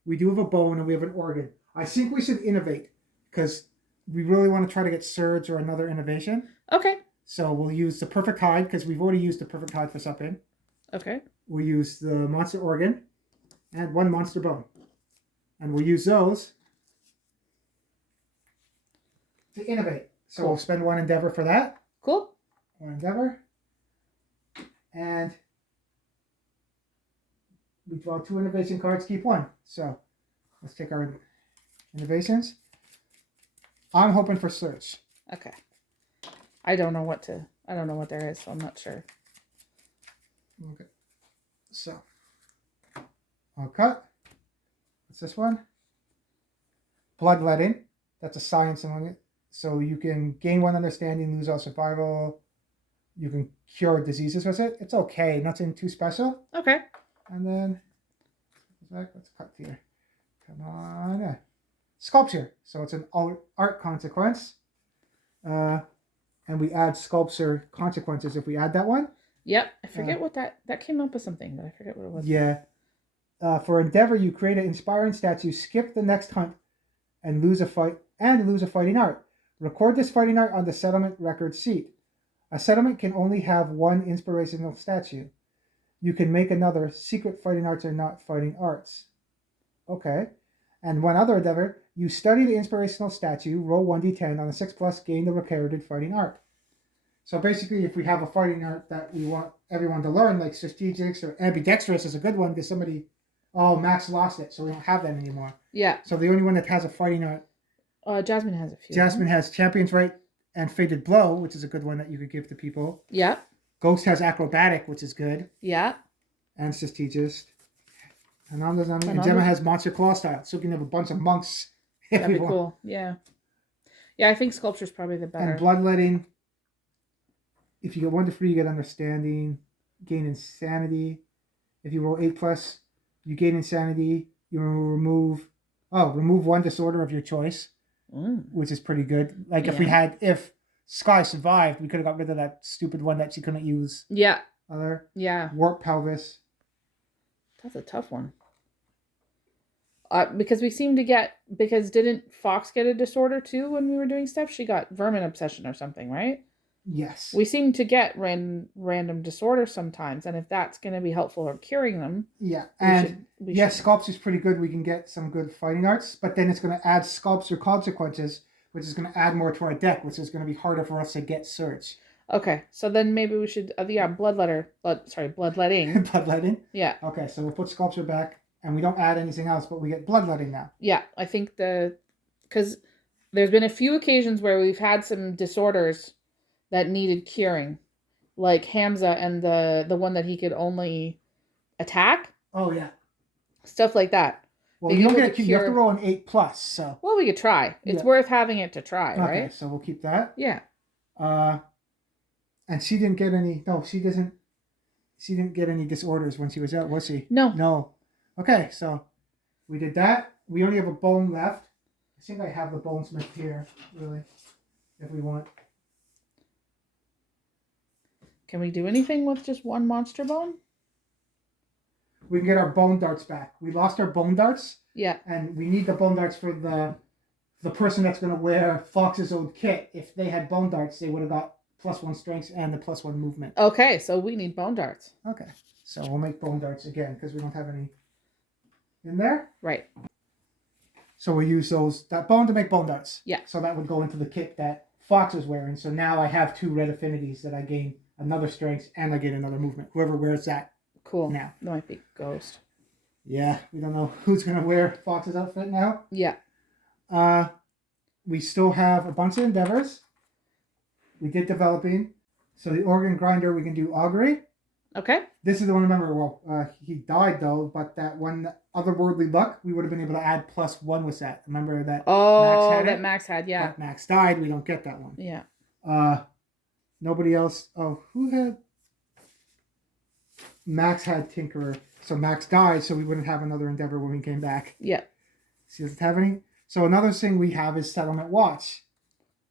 we do have a bone, and we have an organ. I think we should innovate because we really want to try to get Surge or another innovation. Okay. So we'll use the perfect hide because we've already used the perfect hide for something. Okay. We'll use the monster organ and 1 monster bone. And we'll use those to innovate. So We'll spend 1 endeavor for that. Cool. 1 endeavor. And we draw 2 innovation cards, keep 1. So let's take our innovations. I'm hoping for Surge. Okay. I don't know what there is, so I'm not sure. Okay. So I'll cut. What's this one? Bloodletting. That's a science among it. So you can gain 1 understanding, lose all survival. You can cure diseases with it. It's okay. Nothing too special. Okay. And then let's cut here. Come on. Sculpture. So it's an art consequence. And we add sculpture consequences if we add that one. Yep. I forget what that came up with something, but I forget what it was. Yeah. For endeavor, you create an inspiring statue, skip the next hunt, and lose a fighting art. Record this fighting art on the settlement record sheet. A settlement can only have 1 inspirational statue. You can make another. Secret fighting arts are not fighting arts. Okay. And 1 other endeavor, you study the inspirational statue, roll 1d10 on a 6+, gain the recorded fighting art. So basically, if we have a fighting art that we want everyone to learn, like strategics or ambidextrous is a good one because somebody, Max lost it, so we don't have that anymore. Yeah. So the only one that has a fighting art. Jasmine has a few. Jasmine has Champion's Right and Fated Blow, which is a good one that you could give to people. Yeah. Ghost has Acrobatic, which is good. Yeah. And Strategist. And Gemma has Monster Claw Style, so you can have a bunch of monks. That'd be cool. Yeah. Yeah, I think Sculpture's probably the better. And Bloodletting. If you get 1 to 3, you get Understanding. Gain Insanity. If you roll 8+, you gain Insanity. You remove 1 disorder of your choice, which is pretty good. Like if Sky survived, we could have got rid of that stupid one that she couldn't use. Yeah. Yeah. Warp Pelvis. That's a tough one. Because didn't Fox get a disorder too when we were doing stuff? She got vermin obsession or something, right? Yes. We seem to get random disorders sometimes, and if that's going to be helpful or curing them. Yeah, Sculpture's pretty good. We can get some good fighting arts, but then it's going to add Sculpture consequences, which is going to add more to our deck, which is going to be harder for us to get Surge. Okay, so then maybe we should, bloodletting. Bloodletting? Yeah. Okay, so we'll put Sculpture back, and we don't add anything else, but we get bloodletting now. Yeah, I think because there's been a few occasions where we've had some disorders that needed curing, like Hamza and the one that he could only attack. Oh, yeah. Stuff like that. Well, you don't get a cure. You have to roll an 8+, so. Well, we could try. It's worth having it to try, right? Okay, so we'll keep that. Yeah. And she didn't get any. No, she doesn't. She didn't get any disorders when she was out, was she? No. Okay, so we did that. We only have a bone left. I think I have the bonesmith here, really, if we want. Can we do anything with just 1 monster bone? We can get our bone darts back. We lost our bone darts. Yeah. And we need the bone darts for the person that's going to wear Fox's old kit. If they had bone darts, they would have got +1 strength and the +1 movement. Okay, so we need bone darts. Okay. So we'll make bone darts again because we don't have any in there. Right. So we'll use that bone to make bone darts. Yeah. So that would go into the kit that Fox is wearing. So now I have 2 red affinities that I gain another strength and I gain another movement. Whoever wears that. Cool. Now. That might be Ghost. Yeah, we don't know who's going to wear Fox's outfit now. Yeah. We still have a bunch of endeavors. We did developing. So the organ grinder, we can do augury. Okay. This is the one, remember, he died though, but that one otherworldly luck, we would have been able to add +1 with that. Remember that Max had Max had, yeah. But Max died, we don't get that one. Yeah. Nobody else. Oh, who had? Max had Tinkerer. So Max died, so we wouldn't have another endeavor when we came back. Yeah. See, does it have any? So another thing we have is Settlement Watch.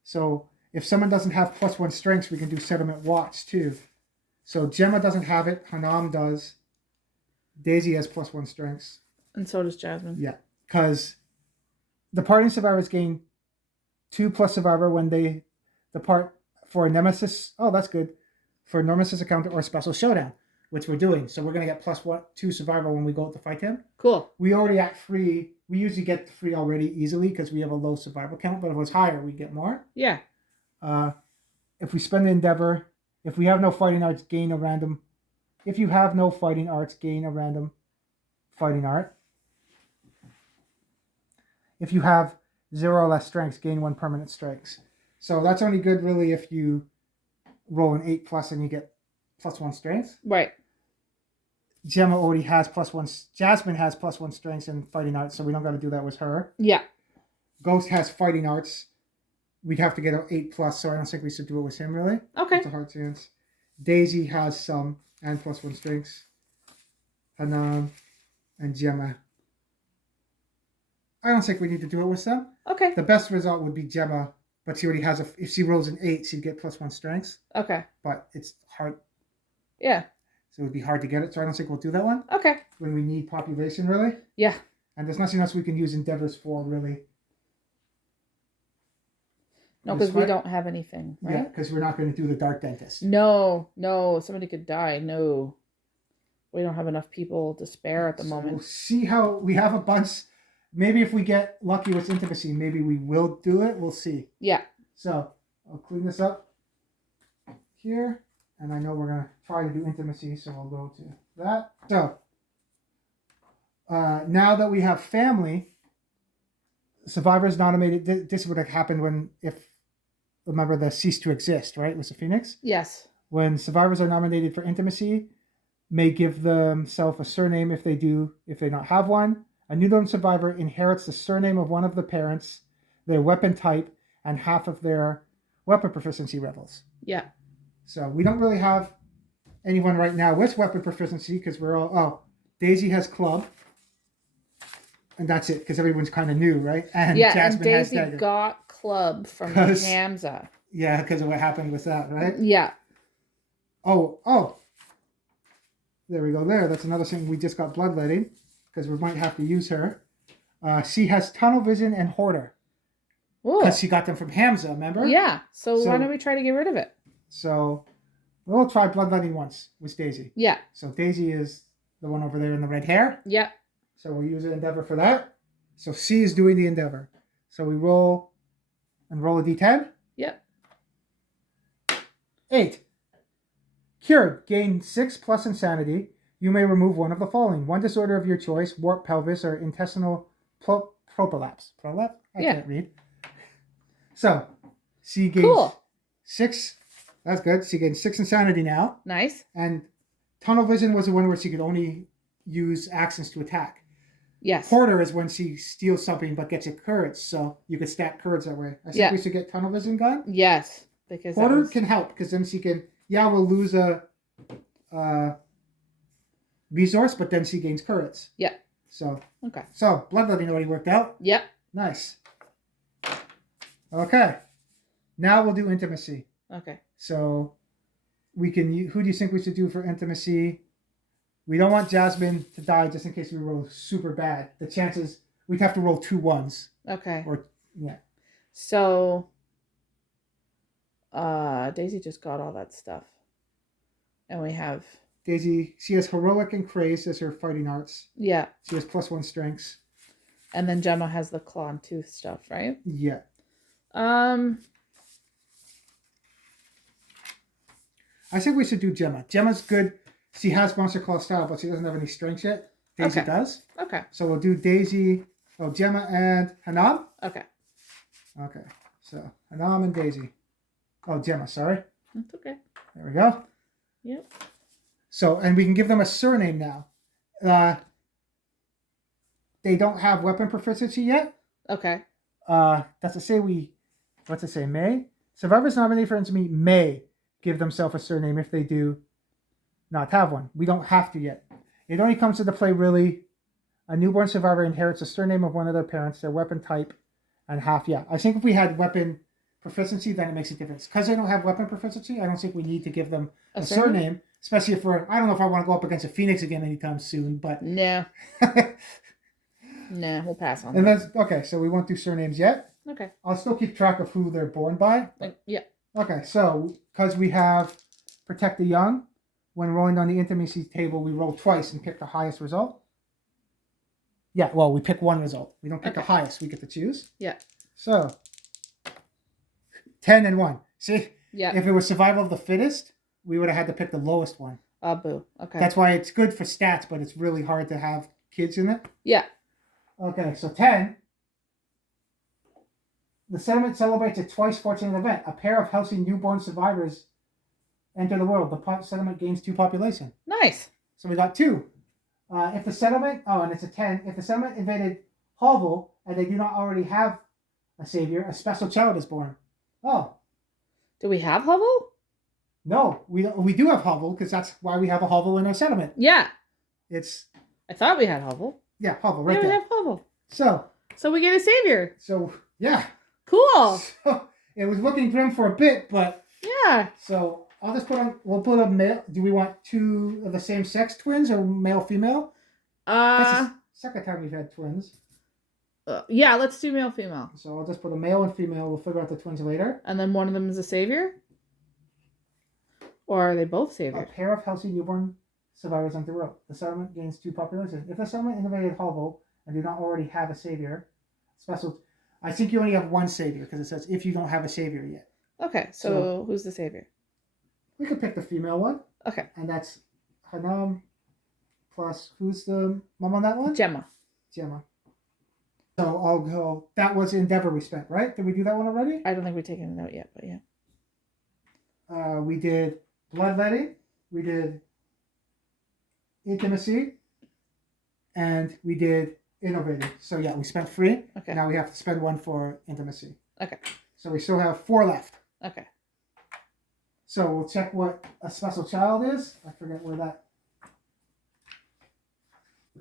So if someone doesn't have +1 strengths, we can do Settlement Watch too. So Gemma doesn't have it. Hanam does. Daisy has +1 strengths. And so does Jasmine. Yeah, because the party survivors gain 2 plus survivor when they depart for a nemesis. Oh, that's good. For a nemesis encounter or a special showdown, which we're doing. So we're going to get +2 survivor when we go out to fight him. Cool. We already at 3. We usually get 3 already easily because we have a low survival count. But if it was higher, we get more. Yeah. If we spend the endeavor, if we have no fighting arts, gain a random. If you have no fighting arts, gain a random fighting art. If you have 0 or less strengths, gain 1 permanent strengths. So that's only good really if you roll an 8+ and you get +1 strength. Right. Gemma already has +1. Jasmine has +1 strengths and fighting arts, so we don't got to do that with her. Yeah. Ghost has fighting arts. We'd have to get an 8+, so I don't think we should do it with him really. Okay. It's a hard chance. Daisy has some and +1 strengths. Hanam and Gemma. I don't think we need to do it with them. Okay. The best result would be Gemma, but she already has if she rolls an 8, she'd get +1 strengths. Okay. But it's hard. Yeah. So it would be hard to get it, so I don't think we'll do that one. Okay. When we need population, really. Yeah. And there's nothing else we can use endeavors for, really. No, because we don't have anything, right? Yeah, because we're not going to do the Dark Dentist. No. Somebody could die. No. We don't have enough people to spare at the moment. We'll see how we have a bunch. Maybe if we get lucky with intimacy, maybe we will do it. We'll see. Yeah. So I'll clean this up here. And I know we're going to try to do intimacy, so I'll go to that. So now that we have family, survivors nominated. This would have happened remember the cease to exist, right? Was the Phoenix? Yes. When survivors are nominated for intimacy, may give themselves a surname if they not have one. A new known survivor inherits the surname of one of the parents, their weapon type, and half of their weapon proficiency levels. Yeah. So we don't really have anyone right now with weapon proficiency because we're all... Oh, Daisy has club. And that's it because everyone's kind of new, right? And yeah, Jasmine and Daisy has dagger. got club from Hamza. Yeah, because of what happened with that, right? Yeah. Oh. There we go there. That's another thing. We just got bloodletting because we might have to use her. She has tunnel vision and hoarder. Because she got them from Hamza, remember? Yeah. So why don't we try to get rid of it? So we'll try bloodletting once with Daisy. Yeah. So Daisy is the one over there in the red hair. Yeah. So we'll use an endeavor for that. So C is doing the endeavor. So we roll a d10. Yep. 8. Cured. Gain 6+ insanity. You may remove one of the following. One disorder of your choice, warp pelvis, or intestinal prolapse. Prolapse? I can't read. So, she gains 6. That's good. She gains 6 insanity now. Nice. And tunnel vision was the one where she could only use actions to attack. Yes. Hoarder is when she steals something but gets a courage, so you could stack courage that way. I think we should get tunnel vision gone. Yes. Because Hoarder can help because then she can... Yeah, we'll lose a resource, but then she gains courage. Yeah. So. Okay. So, bloodletting already worked out. Yep. Nice. Okay. Now we'll do intimacy. Okay. So, we can... Who do you think we should do for intimacy? We don't want Jasmine to die just in case we roll super bad. The chances... We'd have to roll 2 1s. Okay. Or, yeah. So... Daisy just got all that stuff. And we have... Daisy, she has heroic and crazed as her fighting arts. Yeah. She has +1 strengths. And then Gemma has the claw and tooth stuff, right? Yeah. Um. I think we should do Gemma. Gemma's good. She has Monster Claw style, but she doesn't have any strengths yet. Daisy Okay. does. Okay. So we'll do Daisy, Gemma and Hanam. Okay. Okay. So Hanam and Daisy. Oh, Gemma, sorry. That's okay. There we go. Yep. So, and we can give them a surname now. They don't have weapon proficiency yet. Okay. That's to say what's it say, may? Survivors nominated for enemy may give themselves a surname if they do not have one. We don't have to yet. It only comes into play really. A newborn survivor inherits a surname of one of their parents, their weapon type, and half. Yeah, I think if we had weapon proficiency, then it makes a difference. Because they don't have weapon proficiency, I don't think we need to give them a surname, especially if I don't know if I want to go up against a Phoenix again anytime soon, but... No. Nah, we'll pass on and that. that's, okay, so we won't do surnames yet. Okay. I'll still keep track of who they're born by. Yeah. Okay, so because we have Protect the Young, when rolling on the intimacy table, we roll twice and pick the highest result. Yeah, well, we pick one result. We don't pick the highest. We get to choose. Yeah. So, 10 and 1. See? Yeah. If it was survival of the fittest, we would have had to pick the lowest one. Boo. Okay. That's why it's good for stats, but it's really hard to have kids in it. Yeah. Okay, so 10. The settlement celebrates a twice fortunate event. A pair of healthy newborn survivors enter the world. The settlement gains 2 population. Nice. So we got 2. If the settlement, and it's a 10. If the settlement invaded Hallville and they do not already have a savior, a special child is born. Oh. Do we have Hovel? No, we do have Hallville because that's why we have a Hallville in our settlement. Yeah. I thought we had Hovel. Yeah, Hallville right there. there. We have Hovel. So we get a savior. So yeah. Cool. So it was looking grim for a bit, but yeah. So we'll put a male. Do we want 2 of the same sex twins or male female? That's the second time we've had twins. Yeah, let's do male female. So I'll just put a male and female. We'll figure out the twins later. And then one of them is a savior? Or are they both saviors? A pair of healthy newborn survivors enter the world. The settlement gains 2 populations. If the settlement invaded Hallville and do not already have a savior, special. I think you only have 1 savior because it says if you don't have a savior yet. Okay, so who's the savior? We could pick the female one. Okay. And that's Hanam plus who's the mom on that one? Gemma. So I'll go. That was Endeavor we spent, right? Did we do that one already? I don't think we've taken a note yet, but yeah. We did Bloodletting. We did Intimacy. And we did Innovative. So yeah, we spent 3. Okay. Now we have to spend 1 for Intimacy. Okay. So we still have 4 left. Okay. So we'll check what a special child is. I forget where that...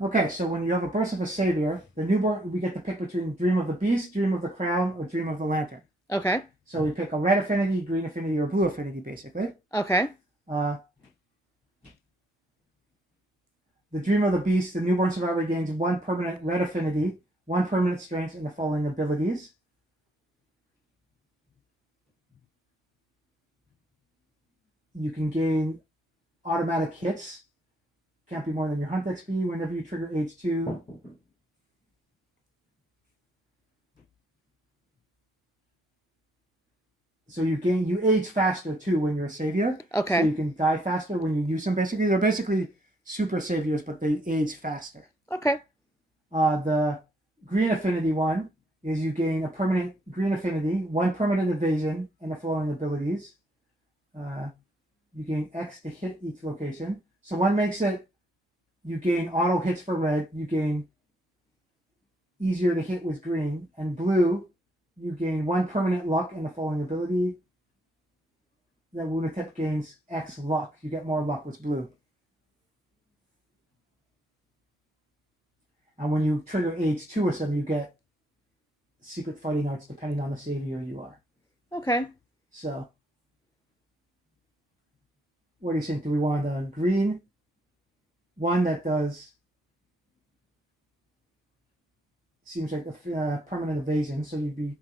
Okay, so when you have a burst of a savior, the newborn, we get to pick between Dream of the Beast, Dream of the Crown, or Dream of the Lantern. Okay. So we pick a red affinity, green affinity, or blue affinity, basically. Okay. The Dream of the Beast, the newborn survivor gains 1 permanent red affinity, 1 permanent strength, and the following abilities. You can gain automatic hits. Can't be more than your hunt XP whenever you trigger age 2. So you age faster too when you're a savior. Okay. So you can die faster when you use them. Basically, they're basically super saviors, but they age faster. Okay. The green affinity one is you gain a permanent green affinity, 1 permanent evasion, and the following abilities. You gain X to hit each location. So one makes it you gain auto hits for red, you gain easier to hit with green, and blue, you gain 1 permanent luck and the following ability. That Lunatep gains X luck. You get more luck with blue. And when you trigger age 2 of them, you get secret fighting arts depending on the savior you are. Okay. So, what do you think? Do we want a green one that does, seems like a permanent evasion, so you'd be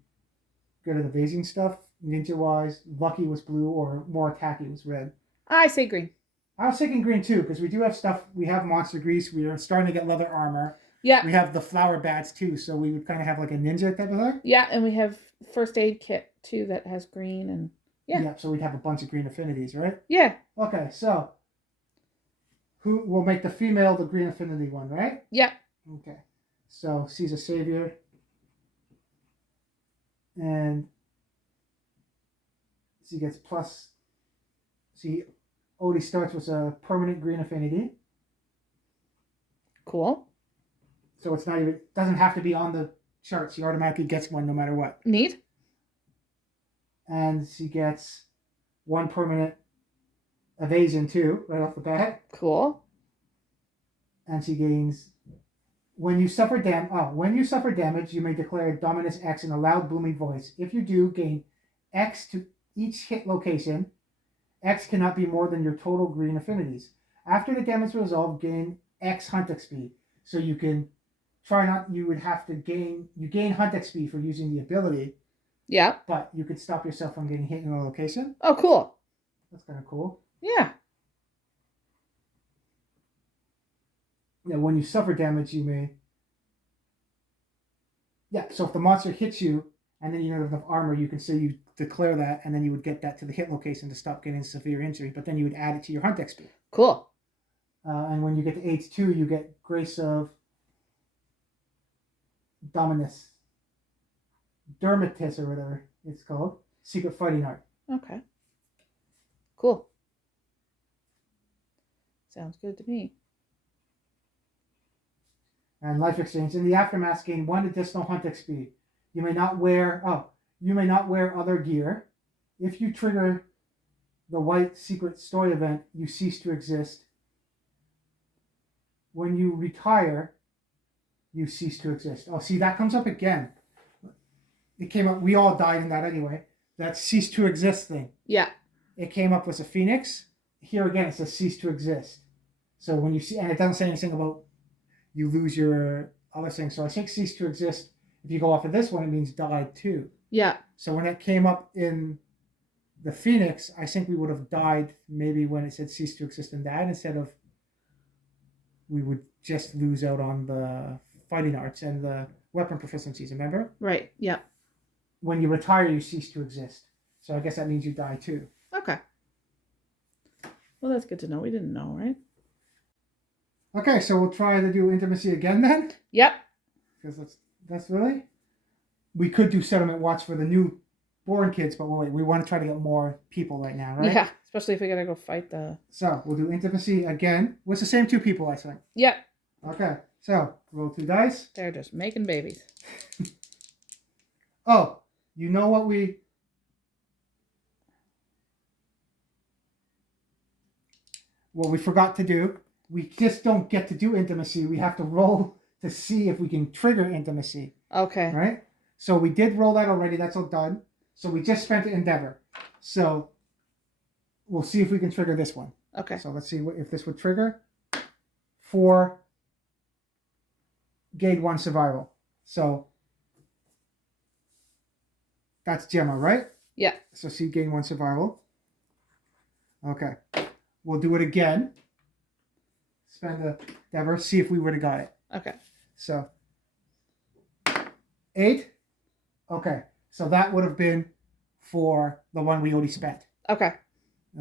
good at evading stuff, ninja wise. Lucky was blue, or more attacky was red. I say green. I was thinking green too, because we do have stuff. We have monster grease. We are starting to get leather armor. Yeah. We have the flower bats too, so we would kind of have like a ninja type of thing. Yeah, and we have first aid kit too that has green and yeah. So we'd have a bunch of green affinities, right? Yeah. Okay, so who will make the female the green affinity one, right? Yeah. Okay. So she's a savior. And she gets plus. See, Odie starts with a permanent green affinity. Cool. So it's not even, doesn't have to be on the chart. She automatically gets one no matter what. Neat. And she gets one permanent evasion too, right off the bat. Cool. And she gains, when you suffer damage, you may declare Dominus X in a loud, booming voice. If you do, gain X to each hit location. X cannot be more than your total green affinities. After the damage resolved, gain X hunt XP. So you can try not, you would have to gain, you gain hunt XP for using the ability. Yeah. But you could stop yourself from getting hit in a location. Oh, cool. That's kind of cool. Yeah. Now, when you suffer damage, you may. Yeah, so if the monster hits you and then you don't have enough armor, you can say you declare that and then you would get that to the hit location to stop getting severe injury, but then you would add it to your hunt XP. Cool. And when you get to H2, you get Grace of Dominus. Dermatis or whatever it's called. Secret Fighting Art. Okay. Cool. Sounds good to me. And Life Exchange. In the Aftermath, gain 1 additional hunt XP. You may not wear other gear. If you trigger the White Secret Story event, you cease to exist. When you retire, you cease to exist. Oh, see, that comes up again. It came up, we all died in that anyway. That cease to exist thing. Yeah. It came up with a phoenix. Here again, it says cease to exist. So when you see, and it doesn't say anything about you lose your other things. So I think cease to exist, if you go off of this one, it means died too. Yeah. So when it came up in the Phoenix, I think we would have died maybe when it said cease to exist and died, instead of we would just lose out on the fighting arts and the weapon proficiencies, remember? Right. Yeah. When you retire, you cease to exist. So I guess that means you die too. Okay. Well, that's good to know. We didn't know, right? Okay, so we'll try to do intimacy again then. Yep. Because that's really... We could do settlement watch for the new born kids, but wait, we want to try to get more people right now, right? Yeah, especially if we gotta go fight the... So, we'll do intimacy again. With the same 2 people, I think. Yep. Okay, so, roll 2 dice. They're just making babies. Oh, you know what we forgot to do? We just don't get to do intimacy. We have to roll to see if we can trigger intimacy. Okay. Right? So we did roll that already. That's all done. So we just spent an endeavor. So we'll see if we can trigger this one. Okay. So let's see if this would trigger. 4 gain 1 survival. So that's Gemma, right? Yeah. So she gained 1 survival. Okay. We'll do it again. Spend a endeavor. See if we would have got it. Okay. So 8. Okay. So that would have been for the one we already spent. Okay.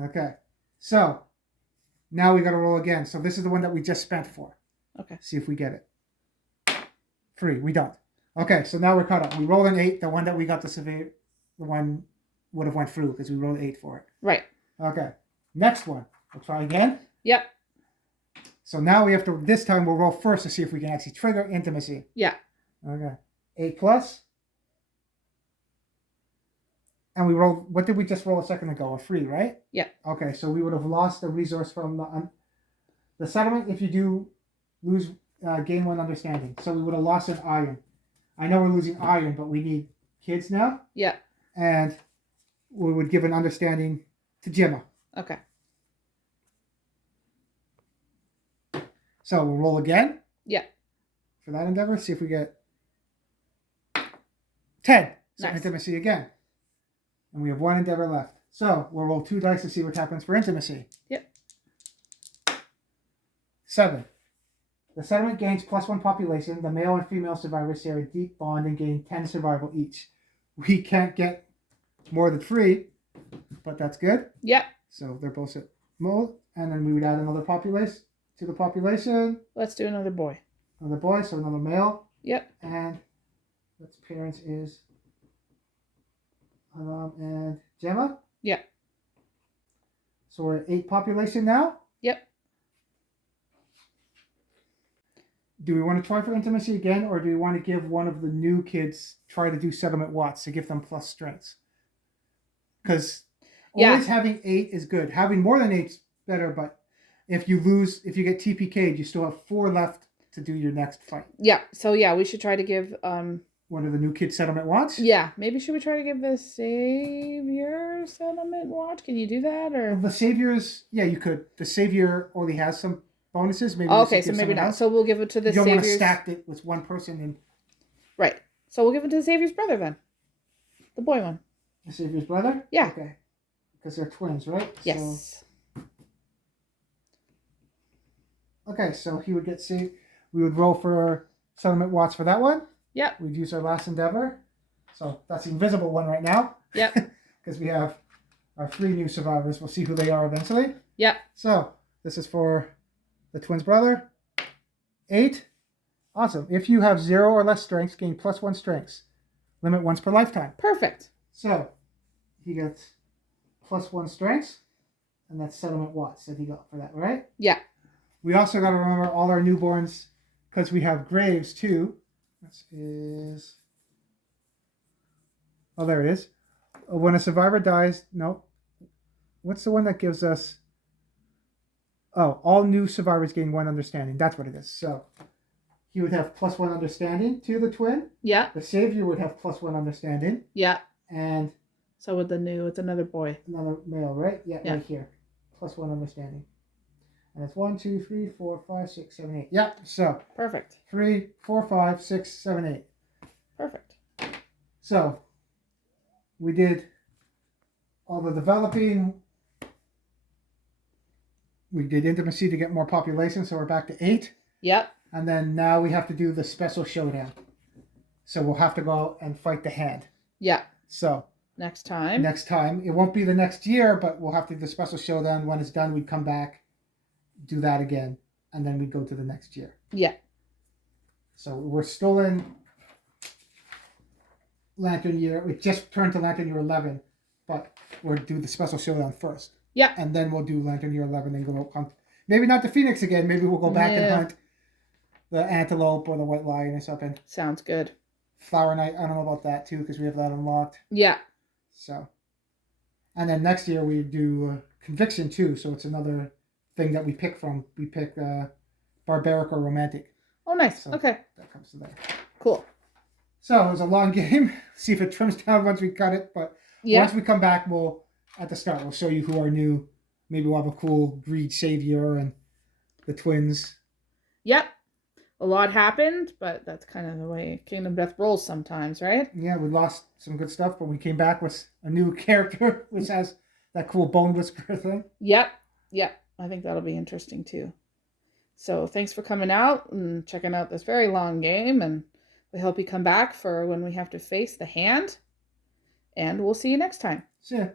Okay. So now we got to roll again. So this is the one that we just spent for. Okay. See if we get it. 3. We don't. Okay. So now we're caught up. We rolled an 8. The one that we got the one would have went through because we rolled 8 for it. Right. Okay. Next one. We'll try again. Yep. So now we have to, this time we'll roll first to see if we can actually trigger intimacy. Yeah. Okay. 8 plus. And we rolled, what did we just roll a second ago? A 3, right? Yeah. Okay, so we would have lost a resource from the settlement if you do lose, gain 1 understanding. So we would have lost an iron. I know we're losing iron, but we need kids now. Yeah. And we would give an understanding to Gemma. Okay. So we'll roll again. Yeah. For that endeavor, see if we get 10. So Nice. Intimacy again. And we have 1 endeavor left. So we'll roll 2 dice to see what happens for intimacy. Yep. 7. The settlement gains +1 population. The male and female survivors share a deep bond and gain 10 survival each. We can't get more than 3, but that's good. Yep. So they're both at mole, and then we would add another population to the population. Let's do another boy. Another boy, so another male. Yep. And its parents is Haram and Gemma. Yep. So we're at 8 population now. Yep. Do we want to try for intimacy again, or do we want to give one of the new kids try to do settlement watts to give them plus strengths? Because always having 8 is good. Having more than 8 is better, but if you get TPK'd, you still have 4 left to do your next fight. Yeah. So yeah, we should try to give one of the new kids settlement watts. Yeah, maybe should we try to give the Savior settlement watch? Can you do that or the Savior's? Yeah, you could. The Savior only has some bonuses. Maybe okay, so maybe not. Else. So we'll give it to the Savior's. You don't want to stack it with one person and. Right. So we'll give it to the Savior's brother then. The boy one. The Savior's brother? Yeah. Okay. Because they're twins, right? Yes. So... Okay, so he would get saved. We would roll for settlement watts for that one. Yep. We'd use our last endeavor. So that's the invisible one right now. Yep. Because we have our 3 new survivors. We'll see who they are eventually. Yep. So this is for the twins' brother. 8. Awesome. If you have 0 or less strengths, gain +1 strengths. Limit once per lifetime. Perfect. So he gets +1 strengths. And that's settlement watts that he got for that, right? Yeah. We also got to remember all our newborns, because we have graves too. This is... Oh, there it is. When a survivor dies... No. What's the one that gives us... Oh, all new survivors gain 1 understanding. That's what it is. So he would have +1 understanding to the twin. Yeah. The Savior would have +1 understanding. Yeah. And... So with the new, it's another boy. Another male, right? Yeah, right here. +1 understanding. And it's 1, 2, 3, 4, 5, 6, 7, 8. Yep. So perfect. 3, 4, 5, 6, 7, 8. Perfect. So we did all the developing. We did intimacy to get more population, so we're back to 8. Yep. And then now we have to do the special showdown. So we'll have to go out and fight the hand. Yeah. So next time. Next time. It won't be the next year, but we'll have to do the special showdown. When it's done, we'd come back, do that again, and then we'd go to the next year. Yeah. So we're still in Lantern Year. We just turned to Lantern Year 11, but we'll do the special showdown first. Yeah. And then we'll do Lantern Year 11 and go hunt. Maybe not the Phoenix again. Maybe we'll go back and hunt the antelope or the white lion or something. Sounds good. Flower Night, I don't know about that too, because we have that unlocked. Yeah. So. And then next year we do Conviction too, so it's another thing that we pick from. We pick barbaric or romantic. Oh, nice. So okay. That comes to there. Cool. So it was a long game. See if it trims down once we cut it. But once we come back, at the start, we'll show you who are new. Maybe we'll have a cool Greed Savior and the twins. Yep. A lot happened, but that's kind of the way Kingdom Death rolls sometimes, right? Yeah, we lost some good stuff, but we came back with a new character, which has that cool bone whisperer thing. Yep. Yep. I think that'll be interesting too. So thanks for coming out and checking out this very long game, and we hope you come back for when we have to face the hand, and we'll see you next time. See ya.